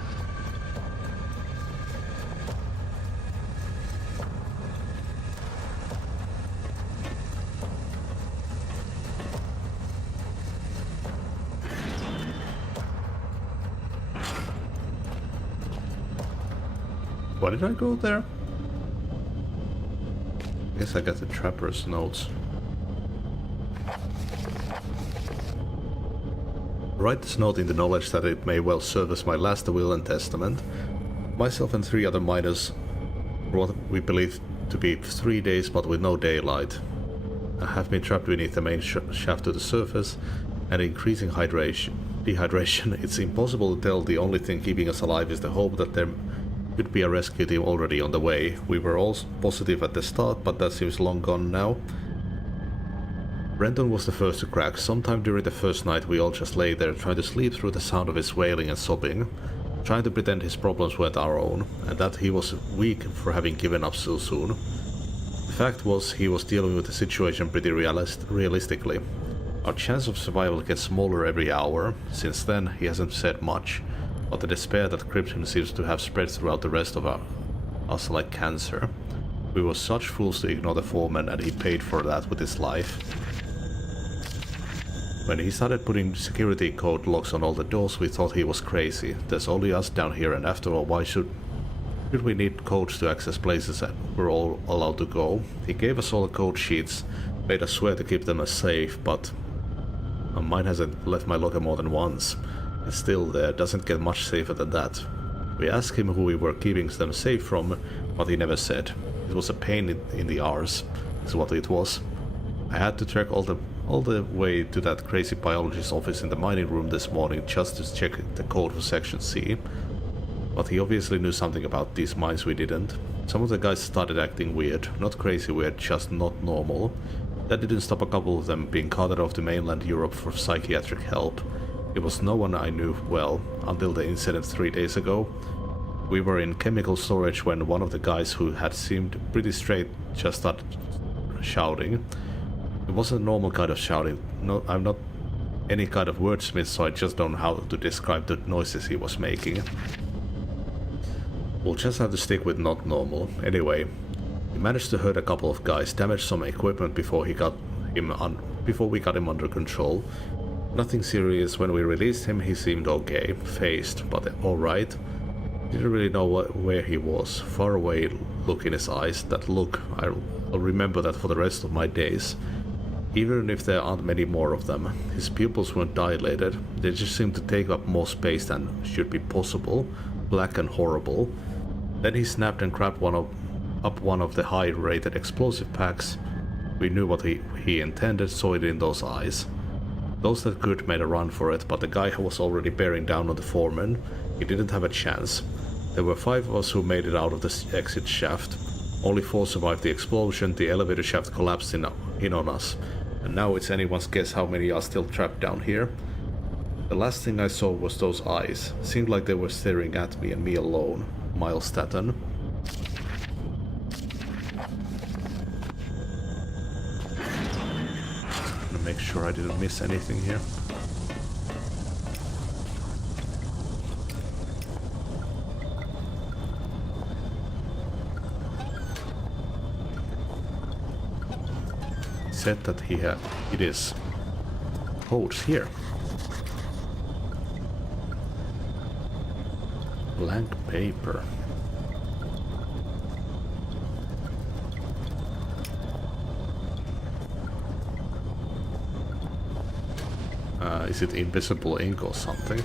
Why did I go there? I guess I got the trapper's notes. Write this note in the knowledge that it may well serve as my last will and testament. Myself and 3 other miners for what we believe to be 3 days but with no daylight. I have been trapped beneath the main shaft to the surface and increasing dehydration. It's impossible to tell. The only thing keeping us alive is the hope that there could be a rescue team already on the way. We were all positive at the start, but that seems long gone now. Renton was the first to crack. Sometime during the first night we all just lay there trying to sleep through the sound of his wailing and sobbing, trying to pretend his problems weren't our own, and that he was weak for having given up so soon. The fact was, he was dealing with the situation pretty realistically. Our chance of survival gets smaller every hour. Since then he hasn't said much, but the despair that gripped him seems to have spread throughout the rest of us like cancer. We were such fools to ignore the foreman, and he paid for that with his life. When he started putting security code locks on all the doors, we thought he was crazy. There's only us down here, and after all, why should we need codes to access places that we're all allowed to go? He gave us all the code sheets, made us swear to keep them as safe, but mine hasn't left my locker more than once. It's still there, doesn't get much safer than that. We asked him who we were keeping them safe from, but he never said. It was a pain in the arse, is what it was. I had to trek all the way to that crazy biologist's office in the mining room this morning just to check the code for Section C. But he obviously knew something about these mines we didn't. Some of the guys started acting weird, not crazy weird, just not normal. That didn't stop a couple of them being carted off to mainland Europe for psychiatric help. It was no one I knew well, until the incident 3 days ago. We were in chemical storage when one of the guys who had seemed pretty straight just started shouting. It wasn't a normal kind of shouting. No, I'm not any kind of wordsmith, so I just don't know how to describe the noises he was making. We'll just have to stick with not normal. Anyway, we managed to hurt a couple of guys, damage some equipment before we got him under control. Nothing serious. When we released him, he seemed okay, phased, but alright. Didn't really know where he was. Far away look in his eyes. That look, I'll remember that for the rest of my days. Even if there aren't many more of them, his pupils weren't dilated, they just seemed to take up more space than should be possible, black and horrible. Then he snapped and grabbed up one of the high-rated explosive packs. We knew what he intended, saw it in those eyes. Those that could made a run for it, but the guy who was already bearing down on the foreman, he didn't have a chance. There were 5 of us who made it out of the exit shaft. Only 4 survived the explosion, the elevator shaft collapsed in on us. And now it's anyone's guess how many are still trapped down here. The last thing I saw was those eyes. Seemed like they were staring at me and me alone. Miles Staton. Gonna make sure I didn't miss anything here. Said that he had it is. Oh, it's here. Blank paper. Is it invisible ink or something?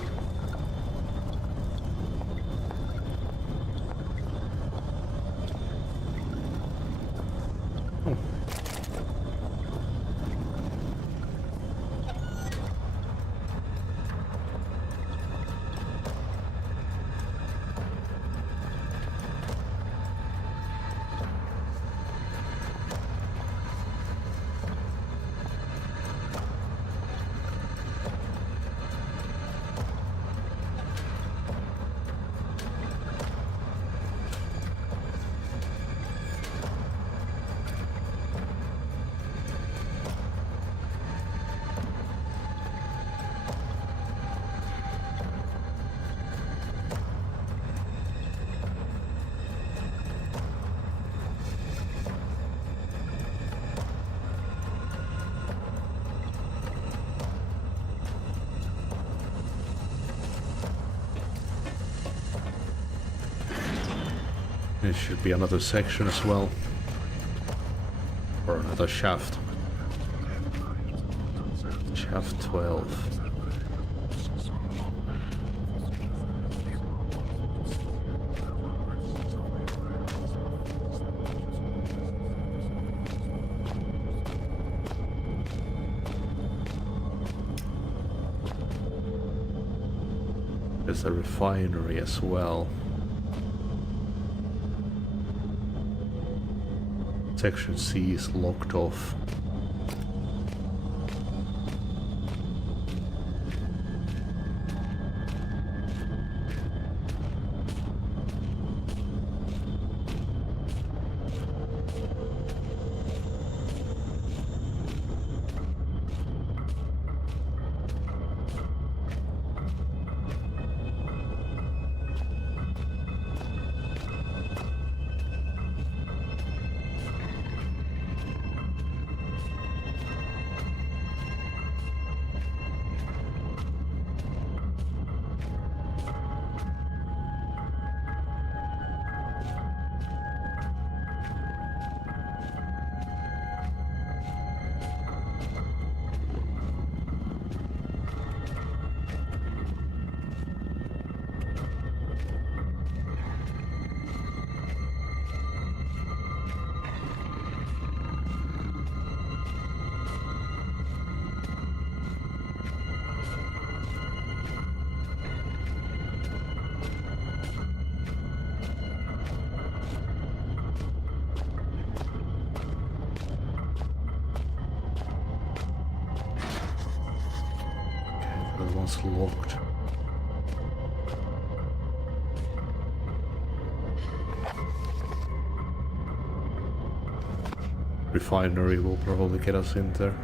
There should be another section as well. Or another shaft. Shaft 12. There's a refinery as well. Section C is locked off. One's locked. Refinery will probably get us in there.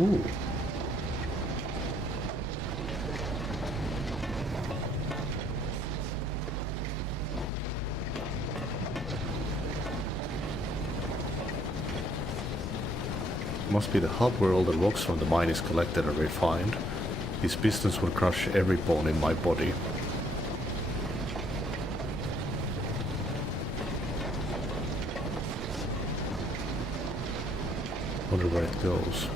Ooh. Must be the hub where all the rocks from the mine is collected and refined. These pistons will crush every bone in my body. Wonder where it goes.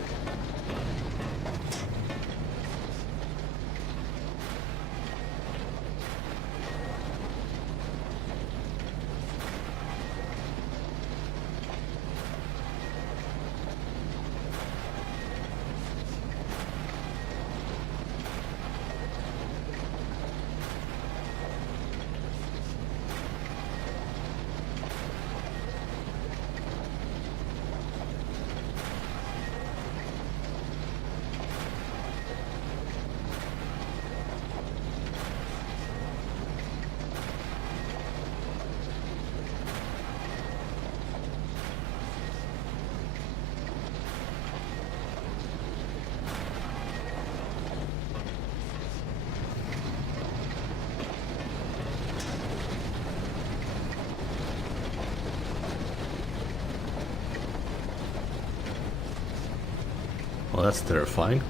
Well, that's terrifying.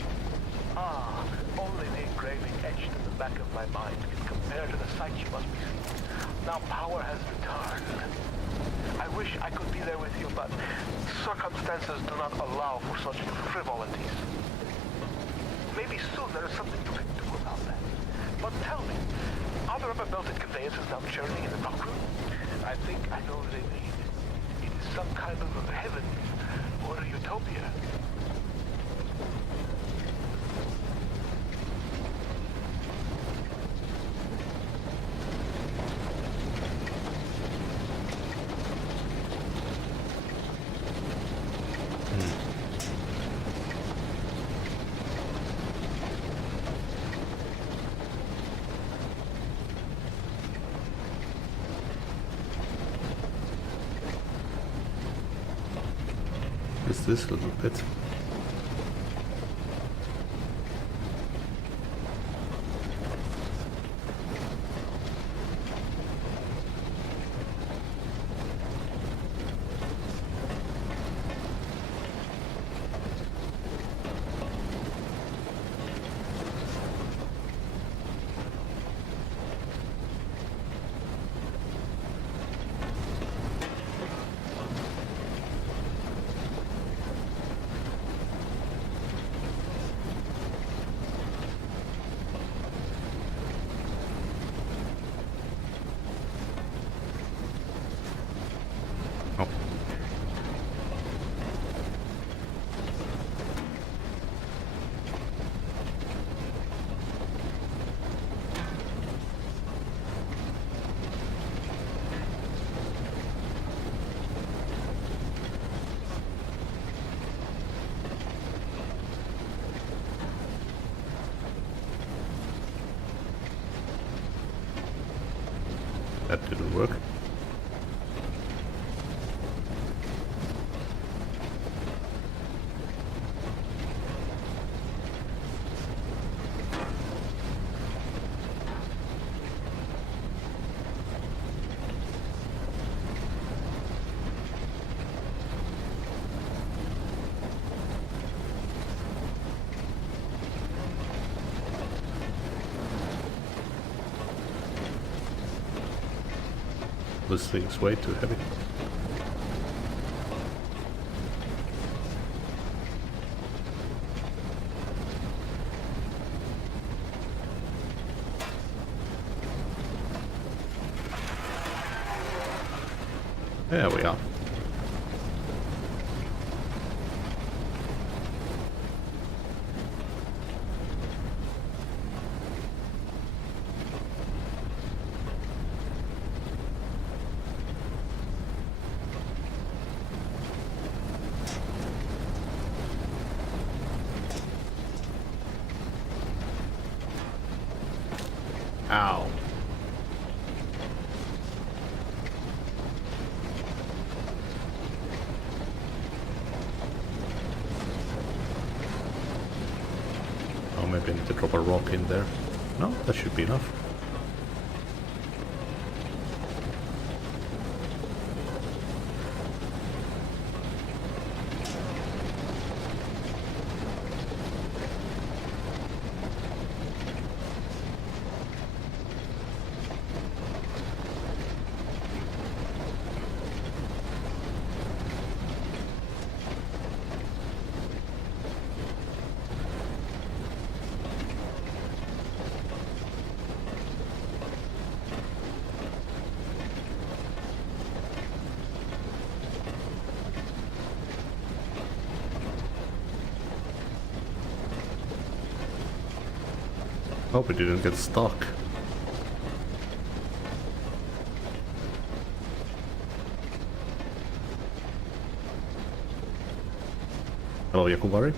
Ah, only the engraving etched in the back of my mind can compare to the sight you must be seeing. Now power has returned. I wish I could be there with you, but circumstances do not allow for such frivolities. Maybe soon there is something you can do about that. But tell me, are there ever melted conveyances now churning in the dock room? I think I know they mean. It is some kind of heaven or a utopia. Is this little bit? Oh. That didn't work. This thing's way too heavy. There we are. Ow. to drop a rock in there. No, that should be enough. Hope it didn't get stuck. Hello, Yakuvari.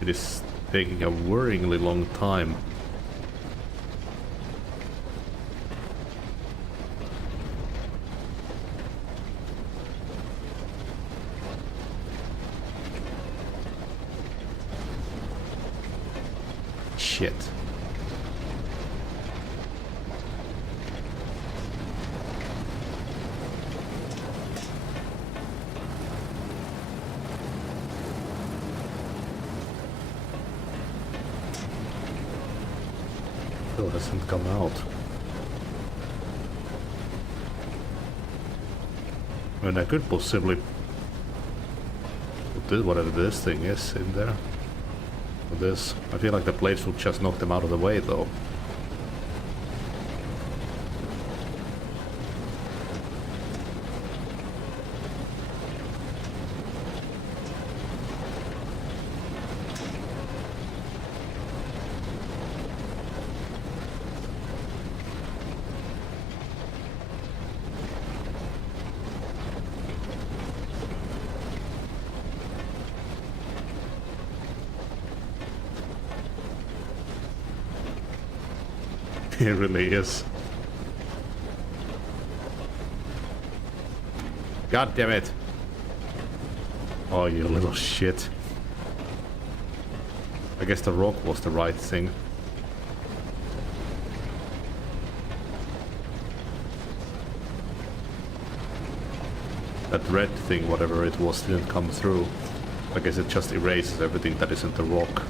It is taking a worryingly long time. Shit. Still hasn't come out. I mean, I could possibly put whatever this thing is in there. This. I feel like the blades will just knock them out of the way though. It really is. God damn it. Oh, you little shit. I guess the rock was the right thing. That red thing, whatever it was, didn't come through. I guess it just erases everything that isn't the rock.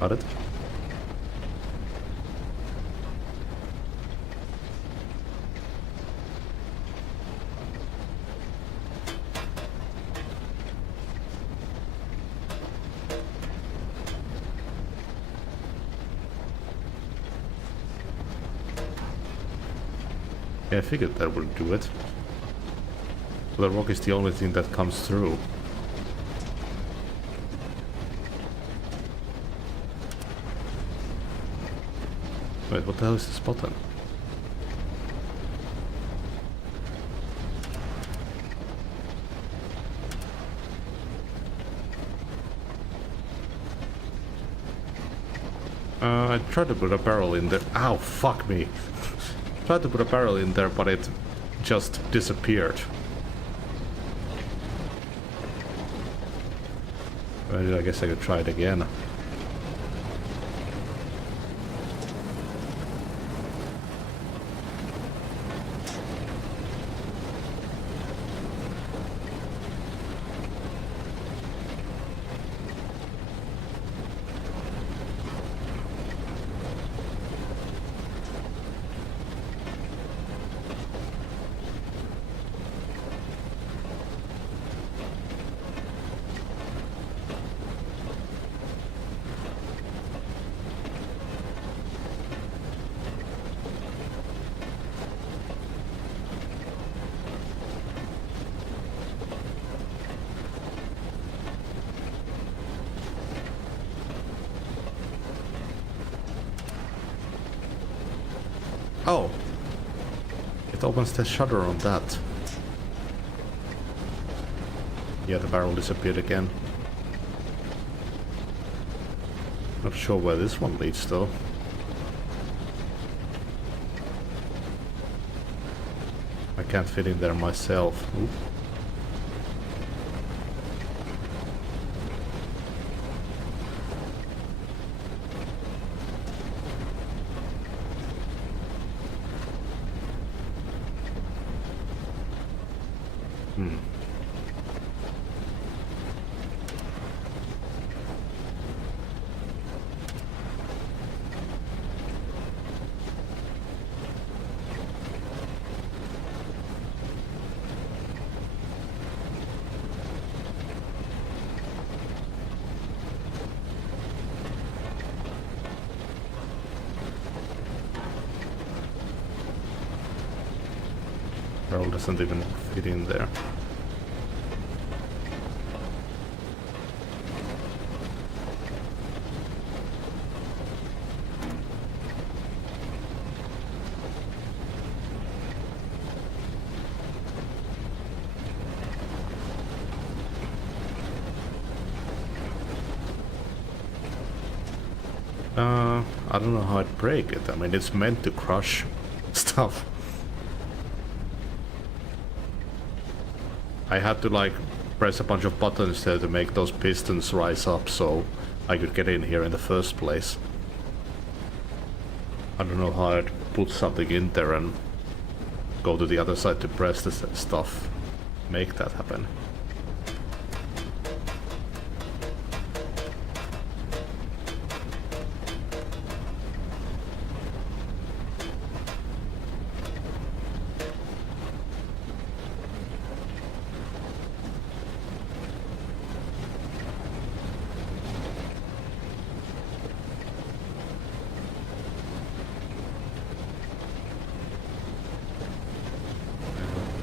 Got it. Yeah, I figured that would do it. So the rock is the only thing that comes through. Wait, what the hell is this button? I tried to put a barrel in there. Ow, fuck me. Tried to put a barrel in there, but it just disappeared. Well, I guess I could try it again. Oh! It opens the shutter on that. Yeah, the barrel disappeared again. Not sure where this one leads though. I can't fit in there myself. Oop. Barrel doesn't even fit in there. I don't know how I'd break it. I mean, it's meant to crush stuff. I had to like press a bunch of buttons there to make those pistons rise up so I could get in here in the first place. I don't know how I'd put something in there and go to the other side to press the stuff. Make that happen.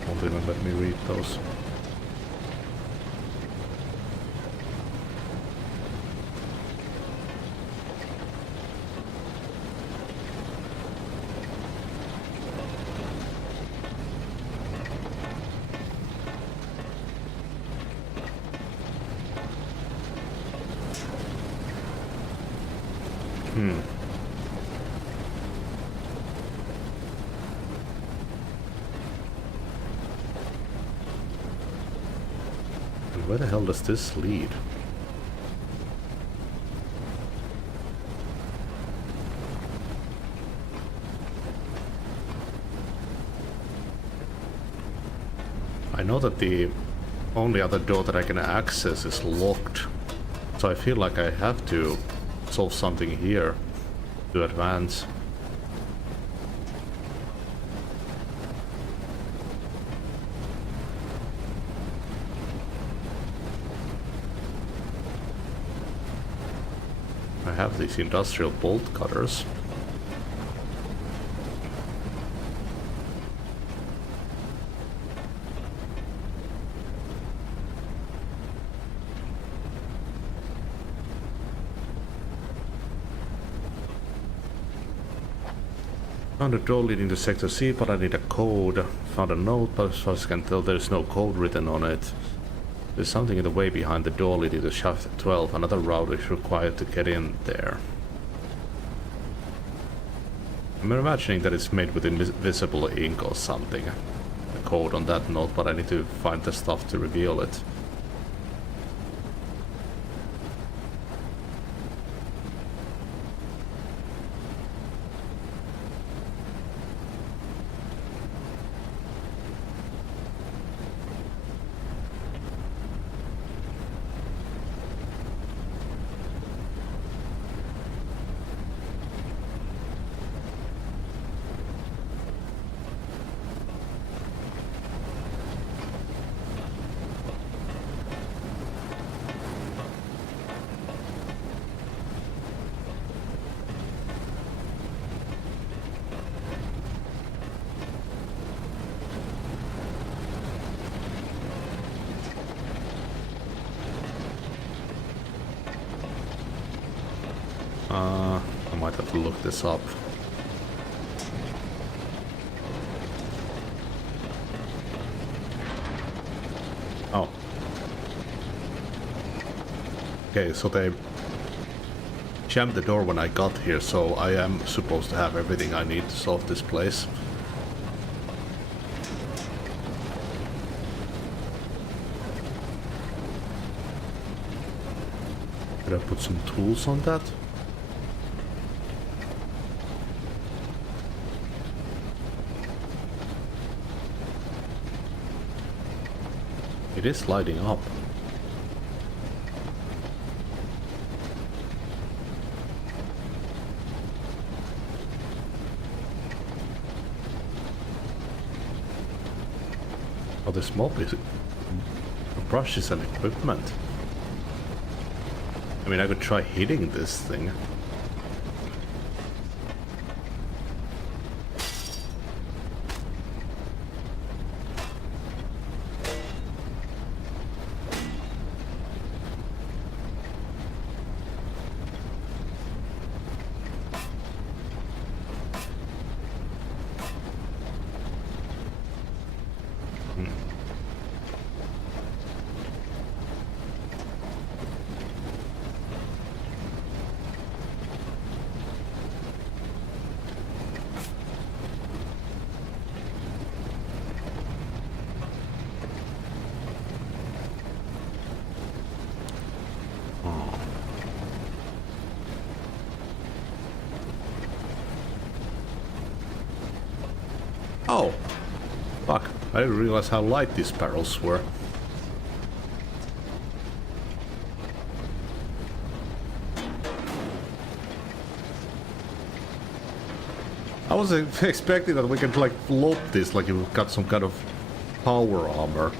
Won't even let me read those. And where the hell does this lead? I know that the only other door that I can access is locked, so I feel like I have to solve something here to advance. I have these industrial bolt cutters. Found a door leading to Sector C, but I need a code. Found a note, but as far as I can tell, there's no code written on it. There's something in the way behind the door leading to Shaft 12. Another route is required to get in there. I'm imagining that it's made with invisible ink or something. A code on that note, but I need to find the stuff to reveal it. I might have to look this up. Oh. Okay, so they jammed the door when I got here, so I am supposed to have everything I need to solve this place. Could I put some tools on that? It is lighting up. Oh, this mob is... The brush is an equipment. I mean, I could try hitting this thing. Oh, fuck. I didn't realize how light these barrels were. I was expecting that we could like float this like you've got some kind of power armor.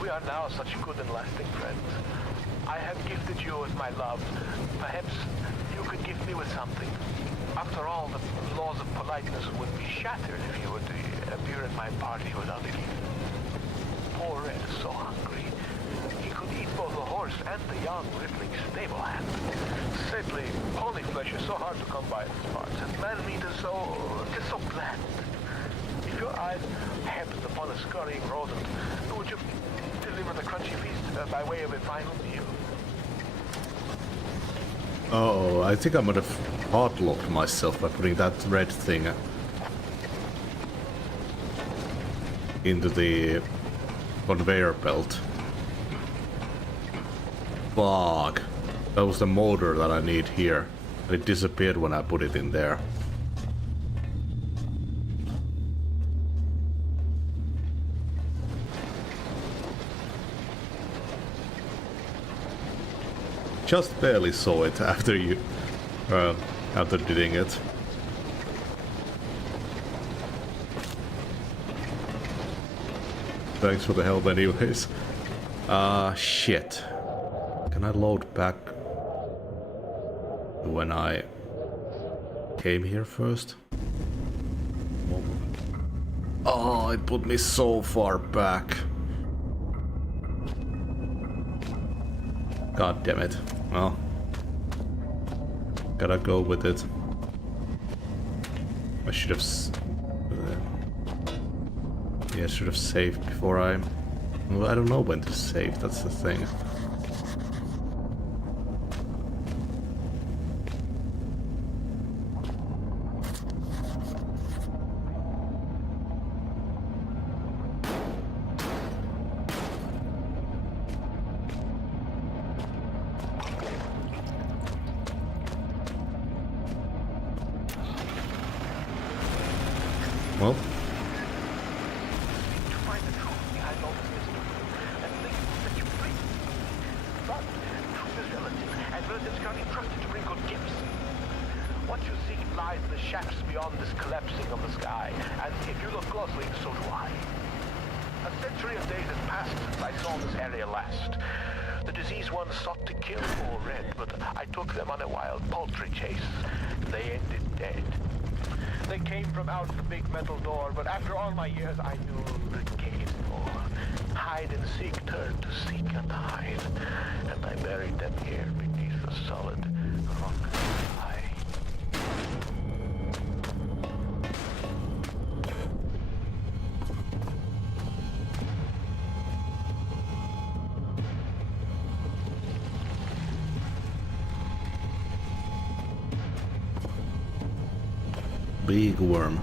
We are now such good and lasting friends. I have gifted you with my love. Perhaps you could gift me with something. After all, the laws of politeness would be shattered if you were to appear at my party without a gift. Poor Red is so hungry. He could eat both the horse and the young rippling stable hand. Sadly, pony flesh is so hard to come by in these parts, and man meat is so bland. If your eyes happened upon a scurrying rodent, would you deliver the crunchy feast by way of a final meal? Oh, I think I might have hard-locked myself by putting that red thing into the conveyor belt. Fuck. That was the motor that I need here. It disappeared when I put it in there. Just barely saw it after you, after doing it. Thanks for the help anyways. Shit. Can I load back when I came here first? Oh, it put me so far back. God damn it. Well, gotta go with it. I should have... yeah, I should have saved before I... Well, I don't know when to save, that's the thing. Well, To find the truth behind all this mystery, and things that you free. But truth is relative, and relatives can't be trusted to bring good gifts. What you seek lies in the shafts beyond this collapsing of the sky, and if you look closely, so do I. A century of days has passed since I saw this area last. The diseased ones sought to kill poor Red, but I took them on a wild poultry chase. They ended dead. They came from out the big metal door, but after all my years, I knew the cave door. Hide and seek turned to seek and hide, and I buried them here beneath the solid rock sky. Big worm.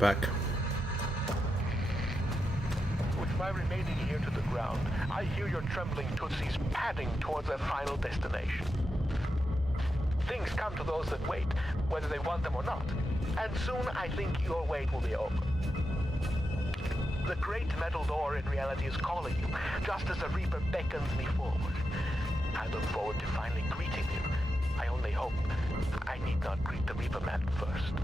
Back. With my remaining ear to the ground, I hear your trembling Tootsies padding towards their final destination. Things come to those that wait, whether they want them or not, and soon I think your wait will be over. The great metal door in reality is calling you, just as the Reaper beckons me forward. I look forward to finally greeting you. I only hope I need not greet the Reaper man first.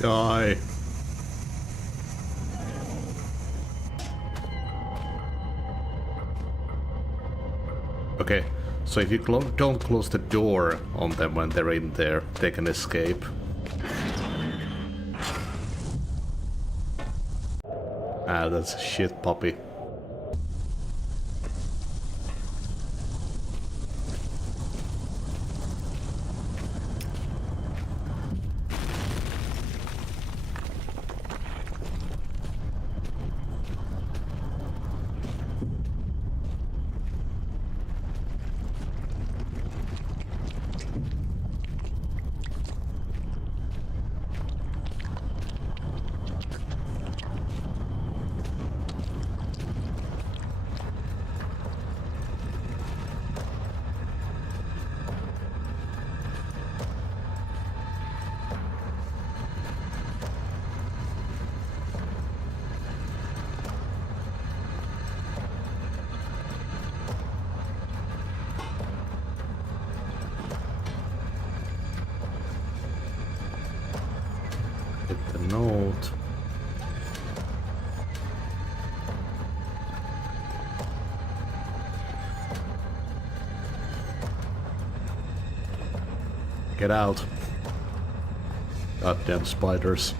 Die. Okay, so if you don't close the door on them when they're in there, they can escape. Ah, that's a shit puppy. Hit the note. Get out. Goddamn spiders.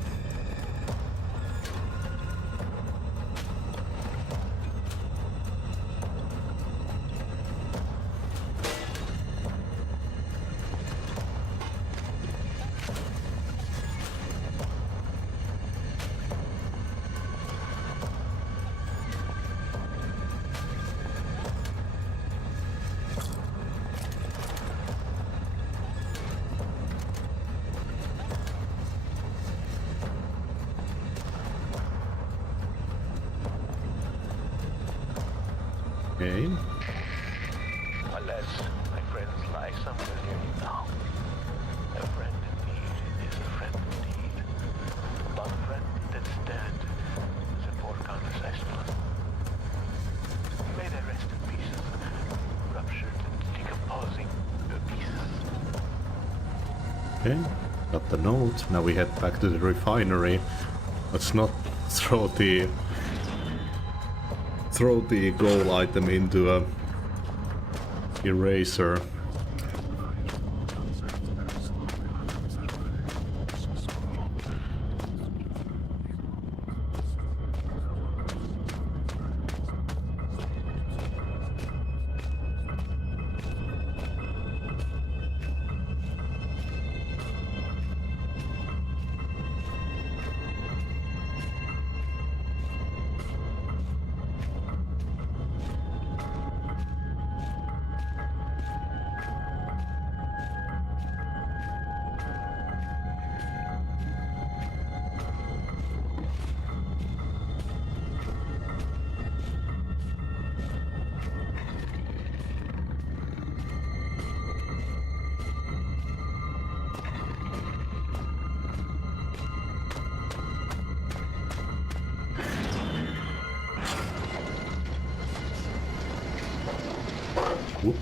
Okay. Unless my friends lie somewhere near you now. A friend indeed is a friend indeed. But a friend that's dead is a poor conversation. May they rest in pieces, ruptured and decomposing pieces. Okay. Got the note. Now we head back to the refinery. Let's not throw the goal item into a eraser. Whoop.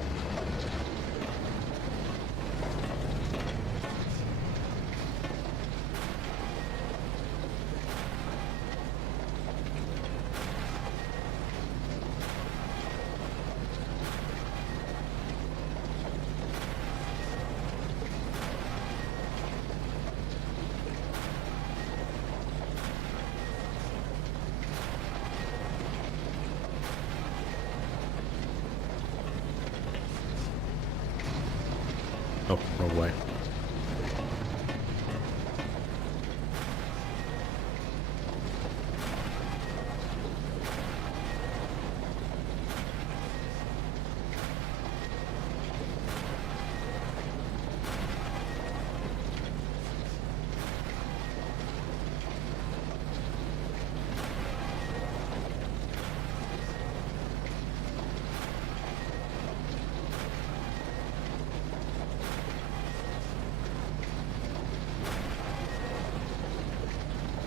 Oh, wrong way.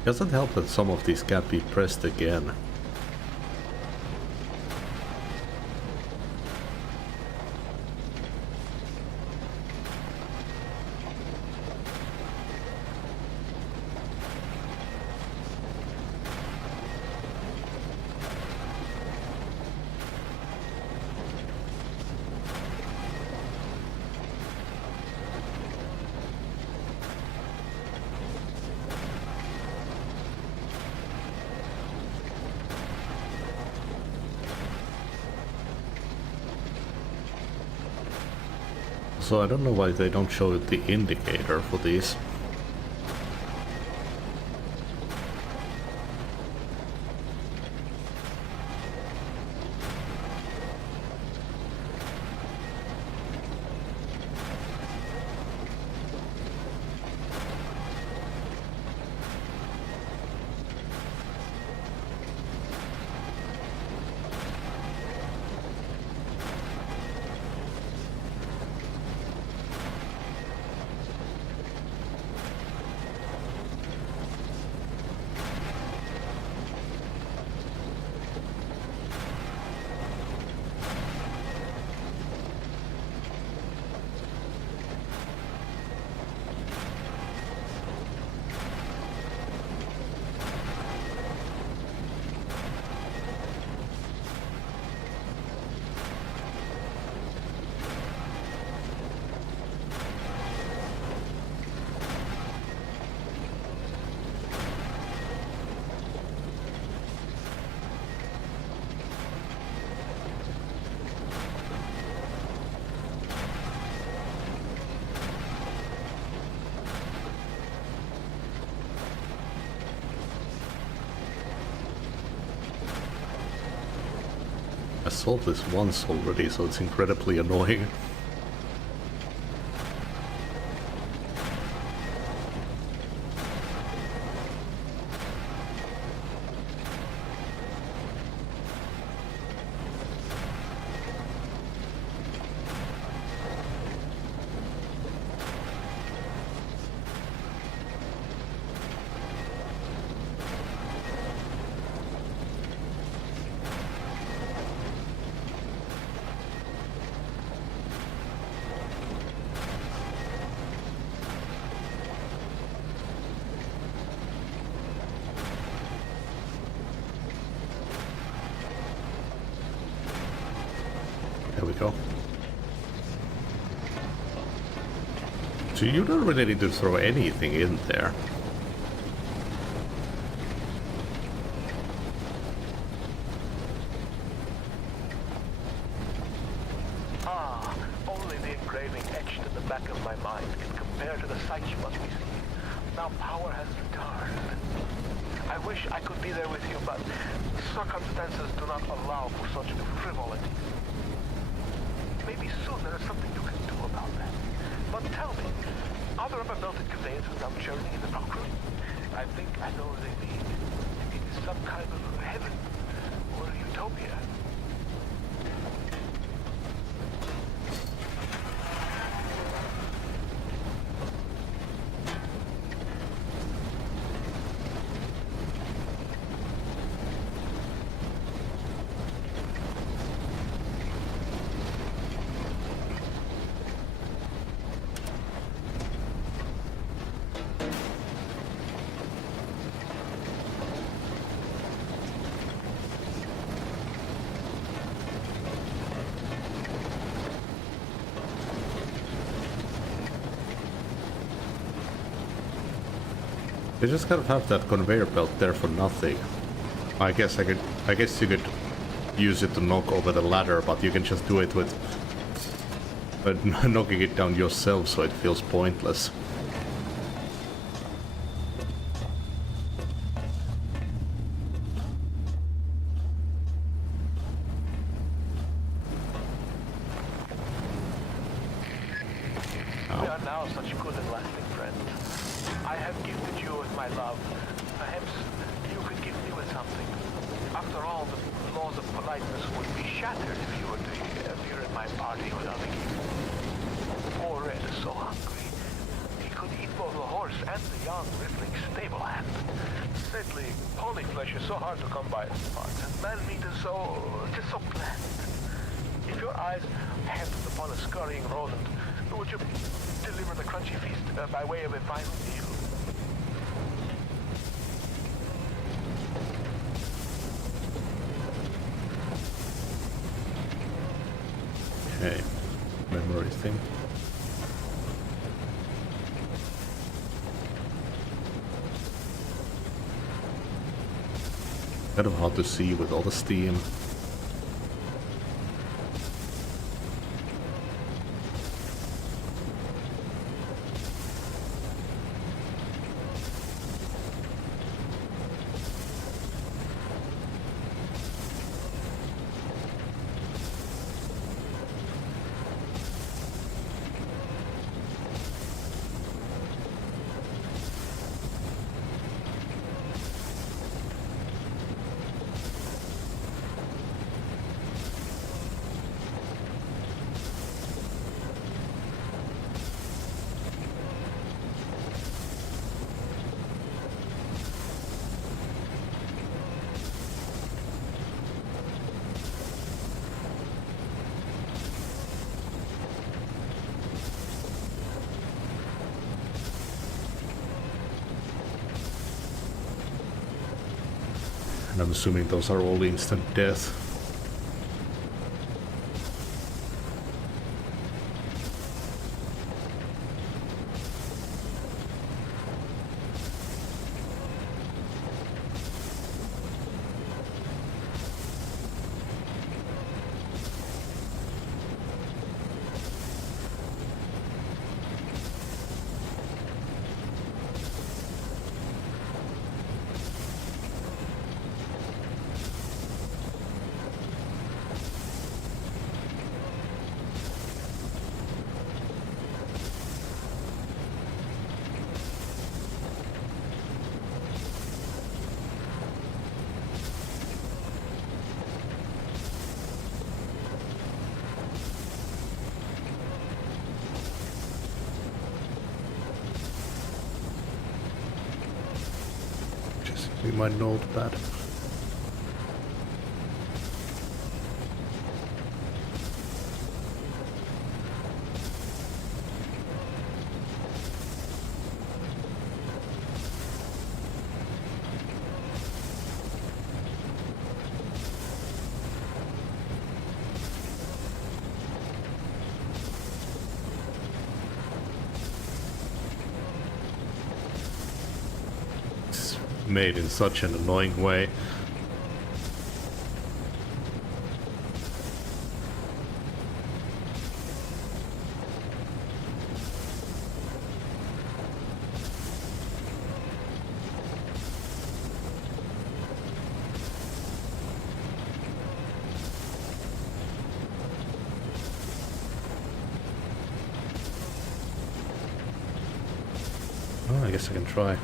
Doesn't help that some of these can't be pressed again. So I don't know why they don't show the indicator for these. I solved this once already, so it's incredibly annoying. There we go. So you don't really need to throw anything in there. Ah, only the engraving etched in the back of my mind can compare to the sight you must be seeing. Now power has returned. I wish I could be there with you, but circumstances do not allow for such frivolity. Maybe soon there is something you can do about that. But tell me, are there ever melted conveyances now churning in the dark room? I think I know what they mean. It is some kind of heaven or utopia. They just kind of have that conveyor belt there for nothing. I guess you could use it to knock over the ladder, but you can just do it with knocking it down yourself, so it feels pointless. We are now such good and lasting friends. I have gifted you with my love. Perhaps you could gift me with something. After all, the laws of politeness would be shattered if you were to appear at my party without a gift. Poor Red is so hungry. He could eat both the horse and the young, rippling stable hand. Sadly, pony flesh is so hard to come by at parts, and man meat is so bland. If your eyes happened upon a scurrying rodent, would you deliver the crunchy feast by way of a final meal? Okay, memory thing. Kind of hard to see with all the steam. And I'm assuming those are all instant death. We might notepad. Made in such an annoying way. Oh, I guess I can try.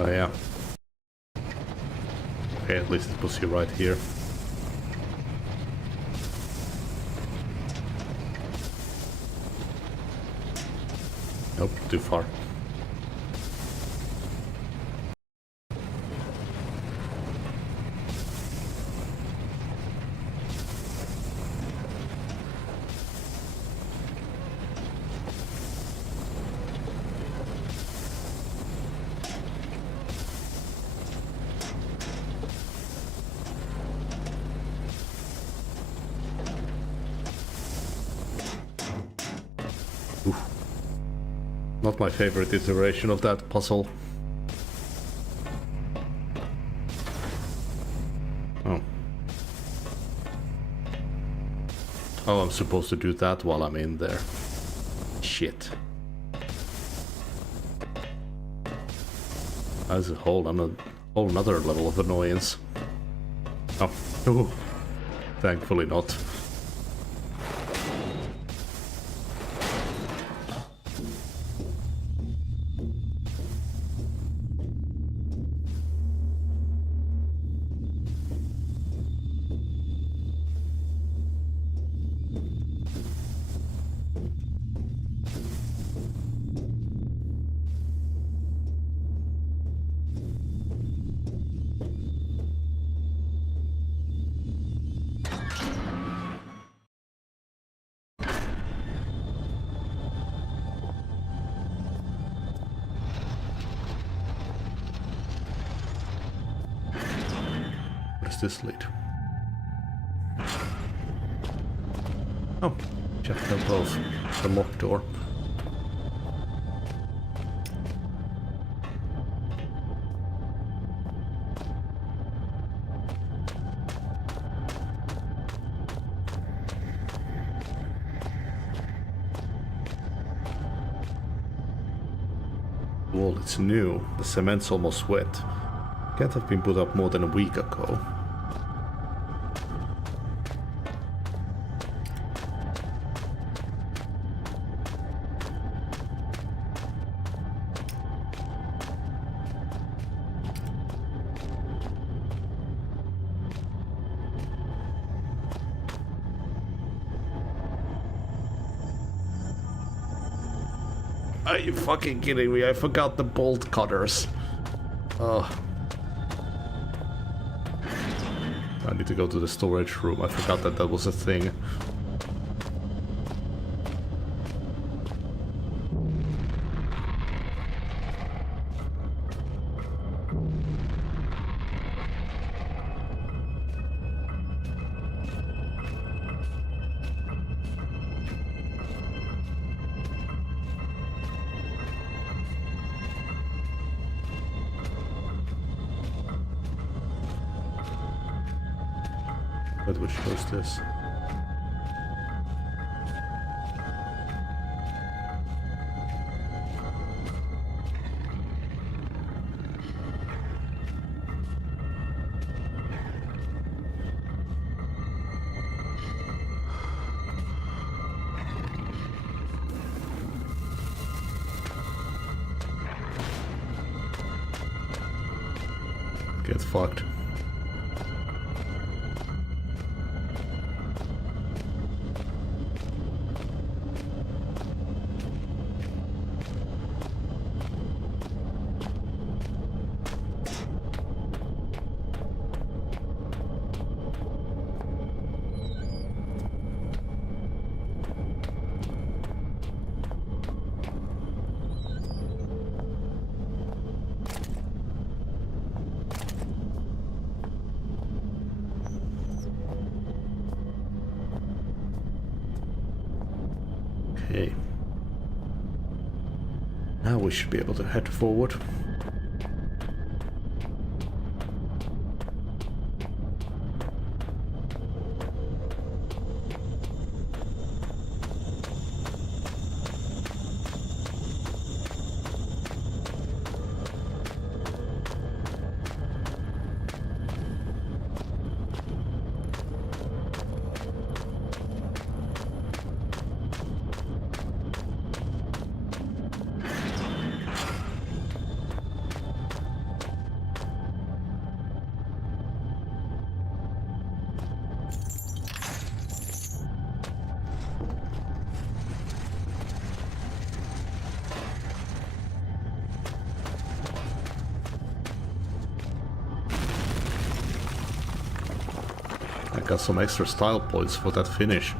Oh yeah. Okay, at least it puts you right here. Nope, too far. Not my favorite iteration of that puzzle. Oh. Oh, I'm supposed to do that while I'm in there. Shit. That's a whole another level of annoyance. Oh. Ooh. Thankfully not. This lead? Oh, check them both. The locked door. Well, it's new. The cement's almost wet. Can't have been put up more than a week ago. Are you fucking kidding me? I forgot the bolt cutters. Oh. I need to go to the storage room. I forgot that was a thing. But which was this? Get fucked. Okay. Now we should be able to head forward. I got some extra style points for that finish.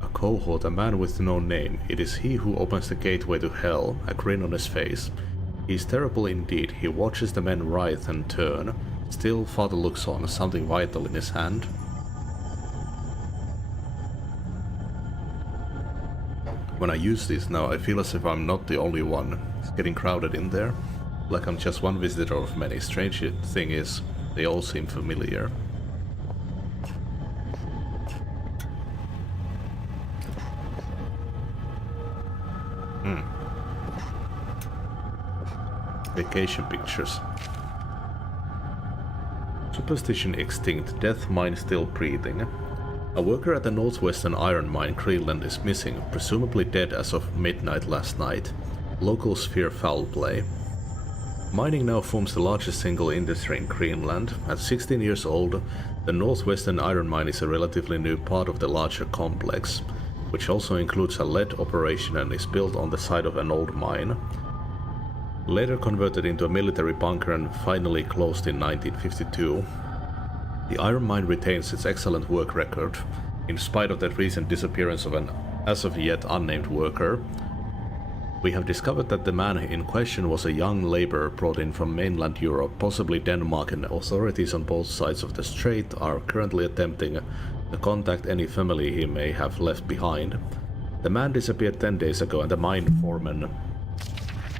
A cohort, a man with no name. It is he who opens the gateway to hell, a grin on his face. He is terrible indeed. He watches the men writhe and turn, Still, father looks on, something vital in his hand. When I use these now, I feel as if I'm not the only one. It's getting crowded in there. Like I'm just one visitor of many. Strange thing is, they all seem familiar. Vacation pictures. Superstition extinct, death mine still breathing. A worker at the northwestern iron mine Greenland is missing, presumably dead as of midnight last night. Locals fear foul play. Mining now forms the largest single industry in Greenland. At 16 years old, the northwestern iron mine is a relatively new part of the larger complex, which also includes a lead operation and is built on the site of an old mine. Later converted into a military bunker and finally closed in 1952. The iron mine retains its excellent work record, in spite of the recent disappearance of an as of yet unnamed worker. We have discovered that the man in question was a young laborer brought in from mainland Europe, possibly Denmark, and authorities on both sides of the strait are currently attempting to contact any family he may have left behind. The man disappeared 10 days ago and the mine foreman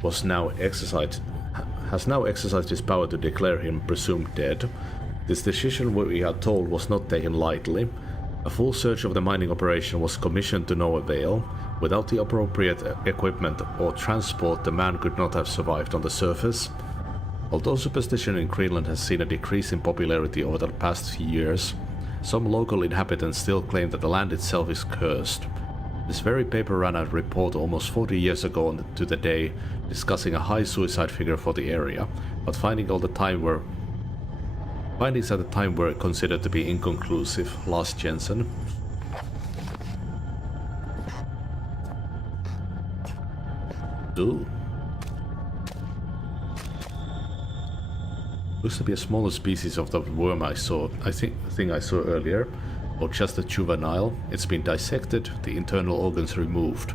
has now exercised his power to declare him presumed dead. This decision, we are told, was not taken lightly. A full search of the mining operation was commissioned to no avail. Without the appropriate equipment or transport, the man could not have survived on the surface. Although superstition in Greenland has seen a decrease in popularity over the past few years, some local inhabitants still claim that the land itself is cursed. This very paper ran a report almost 40 years ago to the day discussing a high suicide figure for the area, but findings at the time were considered to be inconclusive. Lars Jensen. Ooh. Looks to be a smaller species of the worm I saw. I think I saw earlier. Or just a juvenile. It's been dissected, the internal organs removed.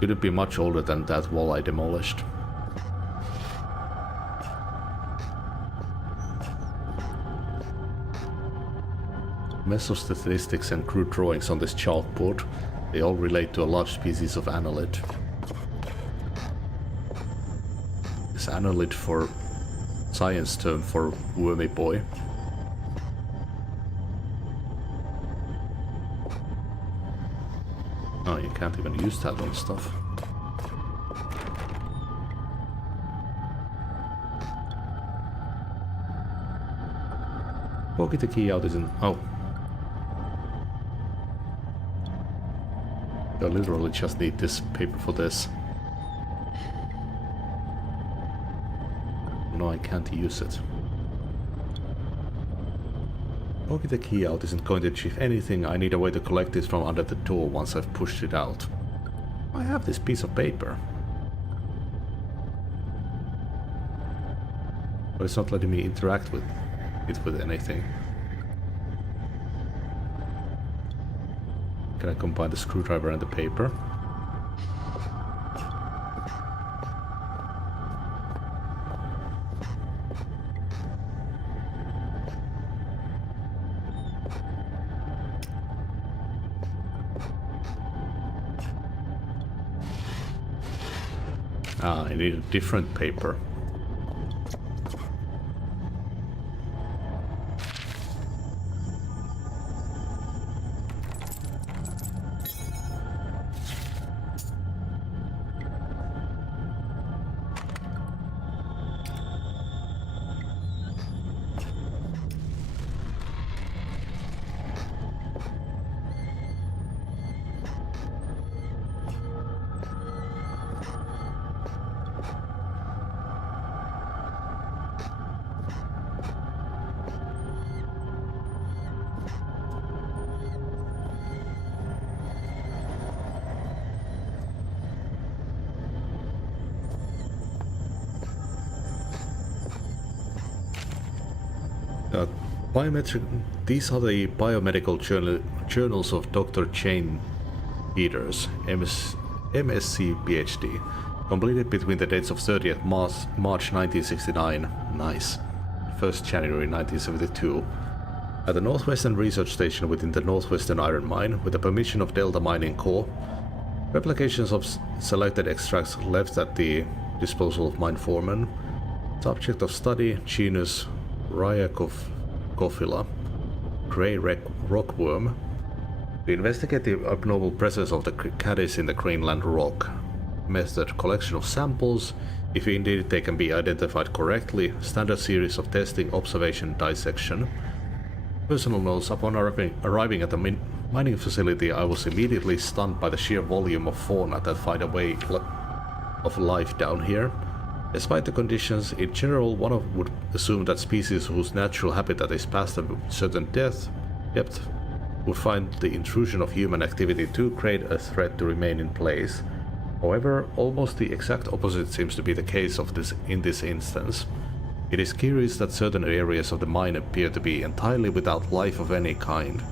Couldn't be much older than that wall I demolished. Mess of statistics and crude drawings on this chalkboard. They all relate to a large species of annelid. Is annelid for science term for wormy boy? Oh, you can't even use that on stuff. Poking the key out isn't... Oh. I literally just need this paper for this. No, I can't use it. Poking the key out isn't going to achieve anything. I need a way to collect it from under the door once I've pushed it out. I have this piece of paper. But it's not letting me interact with it with anything. Can I combine the screwdriver and the paper? Ah, I need a different paper. These are the biomedical journals of Dr. Jane Peters, MSc PhD, completed between the dates of 30th March 1969, nice, 1st January 1972. At the Northwestern Research Station within the Northwestern Iron Mine, with the permission of Delta Mining Corp., replications of selected extracts left at the disposal of mine foreman. Subject of study, genus Rhyacophila, grey rockworm. To investigate the abnormal presence of the caddis in the Greenland rock. Method: collection of samples, if indeed they can be identified correctly, standard series of testing, observation, dissection. Personal notes: upon arriving at the mining facility, I was immediately stunned by the sheer volume of fauna that find a way of life down here. Despite the conditions, in general, one would assume that species whose natural habitat is past a certain depth would find the intrusion of human activity too great a threat to remain in place. However, almost the exact opposite seems to be the case in this instance. It is curious that certain areas of the mine appear to be entirely without life of any kind,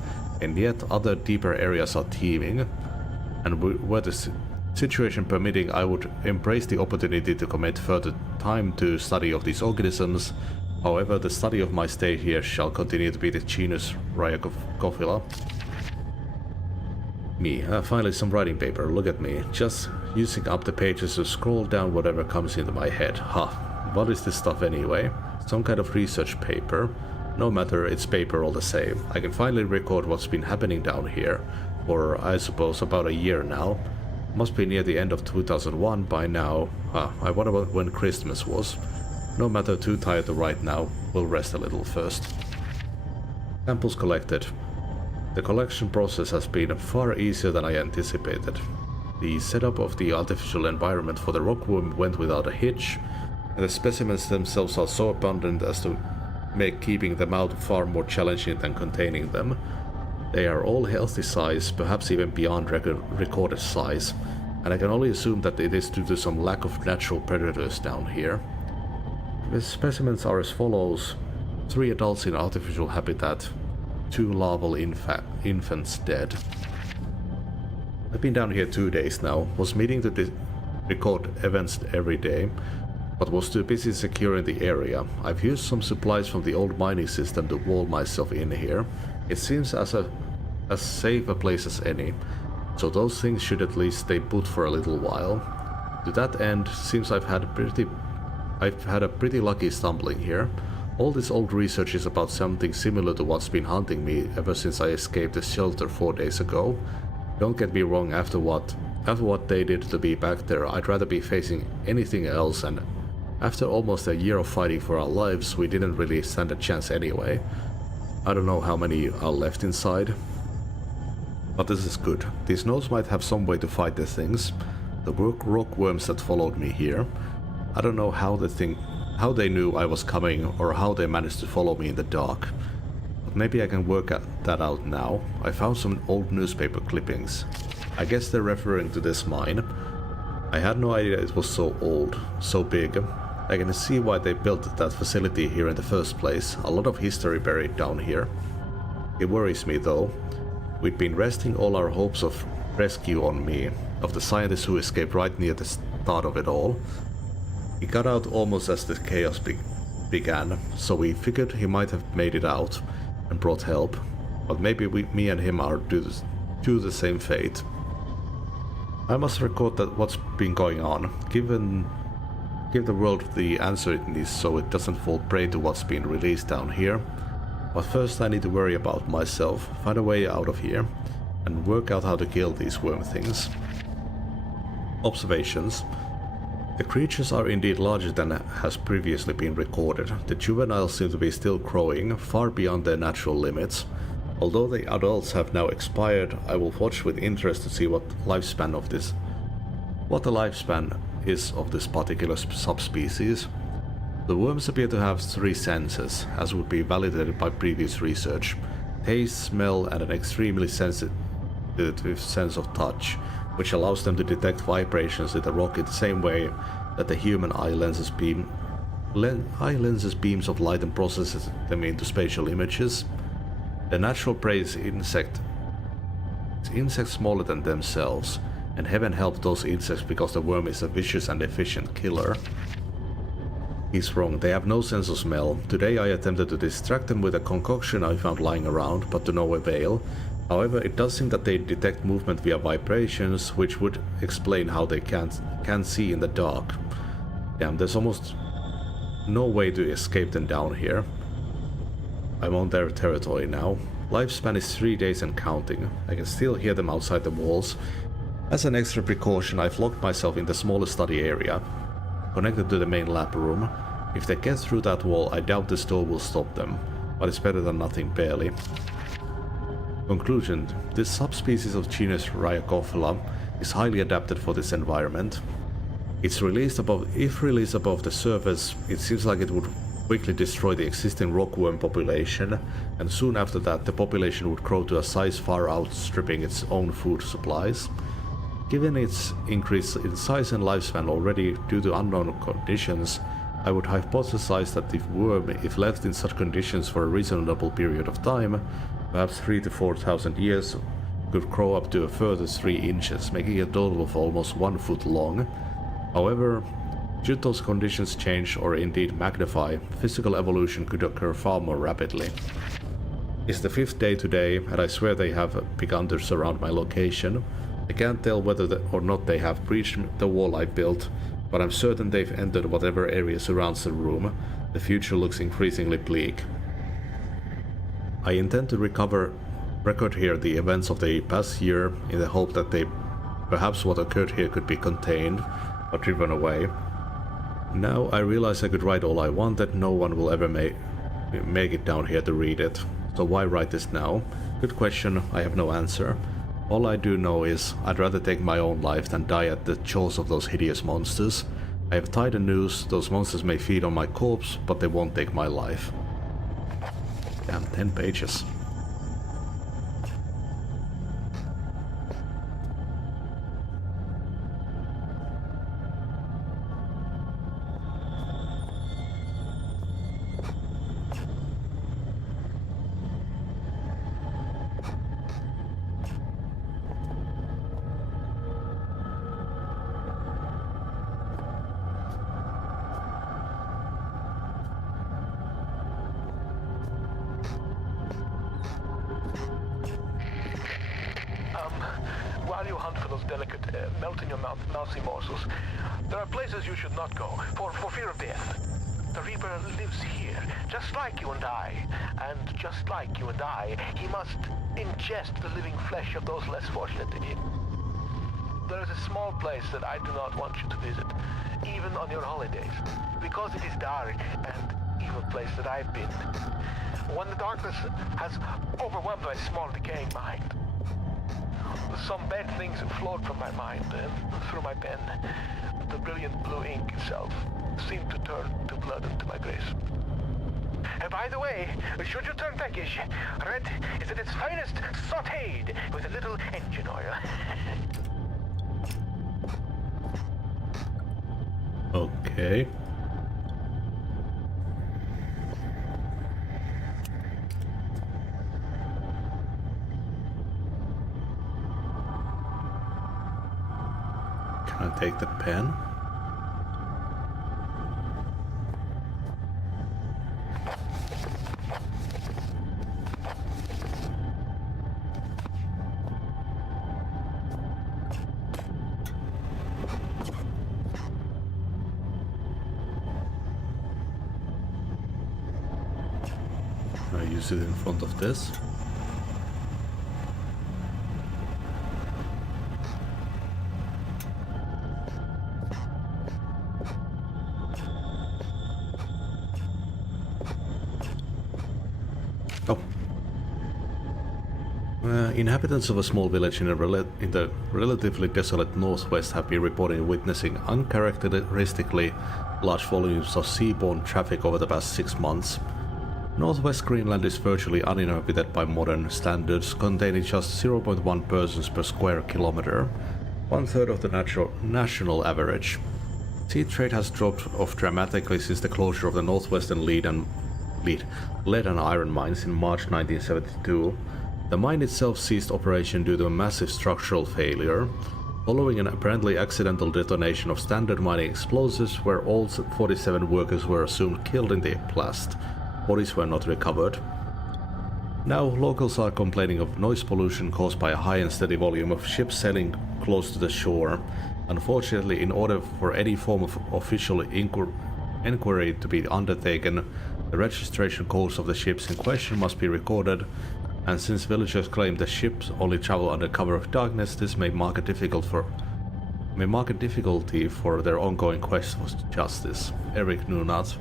and yet other deeper areas are teeming, and were the situation permitting, I would embrace the opportunity to commit further time to study of these organisms. However, the study of my stay here shall continue to be the genus Rhyacophila. Me, finally some writing paper, look at me, just using up the pages to scroll down whatever comes into my head. What is this stuff anyway? Some kind of research paper. No matter, it's paper all the same. I can finally record what's been happening down here, for I suppose about a year now. Must be near the end of 2001 by now. I wonder when Christmas was. No matter, too tired to write now, we'll rest a little first. Samples collected. The collection process has been far easier than I anticipated. The setup of the artificial environment for the rockworm went without a hitch, and the specimens themselves are so abundant as to make keeping them out far more challenging than containing them. They are all healthy size, perhaps even beyond recorded size, and I can only assume that it is due to some lack of natural predators down here. The specimens are as follows: 3 adults in artificial habitat, 2 larval infants dead. I've been down here 2 days now, was meeting to record events every day, but was too busy securing the area. I've used some supplies from the old mining system to wall myself in here. It seems as safe a place as any, so those things should at least stay put for a little while. To that end, seems I've had a pretty lucky stumbling here. All this old research is about something similar to what's been hunting me ever since I escaped the shelter 4 days ago. Don't get me wrong, after what they did to me back there, I'd rather be facing anything else, and after almost a year of fighting for our lives, we didn't really stand a chance anyway. I don't know how many are left inside. But this is good. These notes might have some way to fight the things. The rockworms that followed me here. I don't know how they knew I was coming, or how they managed to follow me in the dark. But maybe I can work that out now. I found some old newspaper clippings. I guess they're referring to this mine. I had no idea it was so old, so big. I can see why they built that facility here in the first place. A lot of history buried down here. It worries me though. We'd been resting all our hopes of rescue on me, of the scientist who escaped right near the start of it all. He got out almost as the chaos began, so we figured he might have made it out and brought help, but maybe me and him are due to the same fate. I must record that what's been going on, give the world the answer it needs so it doesn't fall prey to what's been released down here. But first I need to worry about myself, find a way out of here, and work out how to kill these worm things. Observations. The creatures are indeed larger than has previously been recorded. The juveniles seem to be still growing, far beyond their natural limits. Although the adults have now expired, I will watch with interest to see what the lifespan is of this particular subspecies. The worms appear to have 3 senses, as would be validated by previous research: taste, smell, and an extremely sensitive sense of touch, which allows them to detect vibrations in the rock in the same way that the human eye lenses beams of light and processes them into spatial images. The natural prey is insects smaller than themselves, and heaven help those insects because the worm is a vicious and efficient killer. He's wrong, they have no sense of smell. Today I attempted to distract them with a concoction I found lying around, but to no avail. However, it does seem that they detect movement via vibrations, which would explain how they can't see in the dark. Damn, there's almost no way to escape them down here. I'm on their territory now. Lifespan is 3 days and counting. I can still hear them outside the walls. As an extra precaution, I've locked myself in the smallest study area, connected to the main lab room. If they get through that wall, I doubt this door will stop them, but it's better than nothing barely. Conclusion: this subspecies of genus Rhyocophila is highly adapted for this environment. If released above the surface, it seems like it would quickly destroy the existing rockworm population, and soon after that the population would grow to a size far outstripping its own food supplies. Given its increase in size and lifespan already due to unknown conditions, I would hypothesize that the worm, if left in such conditions for a reasonable period of time, perhaps 3,000 to 4,000 years, could grow up to a further 3 inches, making a total of almost 1 foot long. However, should those conditions change or indeed magnify, physical evolution could occur far more rapidly. It's the 5th day today, and I swear they have begun to surround my location. I can't tell whether or not they have breached the wall I built, but I'm certain they've entered whatever area surrounds the room. The future looks increasingly bleak. I intend to record here the events of the past year in the hope that perhaps what occurred here could be contained or driven away. Now I realize I could write all I want, that no one will ever make it down here to read it. So why write this now? Good question, I have no answer. All I do know is I'd rather take my own life than die at the jaws of those hideous monsters. I have tied a noose. Those monsters may feed on my corpse, but they won't take my life. Damn, 10 pages. While you hunt for those delicate, melt-in-your-mouth mousy morsels, there are places you should not go, for fear of death. The Reaper lives here, just like you and I. And just like you and I, he must ingest the living flesh of those less fortunate than him. There is a small place that I do not want you to visit, even on your holidays, because it is dark and evil place that I've been. When the darkness has overwhelmed my small decaying mind, some bad things flowed from my mind and through my pen. The brilliant blue ink itself seemed to turn to blood into my grace. And by the way, should you turn peckish, red is at its finest sautéed with a little engine oil. Okay. Can I take the pen? I use it in front of this. Oh. Inhabitants of a small village in the relatively desolate northwest have been reporting witnessing uncharacteristically large volumes of seaborne traffic over the past 6 months. Northwest Greenland is virtually uninhabited by modern standards, containing just 0.1 persons per square kilometer, 1/3 of the national average. Sea trade has dropped off dramatically since the closure of the northwestern lead and iron mines in March 1972. The mine itself ceased operation due to a massive structural failure. Following an apparently accidental detonation of standard mining explosives where all 47 workers were assumed killed in the blast, bodies were not recovered. Now, locals are complaining of noise pollution caused by a high and steady volume of ships sailing close to the shore. Unfortunately, in order for any form of official inquiry to be undertaken, the registration codes of the ships in question must be recorded, and since villagers claim the ships only travel under cover of darkness, this may mark a difficulty for their ongoing quest for justice. Eric Nunat.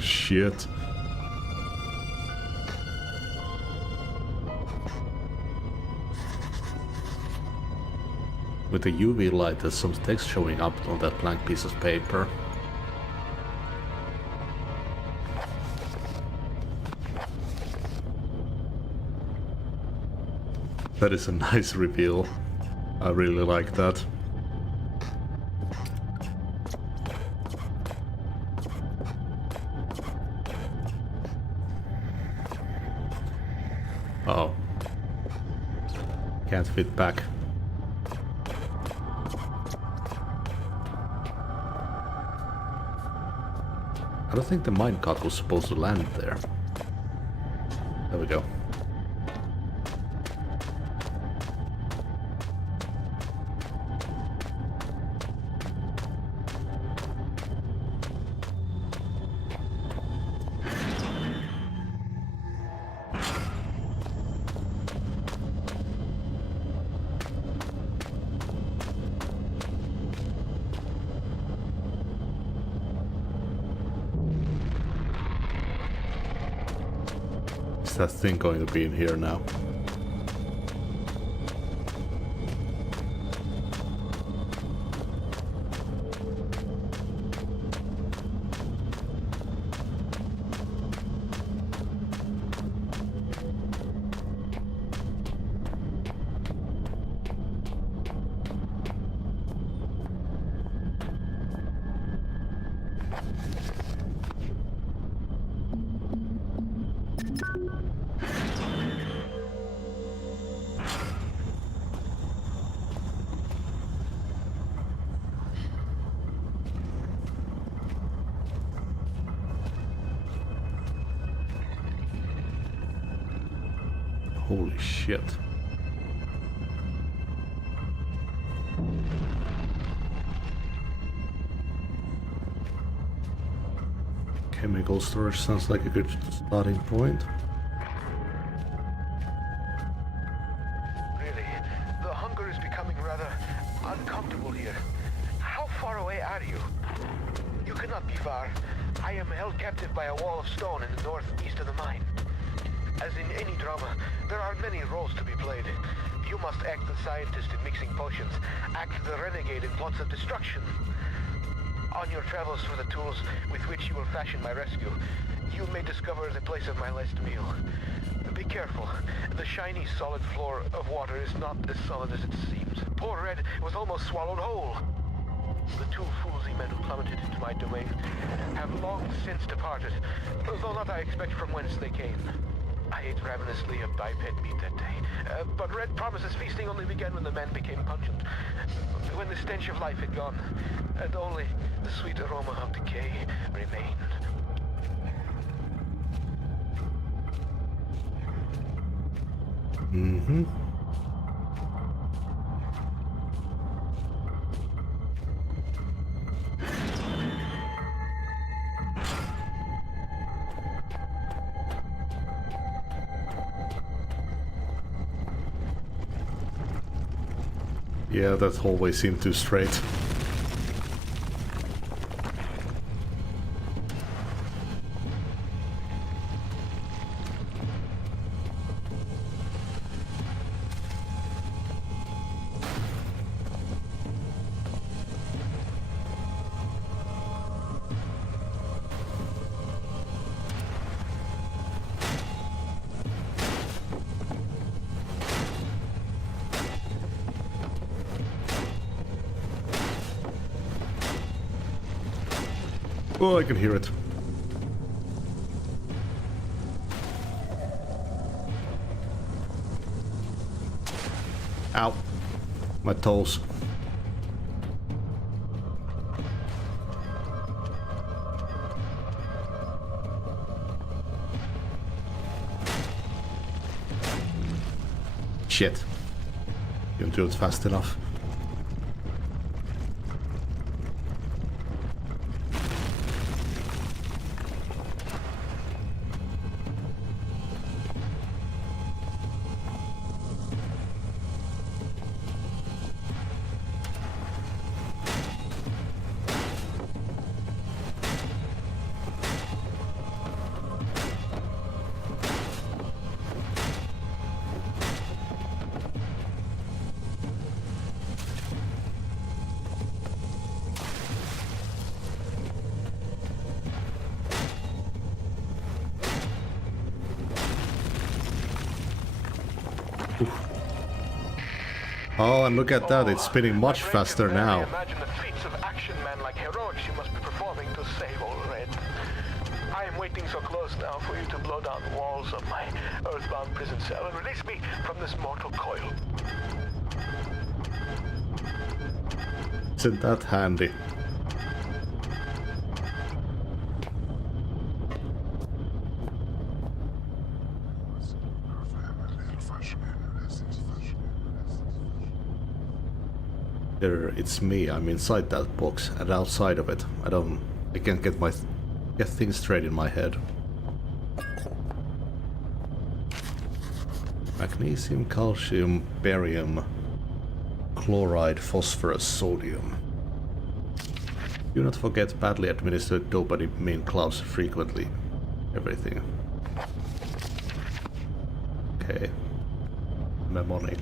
Shit. With the UV light, there's some text showing up on that blank piece of paper. That is a nice reveal. I really like that. Oh. Can't fit back. I don't think the minecart was supposed to land there. There we go. That thing going to be in here now? Holy shit. Chemical storage sounds like a good starting point. Really, the hunger is becoming rather uncomfortable here. How far away are you? You cannot be far. I am held captive by a wall of stone in the northeast of the mine. As in any drama, there are many roles to be played. You must act the scientist in mixing potions, act the renegade in plots of destruction. On your travels for the tools with which you will fashion my rescue, you may discover the place of my last meal. Be careful. The shiny, solid floor of water is not as solid as it seems. Poor Red was almost swallowed whole. The two foolsy men who plummeted into my domain have long since departed, though not I expect from whence they came. I ate ravenously of biped meat that day, but Red promises feasting only began when the men became pungent, when the stench of life had gone, and only the sweet aroma of decay remained. Mm-hmm. Yeah, that hallway seemed too straight. Oh, I can hear it. Ow. My toes. Shit. Didn't do it fast enough. Oh, and look at that, it's spinning much faster now. Imagine the feats of action man like heroics you must be performing to save all red. I am waiting so close now for you to blow down the walls of my earthbound prison cell and release me from this mortal coil. Isn't that handy? There, it's me. I'm inside that box, and outside of it, I can't get things straight in my head. Magnesium, calcium, barium, chloride, phosphorus, sodium. Do not forget badly administered dopamine clouds frequently. Everything. Okay. Mnemonic.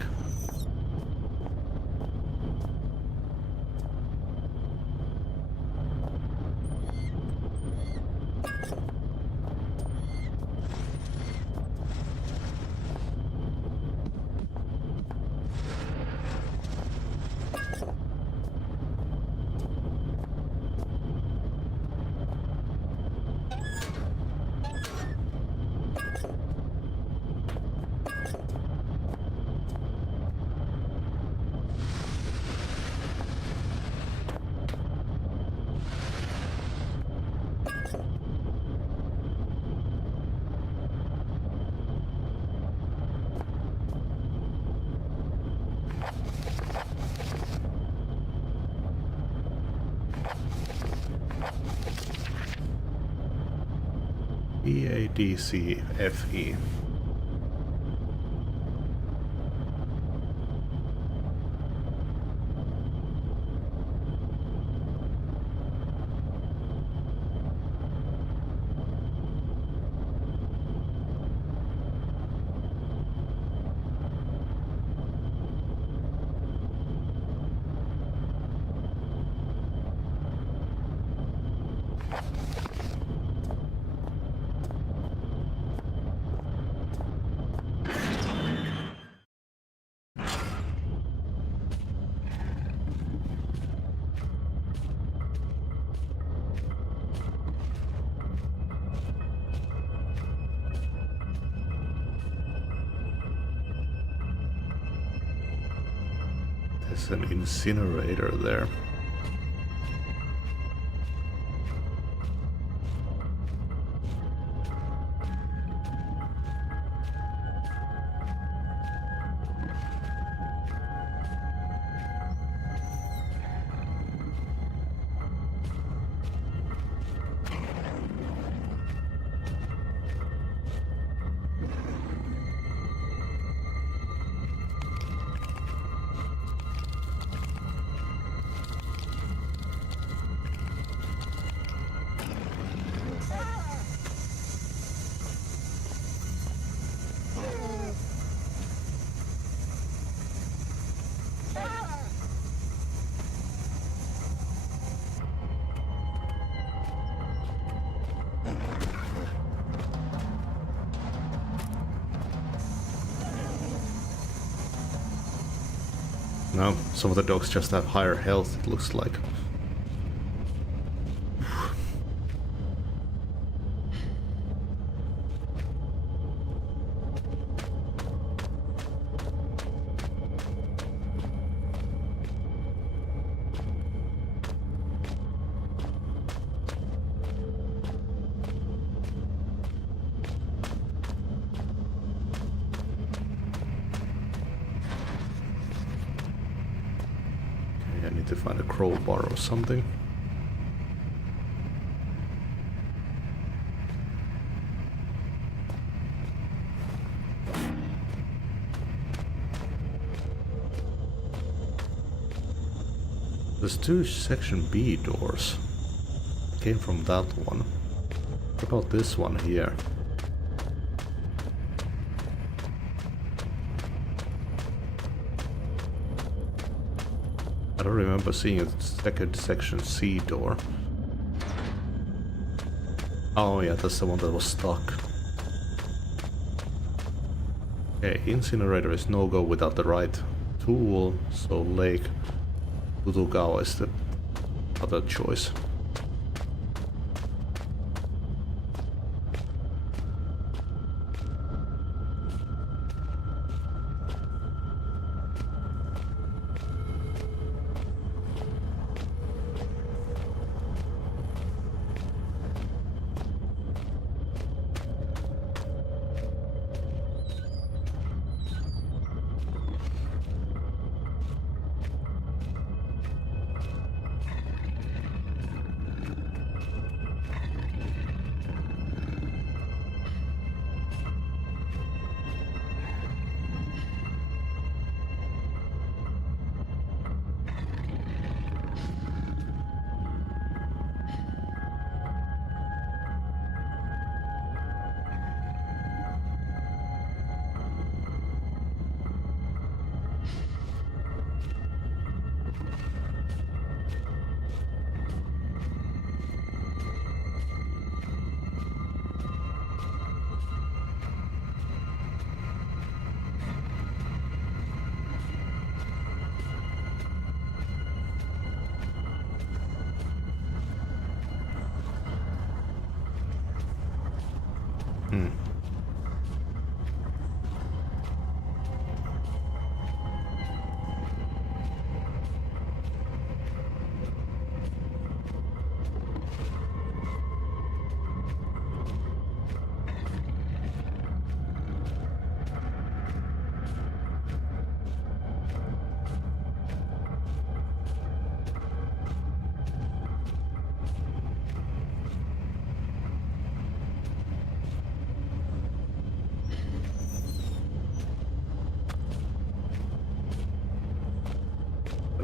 EADCFE. There's an incinerator there. No, some of the dogs just have higher health, it looks like. Need to find a crowbar or something. There's 2 section B doors. Came from that one. What about this one here? I don't remember seeing a second section C door. Oh yeah, that's the one that was stuck. Okay, incinerator is no go without the right tool, so Lake Utugawa is the other choice.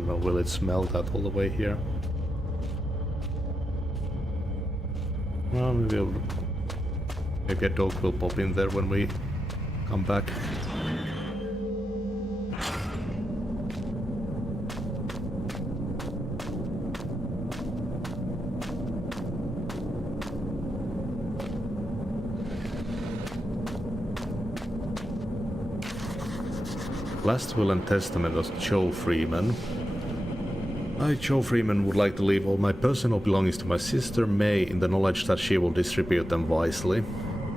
Will it smell that all the way here? Well, maybe a dog will pop in there when we come back. Last will and testament of Joe Freeman. I, Joe Freeman, would like to leave all my personal belongings to my sister May in the knowledge that she will distribute them wisely.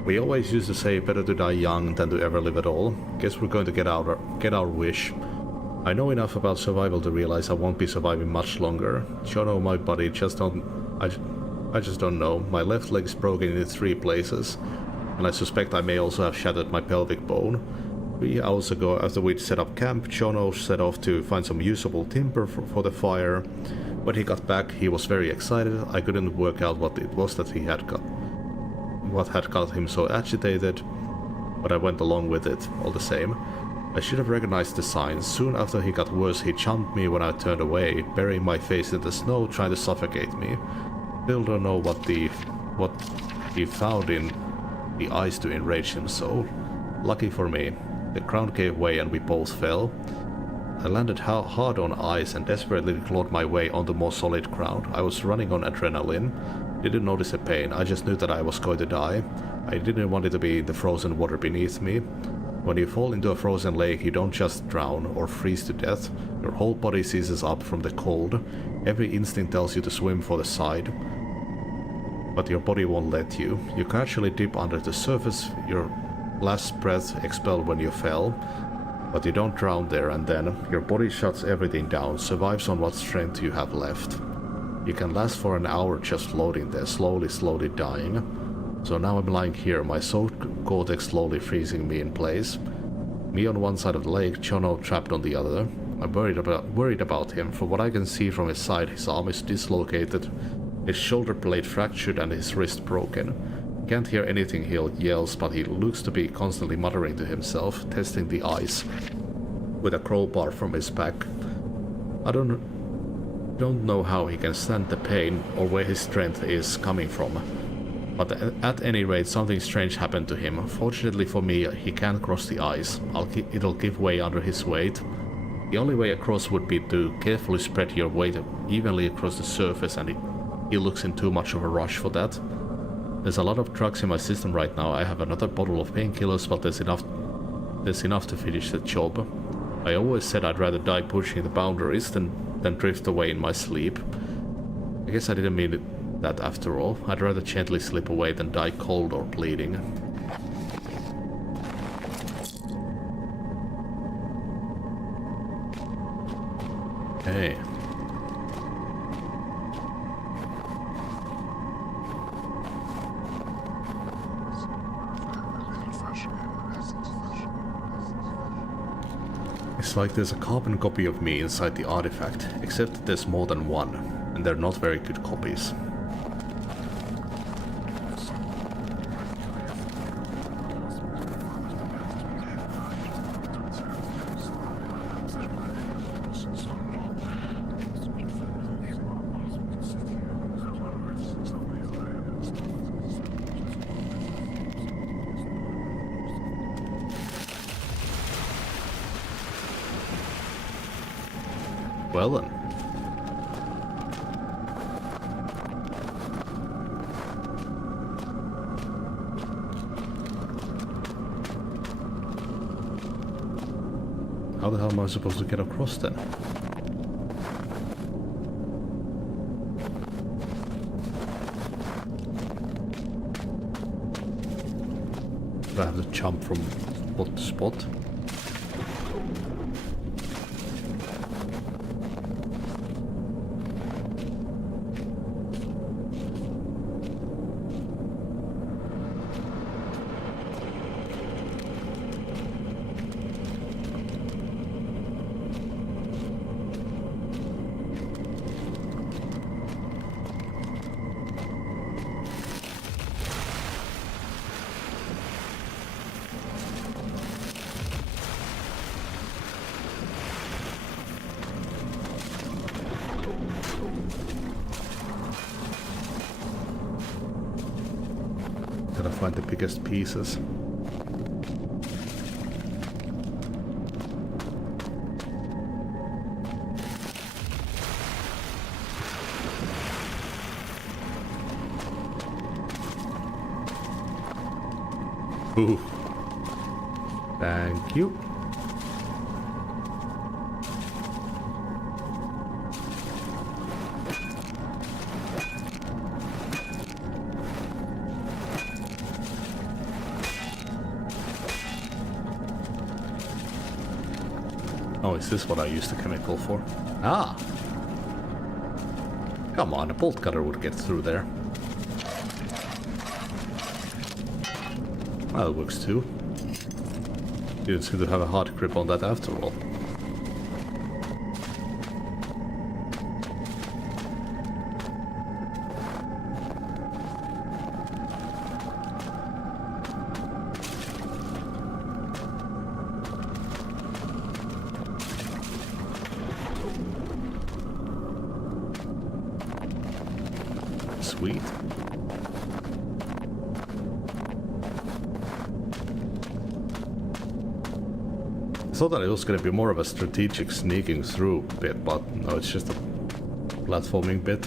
We always used to say better to die young than to ever live at all. Guess we're going to get our wish. I know enough about survival to realize I won't be surviving much longer. Jono, my body, I just don't know. My left leg is broken in 3 places, and I suspect I may also have shattered my pelvic bone. 3 hours ago, after we'd set up camp, Jono set off to find some usable timber for the fire. When he got back, he was very excited. I couldn't work out what it was that what had got him so agitated, but I went along with it, all the same. I should have recognized the signs. Soon after he got worse, he jumped me when I turned away, burying my face in the snow, trying to suffocate me. Still don't know what he found in the ice to enrage him so. Lucky for me, the ground gave way and we both fell. I landed hard on ice and desperately clawed my way onto more solid ground. I was running on adrenaline. Didn't notice the pain, I just knew that I was going to die. I didn't want it to be in the frozen water beneath me. When you fall into a frozen lake, you don't just drown or freeze to death. Your whole body seizes up from the cold. Every instinct tells you to swim for the side, but your body won't let you. You gradually dip under the surface, your last breath expelled when you fell, but you don't drown there and then. Your body shuts everything down, survives on what strength you have left. You can last for an hour just floating there, slowly dying. So now I'm lying here, my soaked cortex slowly freezing me in place. Me on one side of the lake, Jono trapped on the other. I'm worried about him. From what I can see from his side, his arm is dislocated, his shoulder blade fractured and his wrist broken. Can't hear anything he yells, but he looks to be constantly muttering to himself, testing the ice with a crowbar from his back. I don't know how he can stand the pain or where his strength is coming from. But at any rate, something strange happened to him. Fortunately for me, he can't cross the ice. It'll give way under his weight. The only way across would be to carefully spread your weight evenly across the surface, and he looks in too much of a rush for that. There's a lot of drugs in my system right now. I have another bottle of painkillers, but there's enough to finish the job. I always said I'd rather die pushing the boundaries than drift away in my sleep. I guess I didn't mean that after all. I'd rather gently slip away than die cold or bleeding. Hey. It's like there's a carbon copy of me inside the artifact, except that there's more than one, and they're not very good copies. Well then. How the hell am I supposed to get across then? Do I have to jump from spot to spot? Gotta find the biggest pieces. Ooh. Thank you. Oh, is this what I used the chemical for? Ah! Come on, a bolt cutter would get through there. That works too. Didn't seem to have a hard grip on that after all. Sweet. I thought that it was going to be more of a strategic sneaking through bit, but no, it's just a platforming bit.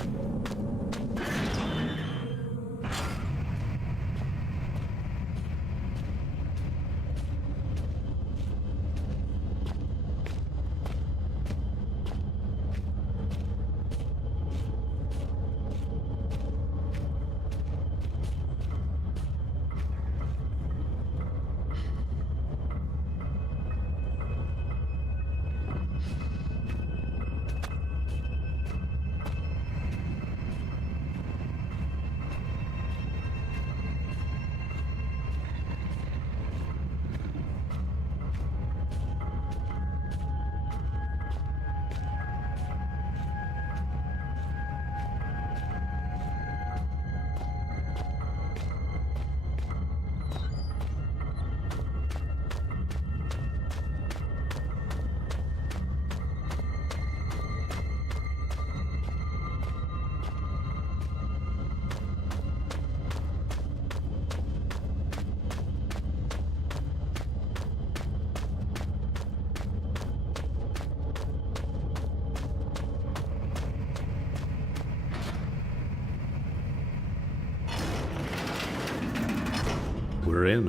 we're in.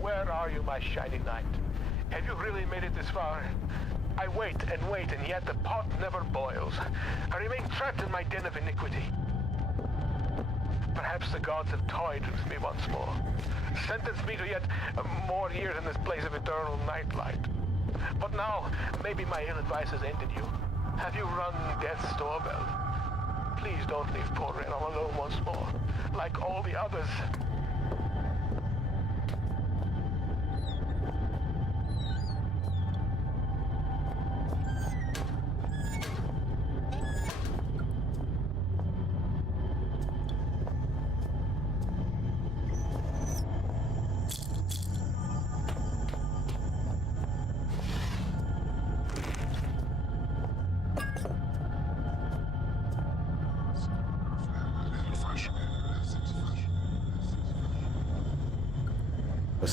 Where are you, my shiny knight? Have you really made it this far? I wait, and yet the pot never boils. I remain trapped in my den of iniquity. Perhaps the gods have toyed with me once more. Sentenced me to yet more years in this place of eternal nightlight. But now, maybe my ill advice has ended you. Have you run death's doorbell? Please don't leave poor Renan alone once more, like all the others.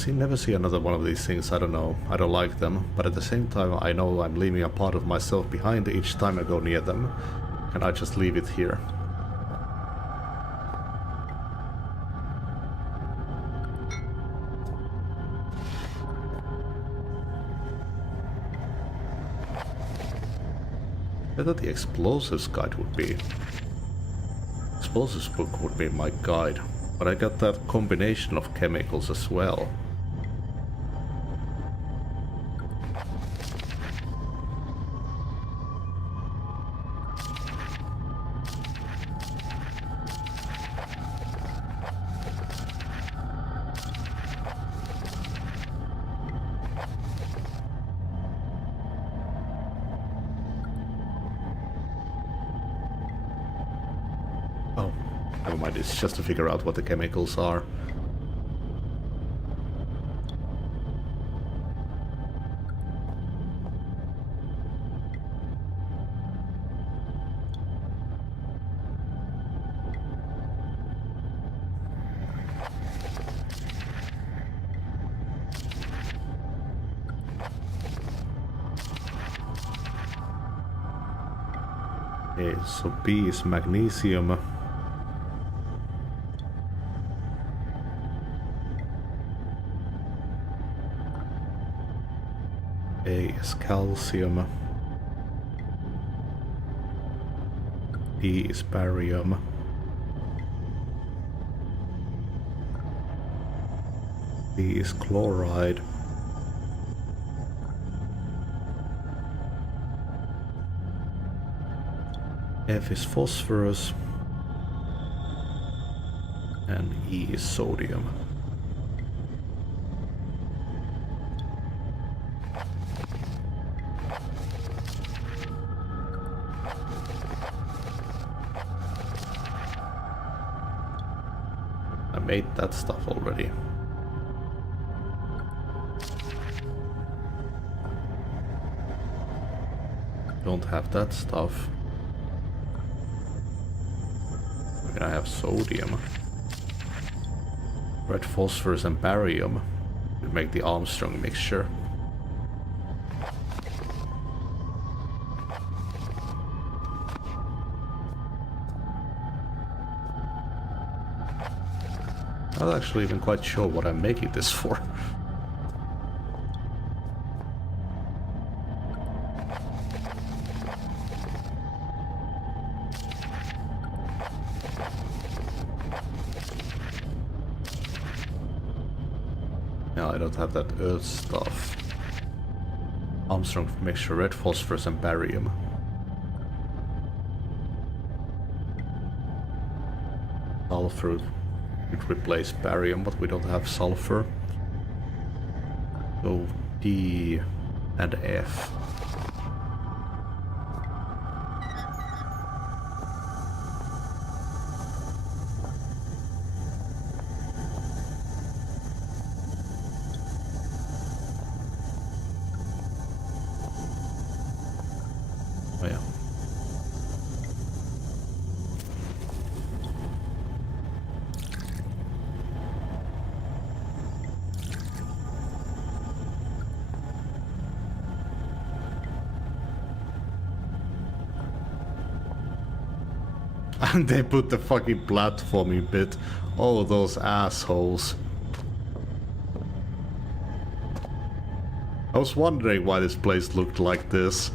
Never see another one of these things, I don't know. I don't like them, but at the same time I know I'm leaving a part of myself behind each time I go near them. And I just leave it here. I thought the explosives guide would be... Explosives book would be my guide, but I got that combination of chemicals as well. Oh, never mind, it's just to figure out what the chemicals are. Okay, so B is magnesium. A is calcium. B is barium. B is chloride. F is phosphorus. And E is sodium. I made that stuff already. Don't have that stuff. I have sodium. Red phosphorus and barium to make the Armstrong mixture. I'm not actually even quite sure what I'm making this for. I don't have that earth stuff. Armstrong mixture, red phosphorus and barium. Sulfur would replace barium, but we don't have sulfur. So D and F. Oh yeah. And they put the fucking platforming bit. Oh, those assholes. I was wondering why this place looked like this.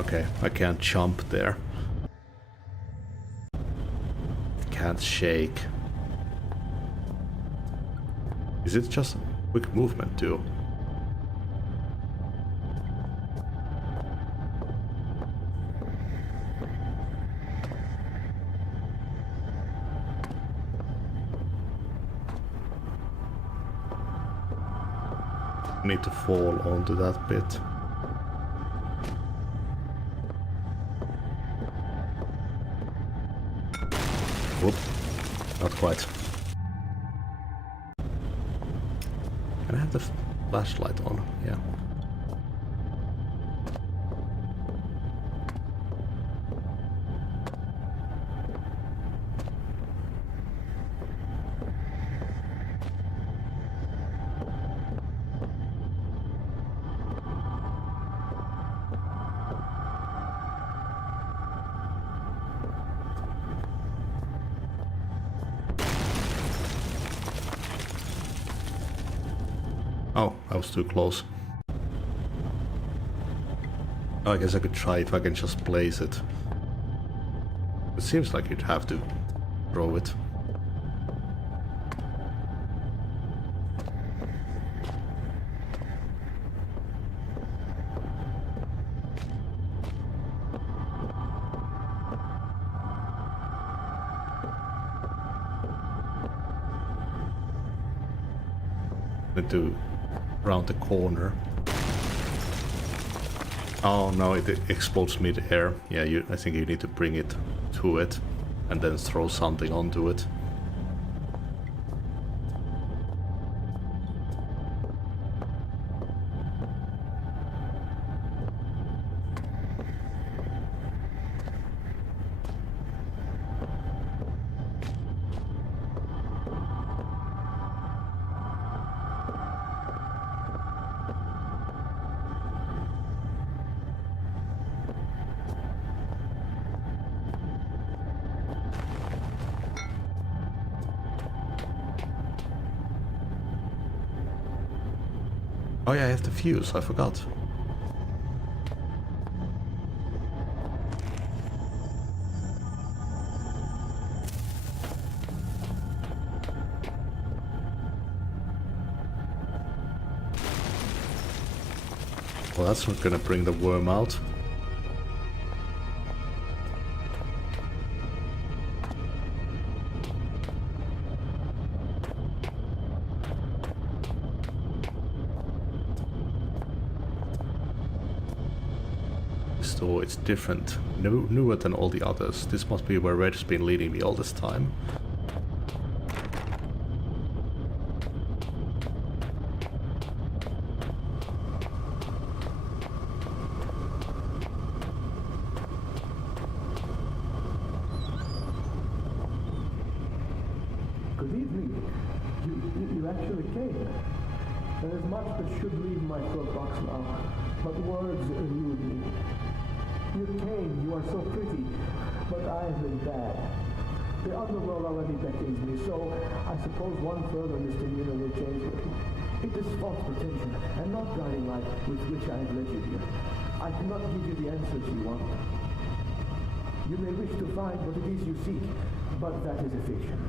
Okay, I can't jump there. Can't shake. Is it just quick movement too? Need to fall onto that bit. Whoop. Not quite. Can I have the flashlight on? Yeah. Oh, I was too close. Oh, I guess I could try if I can just place it. It seems like you'd have to throw it. Need to round the corner. Oh no, it explodes mid-air. Yeah, I think you need to bring it to it and then throw something onto it. Oh yeah, I have the fuse, I forgot. Well, that's not gonna bring the worm out. So it's different, newer than all the others. This must be where Red's been leading me all this time. Good evening. You actually came. There is much that should leave my throat box now, but words elude me. You came, you are so pretty, but I have been bad. The underworld already beckons me, so I suppose one further misdemeanor will change me. It is false pretension, and not guiding light with which I have led you here. I cannot give you the answers you want. You may wish to find what it is you seek, but that is a fiction.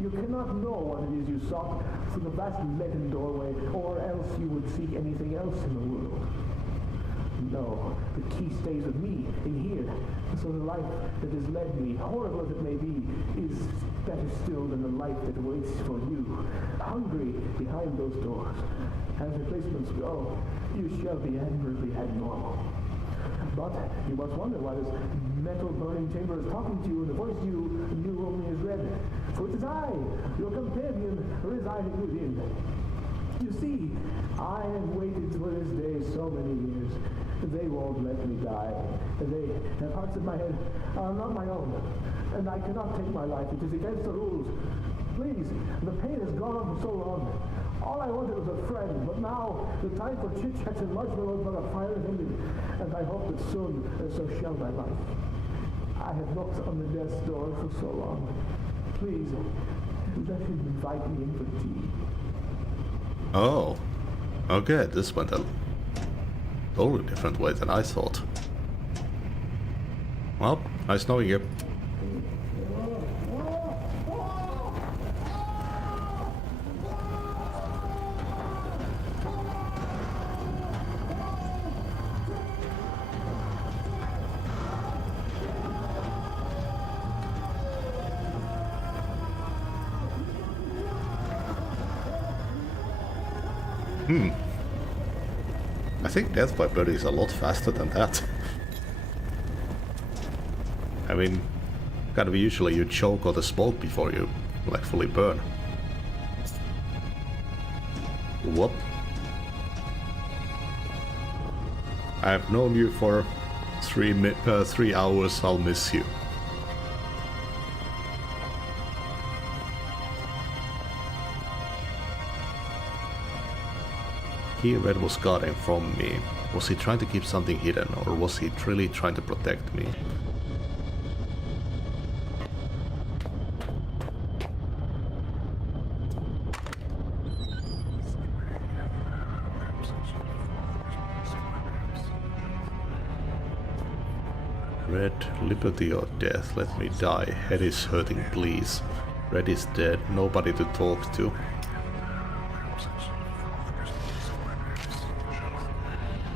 You cannot know what it is you sought through the vast leaden doorway, or else you would seek anything else in the world. No, the key stays with me in here, so the life that has led me, horrible as it may be, is better still than the life that waits for you, hungry behind those doors. As replacements go, you shall be admirably abnormal. But you must wonder why this metal burning chamber is talking to you, and the voice you knew only as Red. For it is I, your companion, residing within. You see, I have waited for this day so many years. They won't let me die. The parts of my head are not my own. and I cannot take my life. It is against the rules. Please, the pain has gone on for so long. All I wanted was a friend, but now the time for chit-chats and marshmallows by the fire is ended, and I hope that soon so shall my life. I have knocked on the death's door for so long. Please, let him invite me in for tea. Oh. Okay, this went a totally different way than I thought. Well, nice knowing you. I think death by bird is a lot faster than that. I mean, kind of usually you choke or the smoke before you like fully burn. Whoop. I have known you for 3 hours, I'll miss you. He Red was guarding from me. Was he trying to keep something hidden, or was he really trying to protect me? Red, liberty or death, let me die. Head is hurting, please. Red is dead, nobody to talk to.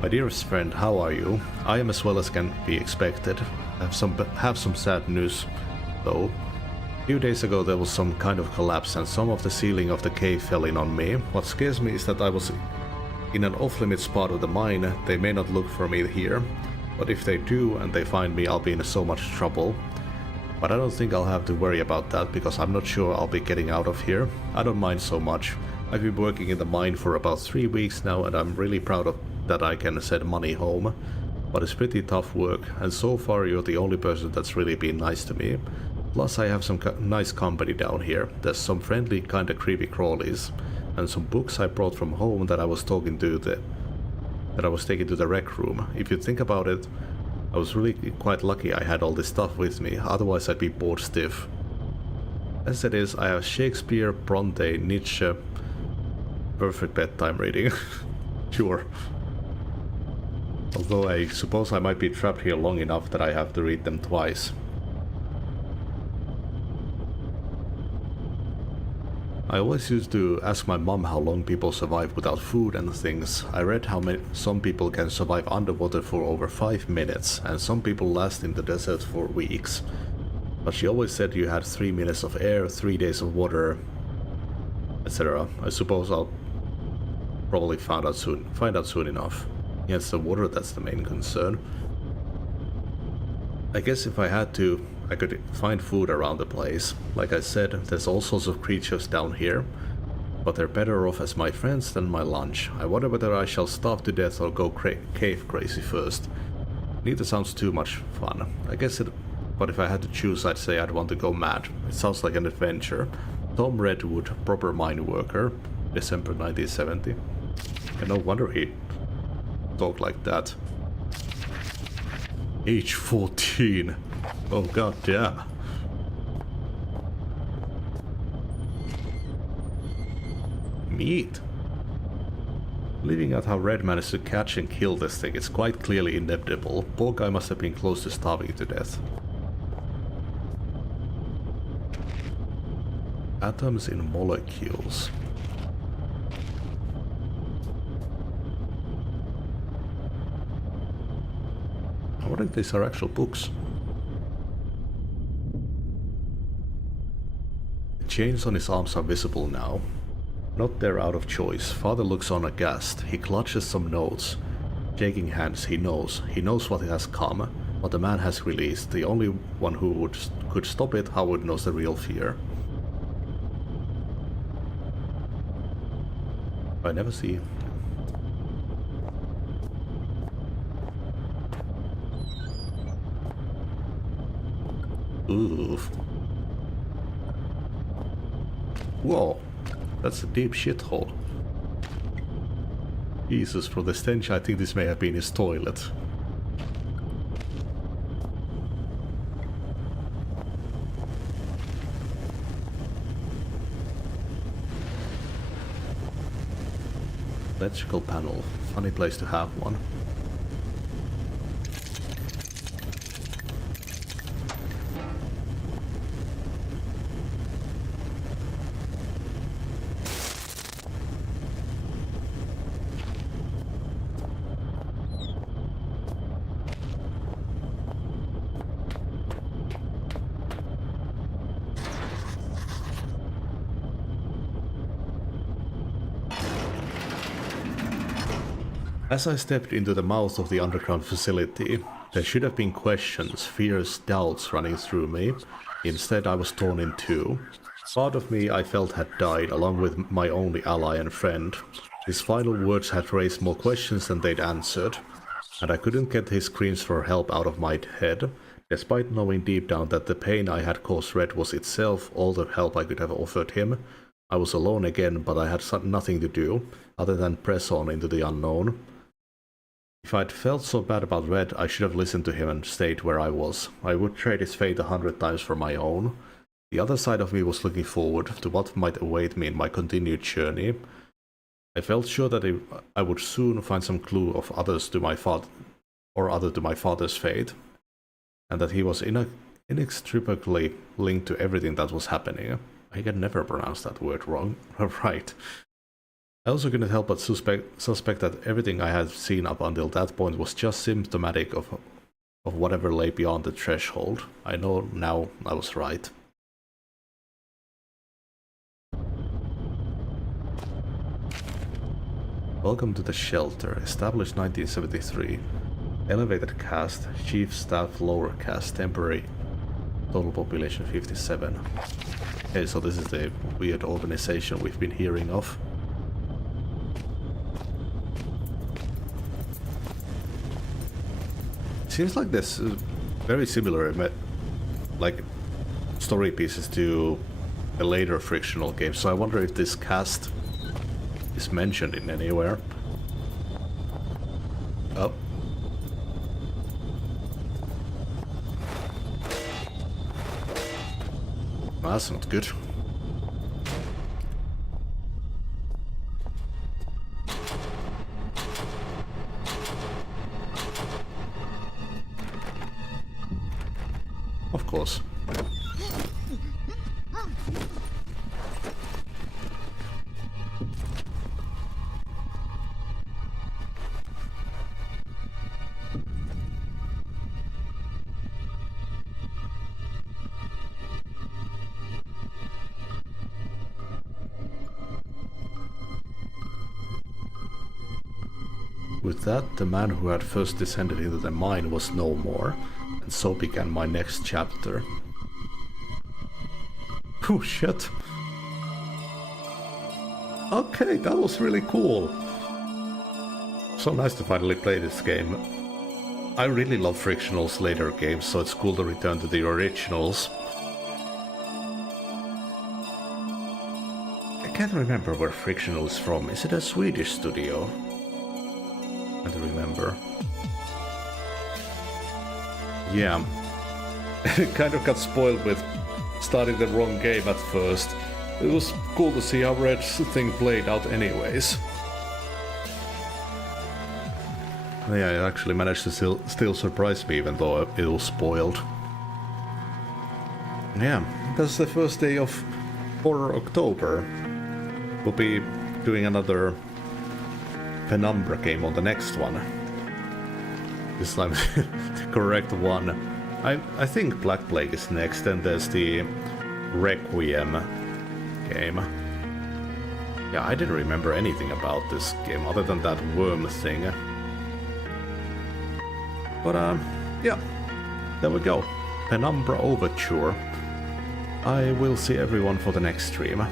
My dearest friend, how are you? I am as well as can be expected. I have some sad news, though. A few days ago there was some kind of collapse and some of the ceiling of the cave fell in on me. What scares me is that I was in an off-limits part of the mine. They may not look for me here, but if they do and they find me, I'll be in so much trouble. But I don't think I'll have to worry about that because I'm not sure I'll be getting out of here. I don't mind so much. I've been working in the mine for about 3 weeks now and I'm really proud of that I can send money home, but it's pretty tough work, and so far you're the only person that's really been nice to me. Plus I have some nice company down here. There's some friendly kinda creepy crawlies, and some books I brought from home that I was taking to the rec room. If you think about it, I was really quite lucky I had all this stuff with me, otherwise I'd be bored stiff. As it is, I have Shakespeare, Bronte, Nietzsche. Perfect bedtime reading. Sure. Although I suppose I might be trapped here long enough that I have to read them twice. I always used to ask my mom how long people survive without food and things. I read how some people can survive underwater for over 5 minutes, and some people last in the desert for weeks. But she always said you had 3 minutes of air, 3 days of water, etc. I suppose I'll probably find out soon enough. Yes, the water, that's the main concern. I guess if I had to, I could find food around the place. Like I said, there's all sorts of creatures down here, but they're better off as my friends than my lunch. I wonder whether I shall starve to death or go cave crazy first. Neither sounds too much fun. I guess it, but if I had to choose, I'd say I'd want to go mad. It sounds like an adventure. Tom Redwood, proper mine worker, December 1970. And no wonder he talk like that. Age 14. Oh god damn. Meat. Leaving out how Red managed to catch and kill this thing, it's quite clearly inevitable. Poor guy must have been close to starving to death. Atoms in molecules. I wonder if these are actual books. The chains on his arms are visible now. Not there out of choice. Father looks on aghast. He clutches some notes. Shaking hands, he knows. He knows what has come, what the man has released. The only one who could stop it, Howard knows the real fear. I never see. Ooh. Whoa, that's a deep shithole. Jesus, from the stench I think this may have been his toilet. Electrical panel. Funny place to have one. As I stepped into the mouth of the underground facility, there should have been questions, fears, doubts running through me. Instead, I was torn in two. Part of me I felt had died, along with my only ally and friend. His final words had raised more questions than they'd answered, and I couldn't get his screams for help out of my head, despite knowing deep down that the pain I had caused Red was itself all the help I could have offered him. I was alone again, but I had nothing to do, other than press on into the unknown. If I'd felt so bad about Red, I should have listened to him and stayed where I was. I would trade his fate 100 times for my own. The other side of me was looking forward to what might await me in my continued journey. I felt sure that I would soon find some clue of others to my father's fate, and that he was inextricably linked to everything that was happening. I can never pronounce that word wrong. Right. I also couldn't help but suspect that everything I had seen up until that point was just symptomatic of whatever lay beyond the threshold. I know now I was right. Welcome to the shelter, established 1973. Elevated caste, chief staff lower caste, temporary, total population 57. Okay, so this is the weird organization we've been hearing of. Seems like this is very similar, like story pieces to the later Frictional games, so I wonder if this cast is mentioned in anywhere. Oh. That's not good. Of course. With that, the man who had first descended into the mine was no more, and so began my next chapter. Oh shit. Okay, that was really cool. So nice to finally play this game. I really love Frictional's later games, so it's cool to return to the originals. I can't remember where Frictional is from. Is it a Swedish studio? I don't remember. Yeah. It kind of got spoiled with starting the wrong game at first. It was cool to see how Red's thing played out anyways. Yeah, it actually managed to still surprise me even though it was spoiled. Yeah, that's the first day of Horror October. We'll be doing another Penumbra game on the next one. This time the correct one. I think Black Plague is next, and there's the Requiem game. Yeah, I didn't remember anything about this game other than that worm thing. But yeah, there we go. Penumbra Overture. I will see everyone for the next stream.